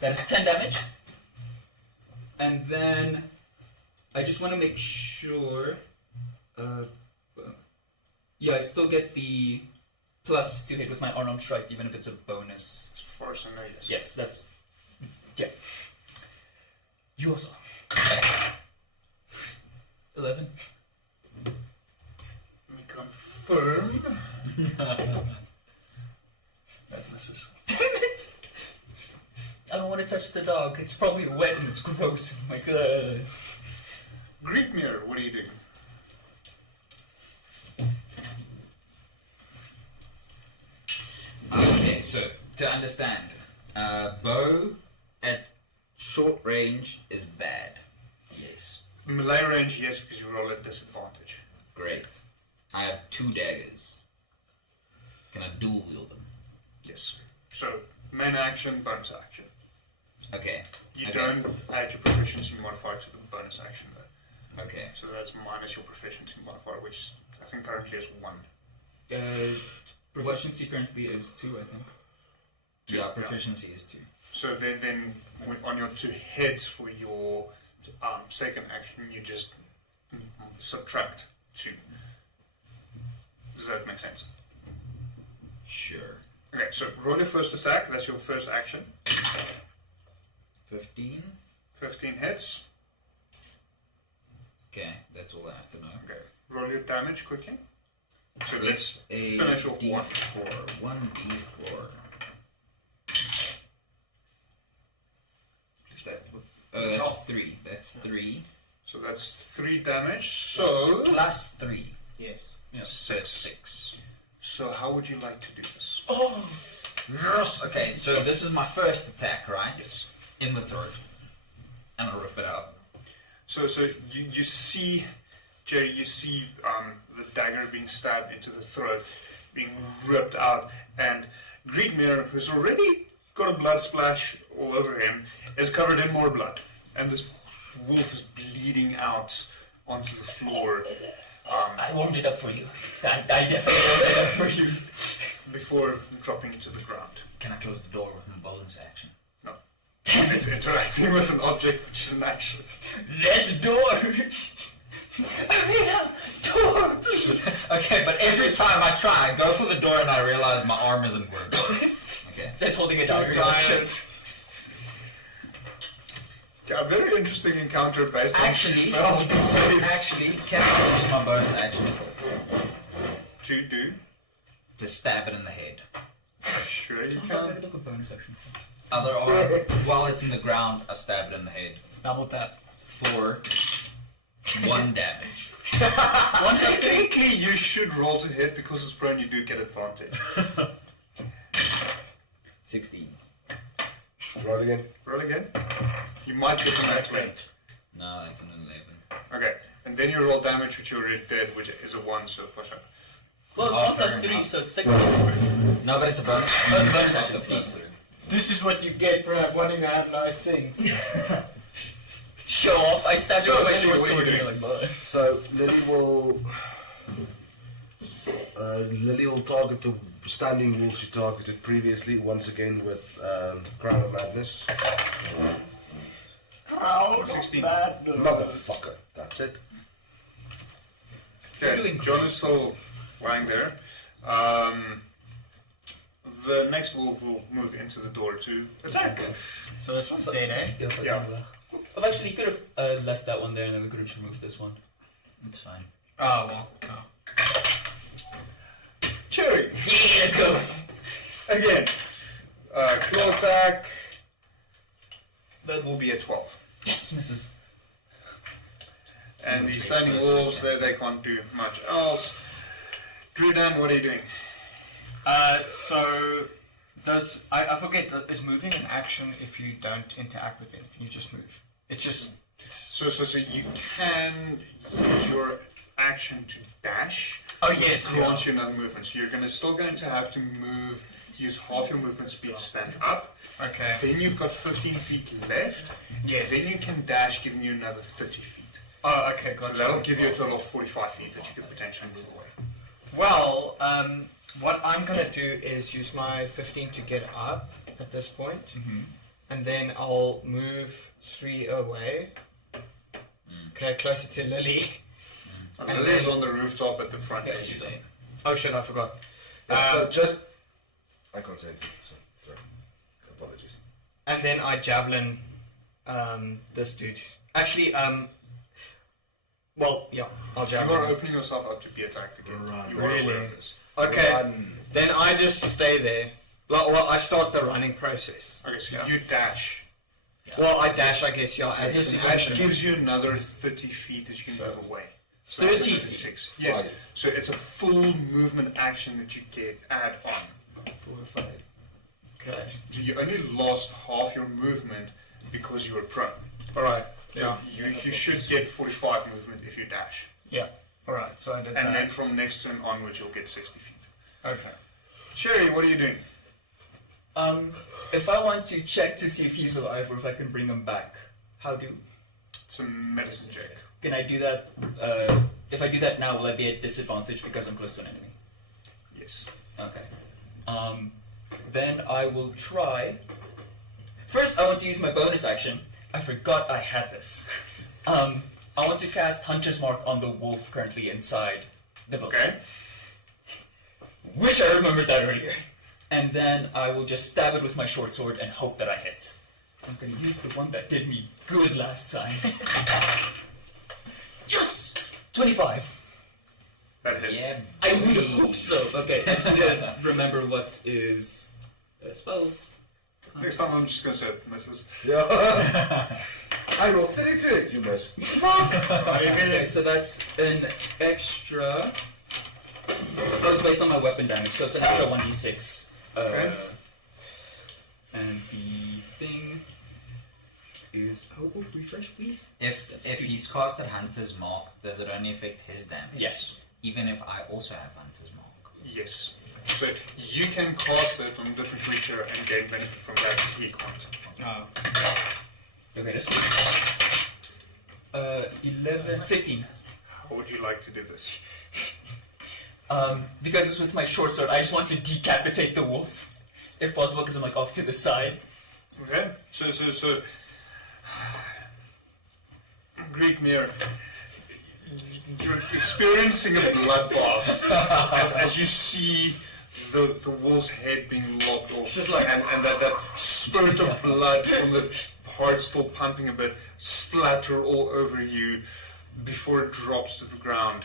That is 10 damage. And then I just want to make sure. Yeah, I still get the plus to hit with my unarmed strike, even if it's a bonus. As far as I know, yes. Yes, that's. Yeah. You also. 11. Let me confirm. That misses. Damn it! I don't want to touch the dog. It's probably wet and it's gross. Oh my god. Greek mirror, what are you doing? Okay, so to understand, bow at short range is bad. Yes. Melee range, yes, because you roll at disadvantage. Great. I have 2 daggers. Can I dual wield them? Yes. So, main action, bonus action. Okay. You Okay. don't add your proficiency modifier to the bonus action though. Okay. So that's minus your proficiency modifier, which I think currently is 1. Proficiency currently is 2, I think. Yeah, proficiency is 2. So then on your 2 hits for your second action, you just subtract 2. Does that make sense? Sure. Okay, so roll your first attack. That's your first action. 15. 15 hits. Okay, that's all I have to know. Okay, roll your damage quickly. So let's A finish off one. D4. 1d4. That's 3. That's 3. So that's 3 damage. So Plus 3. Yes. Yes. So 6. So how would you like to do this? Oh! Yes. Okay, so this is my first attack, right? Yes. In the throat. And I'll rip it out. So you see, Jerry, you see the dagger being stabbed into the throat, being ripped out, and Greekmere, who's already got a blood splash all over him, is covered in more blood, and this wolf is bleeding out onto the floor. I warmed it up for you. I definitely warmed it up for you. Before dropping to the ground. Can I close the door with my bonus action? No. It's interacting with an object, which is an action. This door! Arena! Door, please! Okay, but every time I try, I go for the door and I realize my arm isn't working. Okay. That's holding a dagger. Giant. A very interesting encounter based on Actually, saves. can I use my bonus action still? To do. To stab it in the head. Sure you Look can. at bonus action. Other arm, while it's in the ground, I stab it in the head. Double tap. For 1 damage. Once technically you should roll to hit because it's prone. You do get advantage. 16. Roll again. Roll again. You might get on that 20. No, it's an 11. Okay, and then you roll damage, which you already did, which is a 1. So push up. Well, it's 1 plus 3, so it's technically. No, but it's a bonus. Bonus action, Plus please. 3. This is what you get for wanting to have nice things. Show off. I stabbed So, it with my Lily, short what are you sword and doing? you're like, "Boy." So Lily will target the standing wolf she targeted previously, once again with Crown of Madness. Crown 16. Motherfucker, that's it. Okay, John is still lying there. The next wolf will move into the door to attack. So this one's dead, eh? Yeah. Well, actually, you could have left that one there and then we could have just removed this one. It's fine. Oh, well. Oh. Cherry! Yeah, let's go! Again. Claw attack. That will be a 12. Yes, misses. And the standing wolves, they can't do much else. Drudan, what are you doing? So does I forget, is moving an action if you don't interact with anything, you just move. It's just So you can use your action to dash. Oh yes. To launch another movement. So you're still going to have to move, use half your movement speed to stand up. Okay. Then you've got 15 feet left. Yes. Then you can dash, giving you another 30 feet. Oh, okay, gotcha. So that'll give you a total of 45 feet that you could potentially move away. Well, what I'm gonna do is use my 15 to get up at this point, and then I'll move 3 away. Okay, closer to Lily. And And Lily's then- on the rooftop at the front edge. Oh shit, I forgot. So just... I can't say anything, so sorry. Apologies. And then I javelin this dude. Actually, well, yeah, I'll You javelin. are opening yourself up to be attacked again. You are Really? aware of this. Okay, Run. then I just stay there. Well, I start the running process. Okay, so you dash. Well, I dash, I guess, yeah, as This an action. gives you another 30 feet that you can move away. So 30? that's 36. Yes. Fine. So it's a full movement action that you get add on. 4 or 5. Okay. So you only lost half your movement because you were prone. Alright. So you should get 45 movement if you dash. Yeah. Alright, so I did And that. then from next turn onwards you'll get 60 feet. Okay. Sherry, what are you doing? If I want to check to see if he's alive or if I can bring him back, how do... It's a medicine check. Can I do that, if I do that now, will I be at disadvantage because I'm close to an enemy? Yes. Okay. Then I will try... First, I want to use my bonus action. I forgot I had this. I want to cast Hunter's Mark on the wolf currently inside the building. Okay. Wish I remembered that earlier. And then I will just stab it with my short sword and hope that I hit. I'm gonna use the one that did me good last time. Yes! 25. That hits. Yeah. I would hope so. Okay, I just need to remember what is spells. Next time I'm just gonna say it misses. Yeah. I roll 33, you must. Okay, so that's an extra. Oh, it's based on my weapon damage, so it's an extra 1d6. Okay. And the thing is. Oh, refresh, please. If he's casted Hunter's Mark, does it only affect his damage? Yes. Even if I also have Hunter's Mark. Yes. So you can cast it on a different creature and gain benefit from that. He can't. Oh. Okay, that's good. 11, 15. How would you like to do this? Because it's with my short sword, I just want to decapitate the wolf, if possible, because I'm like off to the side. Okay. So Greek mirror. You're experiencing a bloodbath as you see the wolf's head being lopped off. It's just like- and that spurt of blood from the heart still pumping a bit splatter all over you before it drops to the ground.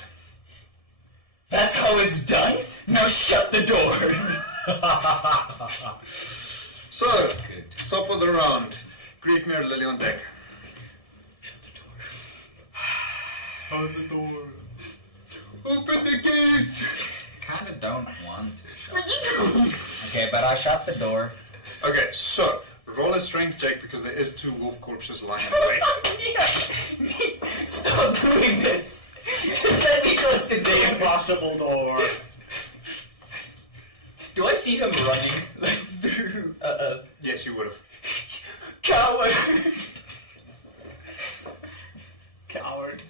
That's how it's done? Now shut the door! So, Good. top of the round. Greek mirror, Lily on deck. Shut the door. Open the gate! Kinda don't want to shut. Okay, but I shut the door. Okay, so roll a strength check because there is 2 wolf corpses lying in the way. Stop doing this! Just let me close the The door! impossible door. Do I see him running, like, through, Yes, you would have. coward? Coward.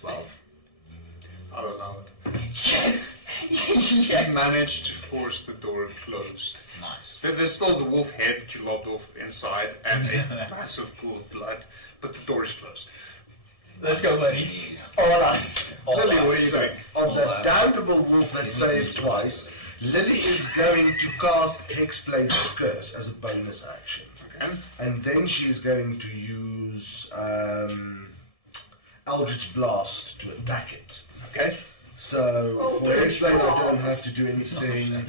12. I'll allow it. Yes! You managed to force the door closed. Nice. There's still the wolf head that you lobbed off inside and a massive pool of blood, but the door is closed. Let's go, buddy. Jeez. All us. Lily, what are you So, doing? On the damnable wolf that saved twice, Lily is going to cast Hexblade's Curse as a bonus action. Okay. And then she's going to use Eldritch Blast to attack it. Okay. So for Hexblade I don't have to do anything.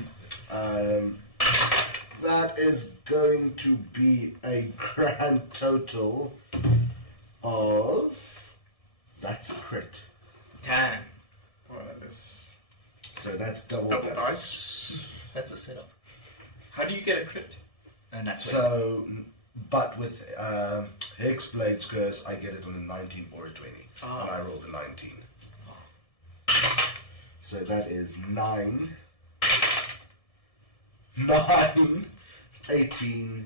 That is going to be a grand total of... That's a crit. Damn. Well, that is... So that's double Double damage. dice. That's a setup. How do you get a crit? And that's So, but with Hexblade's Curse, I get it on a 19 or a 20. And I rolled a 19. So that is 9. 9. 18.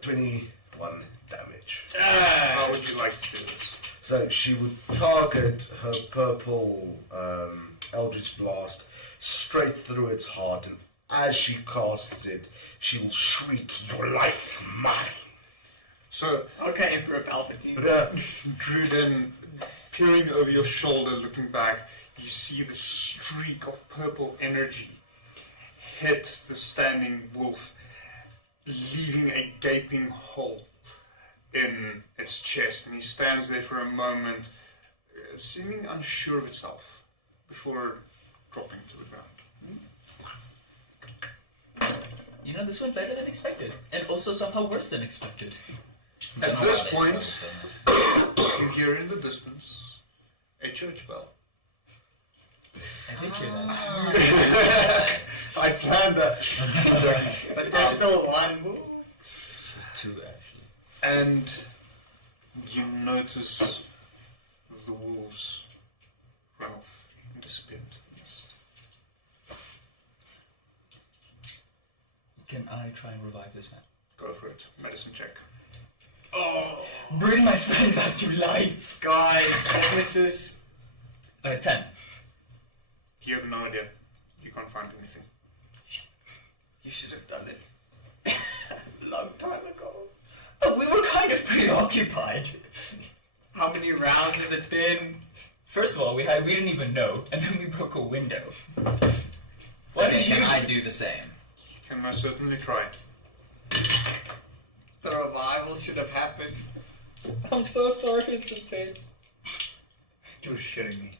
21 damage. How would you like to do this? So she would target her purple Eldritch Blast straight through its heart, and as she casts it, she will shriek, "Your life is mine!" So, Okay, Emperor Palpatine. Druden, peering over your shoulder, looking back, you see the streak of purple energy hit the standing wolf, leaving a gaping hole in its chest, and he stands there for a moment, seeming unsure of itself, before dropping to the ground. You know, this went better than expected. And also somehow worse than expected. At this point, you hear in the distance a church bell. I did hear that. I planned that. But there's still one move. There's 2 actually. And you notice the wolves run off and disappear into the mist. Can I try and revive this man? Go for it. Medicine check. Oh, Bring my friend back to life! guys, that misses. 10. You have no idea. You can't find anything. You should have done it. Long time ago. Oh, we were kind of preoccupied. How many rounds has it been? First of all, we didn't even know, and then we broke a window. What can I do the same? You can most certainly try. The revival should have happened. I'm so sorry to take. You're shitting me.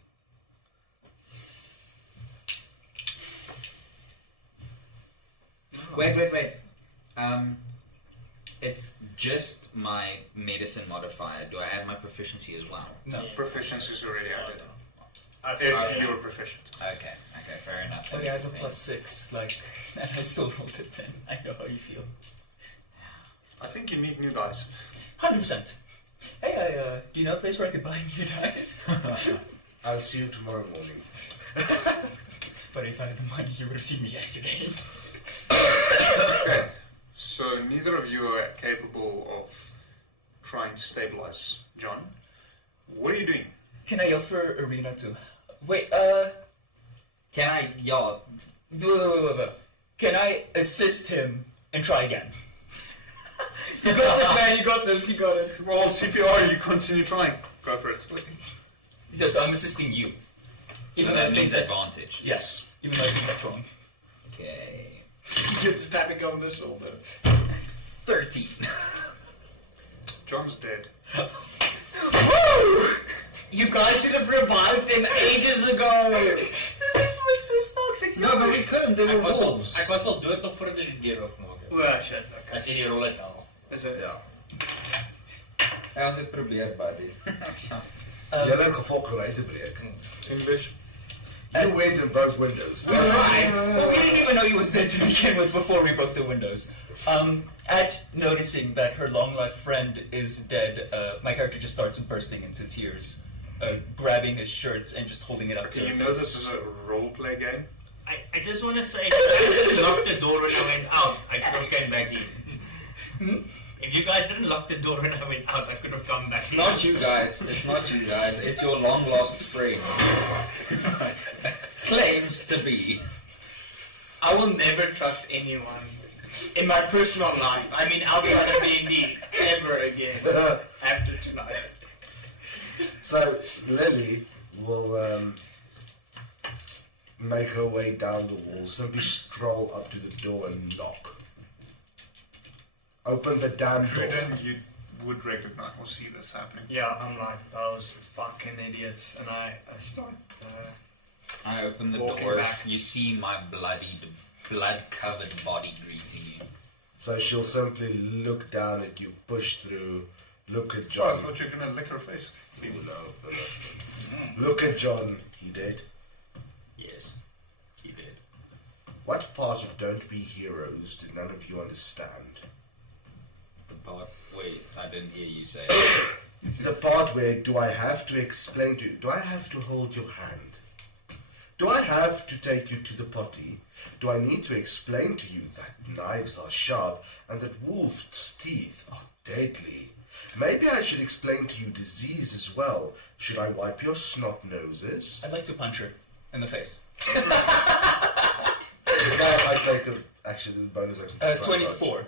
Wait. It's just my medicine modifier. Do I add my proficiency as well? No. Proficiency is already added. If If you're proficient. Okay, fair enough. Okay, I have a +6, like, and I still rolled a 10. I know how you feel. I think you need new dice. 100%. Hey, do you know a place where I could buy new dice? I'll see you tomorrow morning. But if I had the money, you would have seen me yesterday. Okay. So neither of you are capable of trying to stabilize John. What are you doing? Can I yell for Arena to... Wait, Can I yell? wait. Can I assist him and try again? You got this, man. You got this. You got it. Roll CPR, you continue trying. Go for it. So I'm assisting you. So that means advantage. Yes, even though I think that's wrong. Okay. You're standing on the shoulder. 13. John's dead. Woo! You guys should have revived him ages ago. This is so toxic. No, but we couldn't. They were wolves. Ek was al dood nog voordat jy die deur oopmaak het. Well, shit. Okay. As jy die rol uit haal. Is it? Yeah. Ons het probeer, buddy. Jy het gevolg gery te breek. English. You went and broke windows. We tried. Well, we didn't even know he was dead to begin with before we broke the windows. At noticing that her long-life friend is dead, my character just starts bursting into tears, grabbing his shirt and just holding it up to her You face. know this is a role-play game? I just want to say, if you guys didn't lock the door when I went out, I could have came back in. If you guys didn't lock the door when I went out, I could have come back It's in. not you guys. It's not you guys. It's your long-lost friend. Claims to be. I will never trust anyone in my personal life. I mean, outside of D&D, ever again after tonight. So Lily will make her way down the wall, simply stroll up to the door and knock. Open the damn door. Druden, you would recognize or see this happening. Yeah, I'm like, those fucking idiots, and I start. I open the Walking door. back. You see my blood-covered body greeting you. So she'll simply look down at you, push through, look at Oh, I John. thought you were going to lick her face. No. Look at John. He dead. Yes, he did. What part of Don't Be Heroes did none of you understand? The part. Wait, I didn't hear you say it. The part where do I have to explain to you? Do I have to hold your hand? Do I have to take you to the potty? Do I need to explain to you that knives are sharp and that wolves' teeth are deadly? Maybe I should explain to you disease as well. Should I wipe your snot noses? I'd like to punch her in the face. I take a action bonus action. to try and 24. dodge.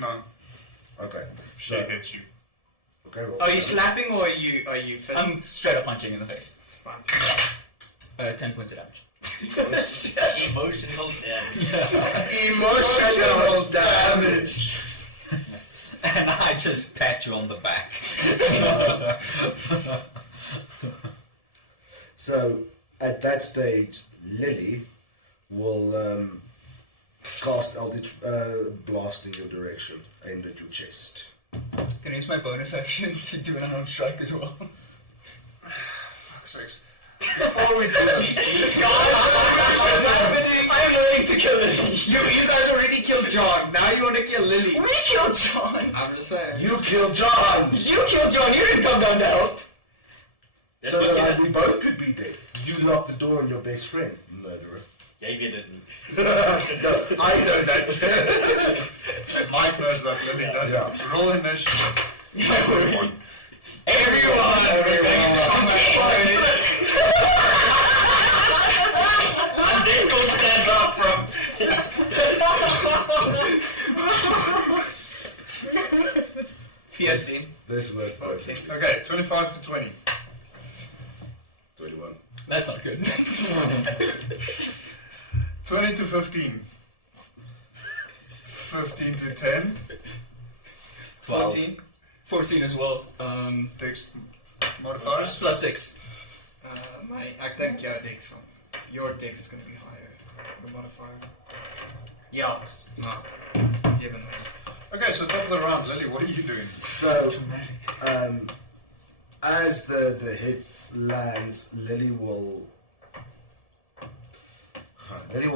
No, Okay. she So, hits you. okay, roll. Are you slapping or are you I'm straight up punching in the face. Punching. 10 points of damage. Emotional damage. Emotional damage. And I just pat you on the back. So at that stage, Lily will cast Eldritch Blast in your direction, aimed at your chest. Can I use my bonus action to do an unarmed strike as well? Fuck's sakes. Before we do this, I'm willing to kill Lily. You guys already killed John. Now you want to kill Lily. We killed John. I'm just saying. You killed John! You killed John. You didn't come down to help. That's So what that you we both could be dead. You locked the door on your best friend, murderer. Yeah, you didn't. No, I know that. Mike knows that Lily does Yeah. it. Roll initiative. Go stand up from. Yes. This worked perfectly. Okay, 25 to 20. 21. That's not good. 20 to 15. 15 to 10. 12. 14 as well. Dex modifiers. Plus 6. I think Dex. Your Dex is going to be higher. The modifier. Yeah. No. Given this. Okay, so top of the round, Lily, what are you doing? So, as the hit lands, Lily will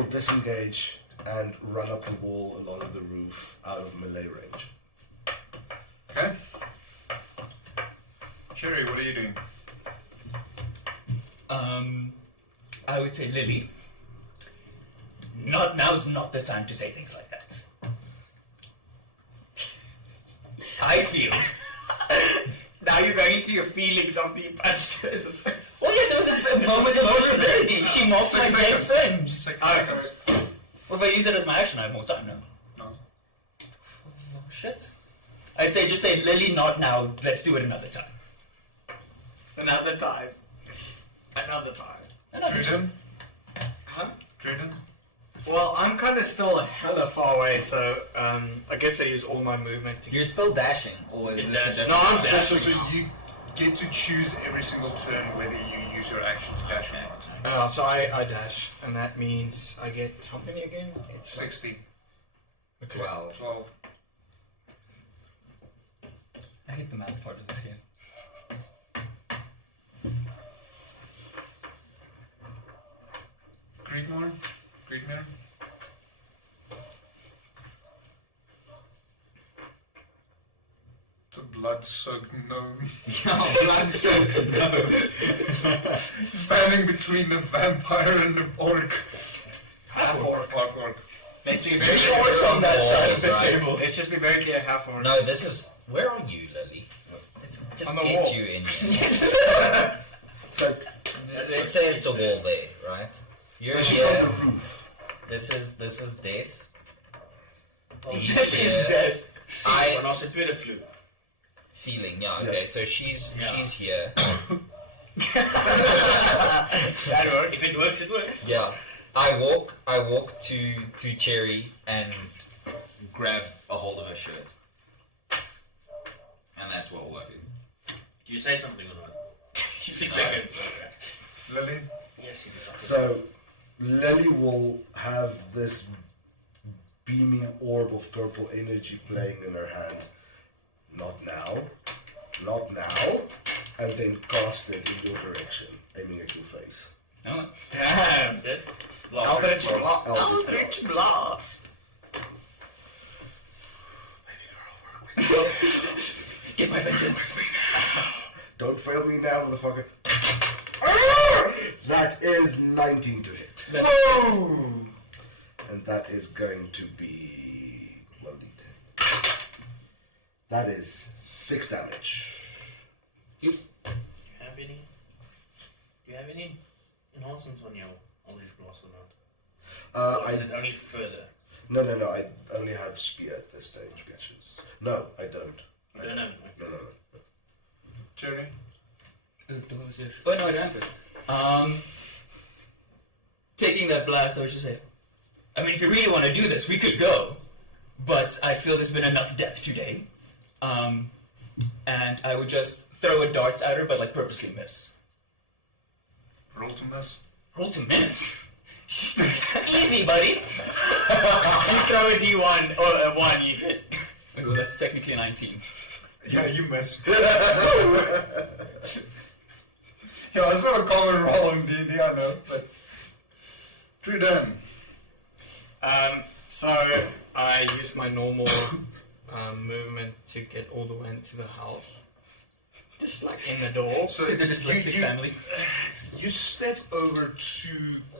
disengage and run up the wall along the roof out of melee range. Okay. Sherry, what are you doing? I would say Lily. Now's not the time to say things like that. I feel. Now you're going into your feelings of the bastard. Well, yes, it was a moment of vulnerability. She mocked my dead friend. 6 Oh, seconds. Well, if I use it as my action, I have more time now. No. Oh, shit. I'd say just say, Lily, not now. Let's do it another time. Another time. Another time. Another time. Druden? Huh? Druden? Well, I'm kind of still hella far away, so I guess I use all my movement to You're still dashing, or is this a different? No, I'm So dashing. you get to choose every single turn whether you use your action to dash or not. So I dash, and that means I get how many again? It's 60. okay. 12. 12. hate the math part of this game. Greetmore. The blood-soaked gnome. Blood-soaked gnome. Standing between the vampire and the orc. Half orc. Let's be The very orcs on that side of the right. table. Let's just be very clear, half orc. No, this is. Where are you, Lily? Let's just On the get wall. you in here. Let's say it's a wall there, right? You're So she's here. on the roof. This is death. This is death. I- Maar als het tweede vloer. Ceiling, yeah, okay. So she's here. That works. If it works, it works. Yeah. I walk to Cherry and grab a hold of her shirt. And that's what we'll do. Do you say something or not? 6 seconds. Okay. Lily? Yes, he does. So, Lily will have this beaming orb of purple energy playing in her hand. Not now. And then cast it in your direction, aiming at your face. Oh. Damn! That's it. Eldritch Blast. Blast. Eldritch Blast. Get my vengeance. Don't fail me now, motherfucker. That is 19 to hit. And that is going to be 1d10. That is 6 damage. Do you have any enhancements on your Eldritch Blast or not? Or is it only further? No, I only have spear at this stage, bitches. No, I don't. You don't have it? No. Cherry? Oh no, I don't have it. Taking that blast, I would just say, I mean, if you really want to do this, we could go. But I feel there's been enough death today. And I would just throw a dart at her, but like purposely miss. Roll to miss. Roll to miss? Easy, buddy! You throw a D1 or a 1, you hit. Well, that's technically a 19. Yeah, you miss. Yeah, it's not a common roll in D&D, I know, but... True done. So I use my normal movement to get all the way into the house. Just like in the door. So To the dyslexic family. You step over 2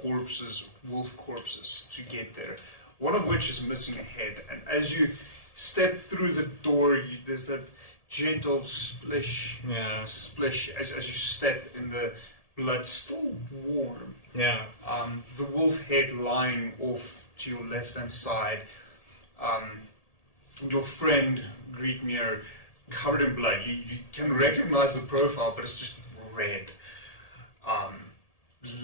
corpses, wolf corpses, to get there. One of which is missing a head, and as you step through the door, there's that gentle splish as you step in the blood, still warm. Yeah. The wolf head lying off to your left-hand side. Your friend, Greetmere, covered in blood. You can recognize the profile, but it's just red.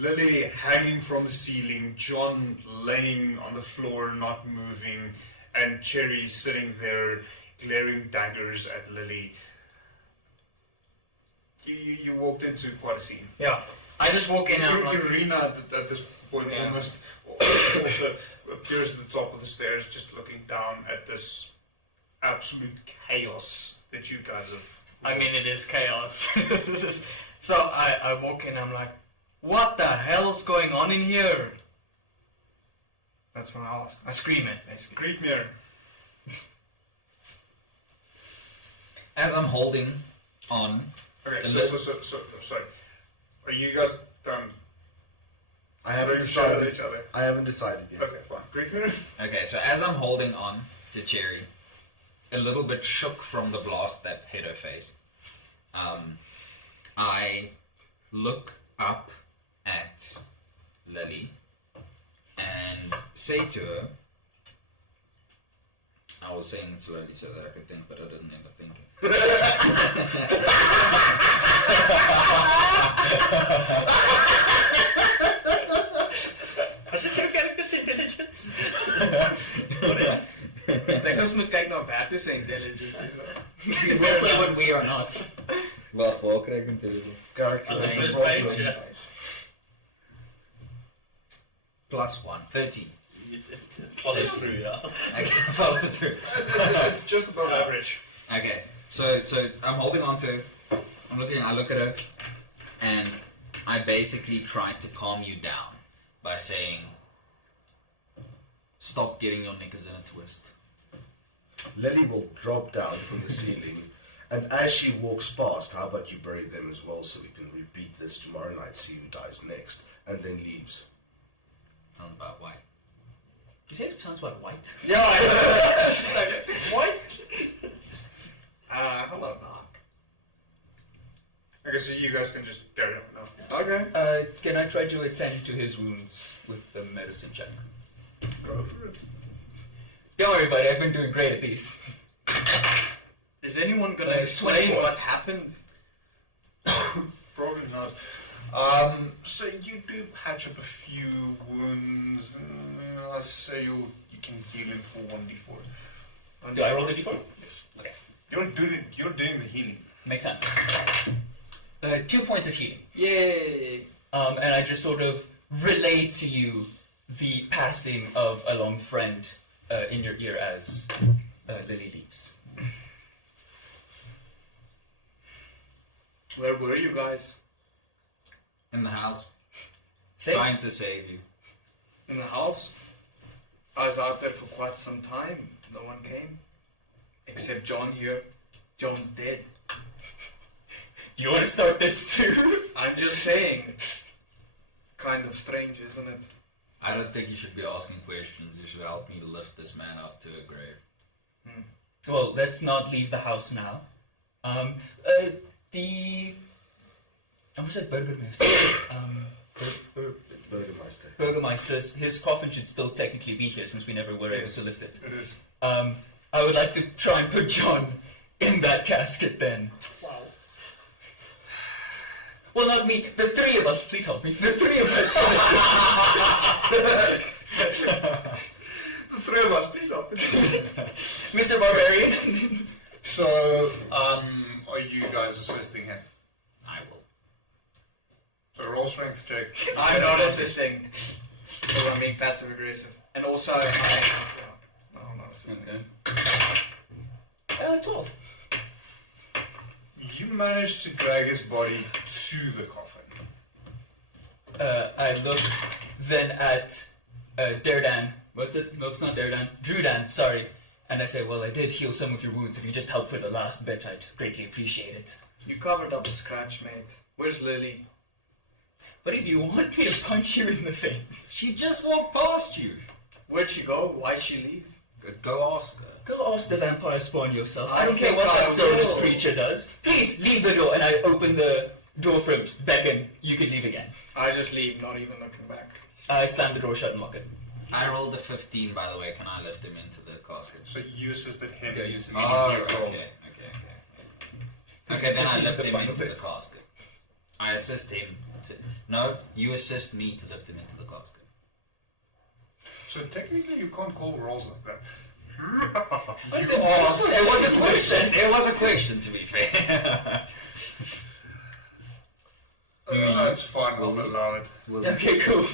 Lily hanging from the ceiling, John laying on the floor, not moving, and Cherry sitting there, glaring daggers at Lily. You walked into quite a scene. Yeah. I just walk in and I'm like, Irina at this point Yeah. almost also appears at the top of the stairs, just looking down at this absolute chaos that you guys have. I mean, it is chaos. So I walk in and I'm like, what the hell's going on in here? That's when I ask. I scream it, basically. Greetmere. As I'm holding on. Okay, The so sorry. Are you guys done? I haven't shot at decided. each other? I haven't decided yet. Okay, fine. Greetmere. Okay, so as I'm holding on to Cherry, a little bit shook from the blast that hit her face, I look up at Lily and say to her, I was saying it slowly so that I could think, but I didn't end up thinking. Wat is jouw character's intelligence? That goes met kyk na Bertus se intelligence. We will play what we are not. Wacht, waar krijg ik een telefoon? On the first page, yeah. Plus 1, 13. Follows through, yeah. I can follow through. It's just above average. Okay, So I'm holding on to. I look at her, and I basically try to calm you down by saying, "Stop getting your knickers in a twist." Lily will drop down from the ceiling, and as she walks past, how about you bury them as well so we can repeat this tomorrow night, see who dies next, and then leaves. Sounds about white. You say it sounds about white? Yeah, I she's like, what? Hello, Doc. I guess you guys can just carry on now. Okay. Can I try to attend to his wounds with the medicine check? Go for it. Don't worry about it, I've been doing great at these. Is anyone gonna explain 24. what happened? Probably not. So you do patch up a few wounds. I say you can heal him for 1d4. Do I roll the d4? Yes. Okay. You're doing the healing. Makes sense. 2 points of healing. Yay! And I just sort of relay to you the passing of a long friend in your ear as Lily leaves. Where were you guys? In the house, Safe? trying to save you. In the house? I was out there for quite some time. No one came. Except John here. John's dead. You want to start this too? I'm just saying. Kind of strange, isn't it? I don't think you should be asking questions. You should help me lift this man up to a grave. Well, let's not leave the house now. The... I was at Burgomaster. Burgomaster. Burgomaster's, his coffin should still technically be here since we never were able to lift it. It is. I would like to try and put John in that casket then. Wow. Well, not me. The three of us. Please help me. The three of us. The three of us, please help me. Mr. Barbarian. So, are you guys assisting him? I will. So roll strength check. I'm not assisting. So I'm being passive aggressive. And also, no, I'm not assisting. Okay. 12. You managed to drag his body to the coffin. I look then at Derdan. What's it? No, it's not Derdan. Drudan, sorry. And I say, well, I did heal some of your wounds. If you just help for the last bit, I'd greatly appreciate it. You covered up a scratch, mate. Where's Lily? Buddy, do you want me to punch you in the face? She just walked past you. Where'd she go? Why'd she leave? Go ask her. Go ask the vampire spawn yourself. I I don't care think what that I soulless will. creature does. Please, leave the door. And I open the door for him, beckon. You can leave again. I just leave, not even looking back. I slam the door shut and lock it. I rolled a 15, by the way. Can I lift him into the casket? So you assisted him. Yeah, you assisted Meaning Oh, you rolled. okay. Okay, then I Assisting lift with the him final into the bits. casket. I assist him to... No, you assist me to lift him into the casket. So technically you can't call rolls like that. It was a question. It was a question, to be fair. It's fine, we'll allow it. Okay, cool.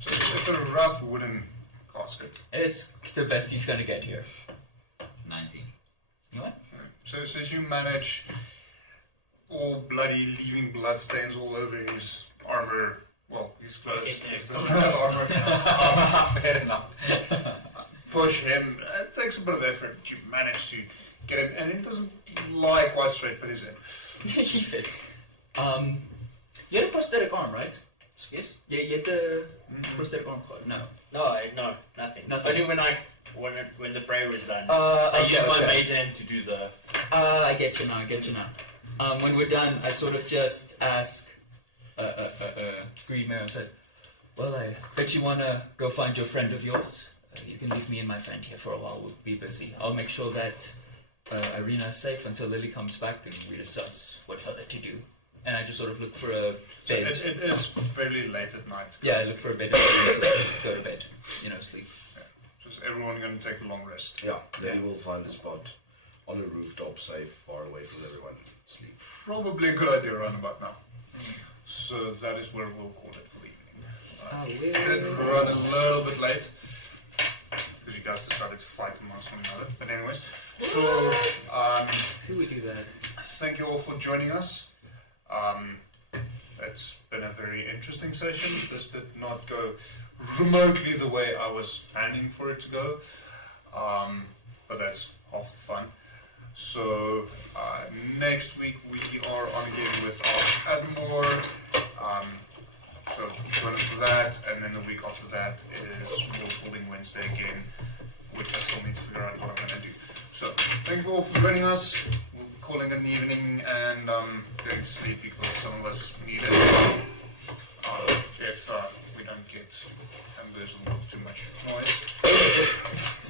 So it's a rough wooden casket. It's the best he's gonna get here. 19. You know what? So since you manage all bloody, leaving blood stains all over his armor, well, his clothes, his armor, Fair enough. push him, it takes a bit of effort, but you manage to get him, and it doesn't lie quite straight, but he's in. He fits. You had a prosthetic arm, right? Yes? Yeah, you had the prosthetic arm. No. No, nothing. Nothing. Only when the prayer was done. I I used my mage hand to do the. I get you now. When we're done, I sort of just ask Greenmare and said, well, I bet you want to go find your friend of yours. You can leave me and my friend here for a while. We'll be busy. I'll make sure that Irina is safe until Lily comes back and we discuss what further to do. And I just sort of look for a So bed. it is fairly late at night. Yeah, I look for a bed and go to bed. Sleep. Just everyone going to take a long rest. Yeah, Lily will find a spot on a rooftop, safe, far away from everyone. Sleep. Probably a good idea around about now. So that is where we'll call it for the evening. Did run a little bit late. because you guys decided to fight amongst one another. But anyways, so Do we do that? thank you all for joining us. It's been a very interesting session. This did not go remotely the way I was planning for it to go, but that's half the fun. So next week we are on again with our Admore. So join us for that, and then the week after that is World Building Wednesday again, which I still need to figure out what I'm going to do. So thank you all for joining us. We'll be calling it an evening and going to sleep because some of us need it. If we don't get bamboozled with too much noise.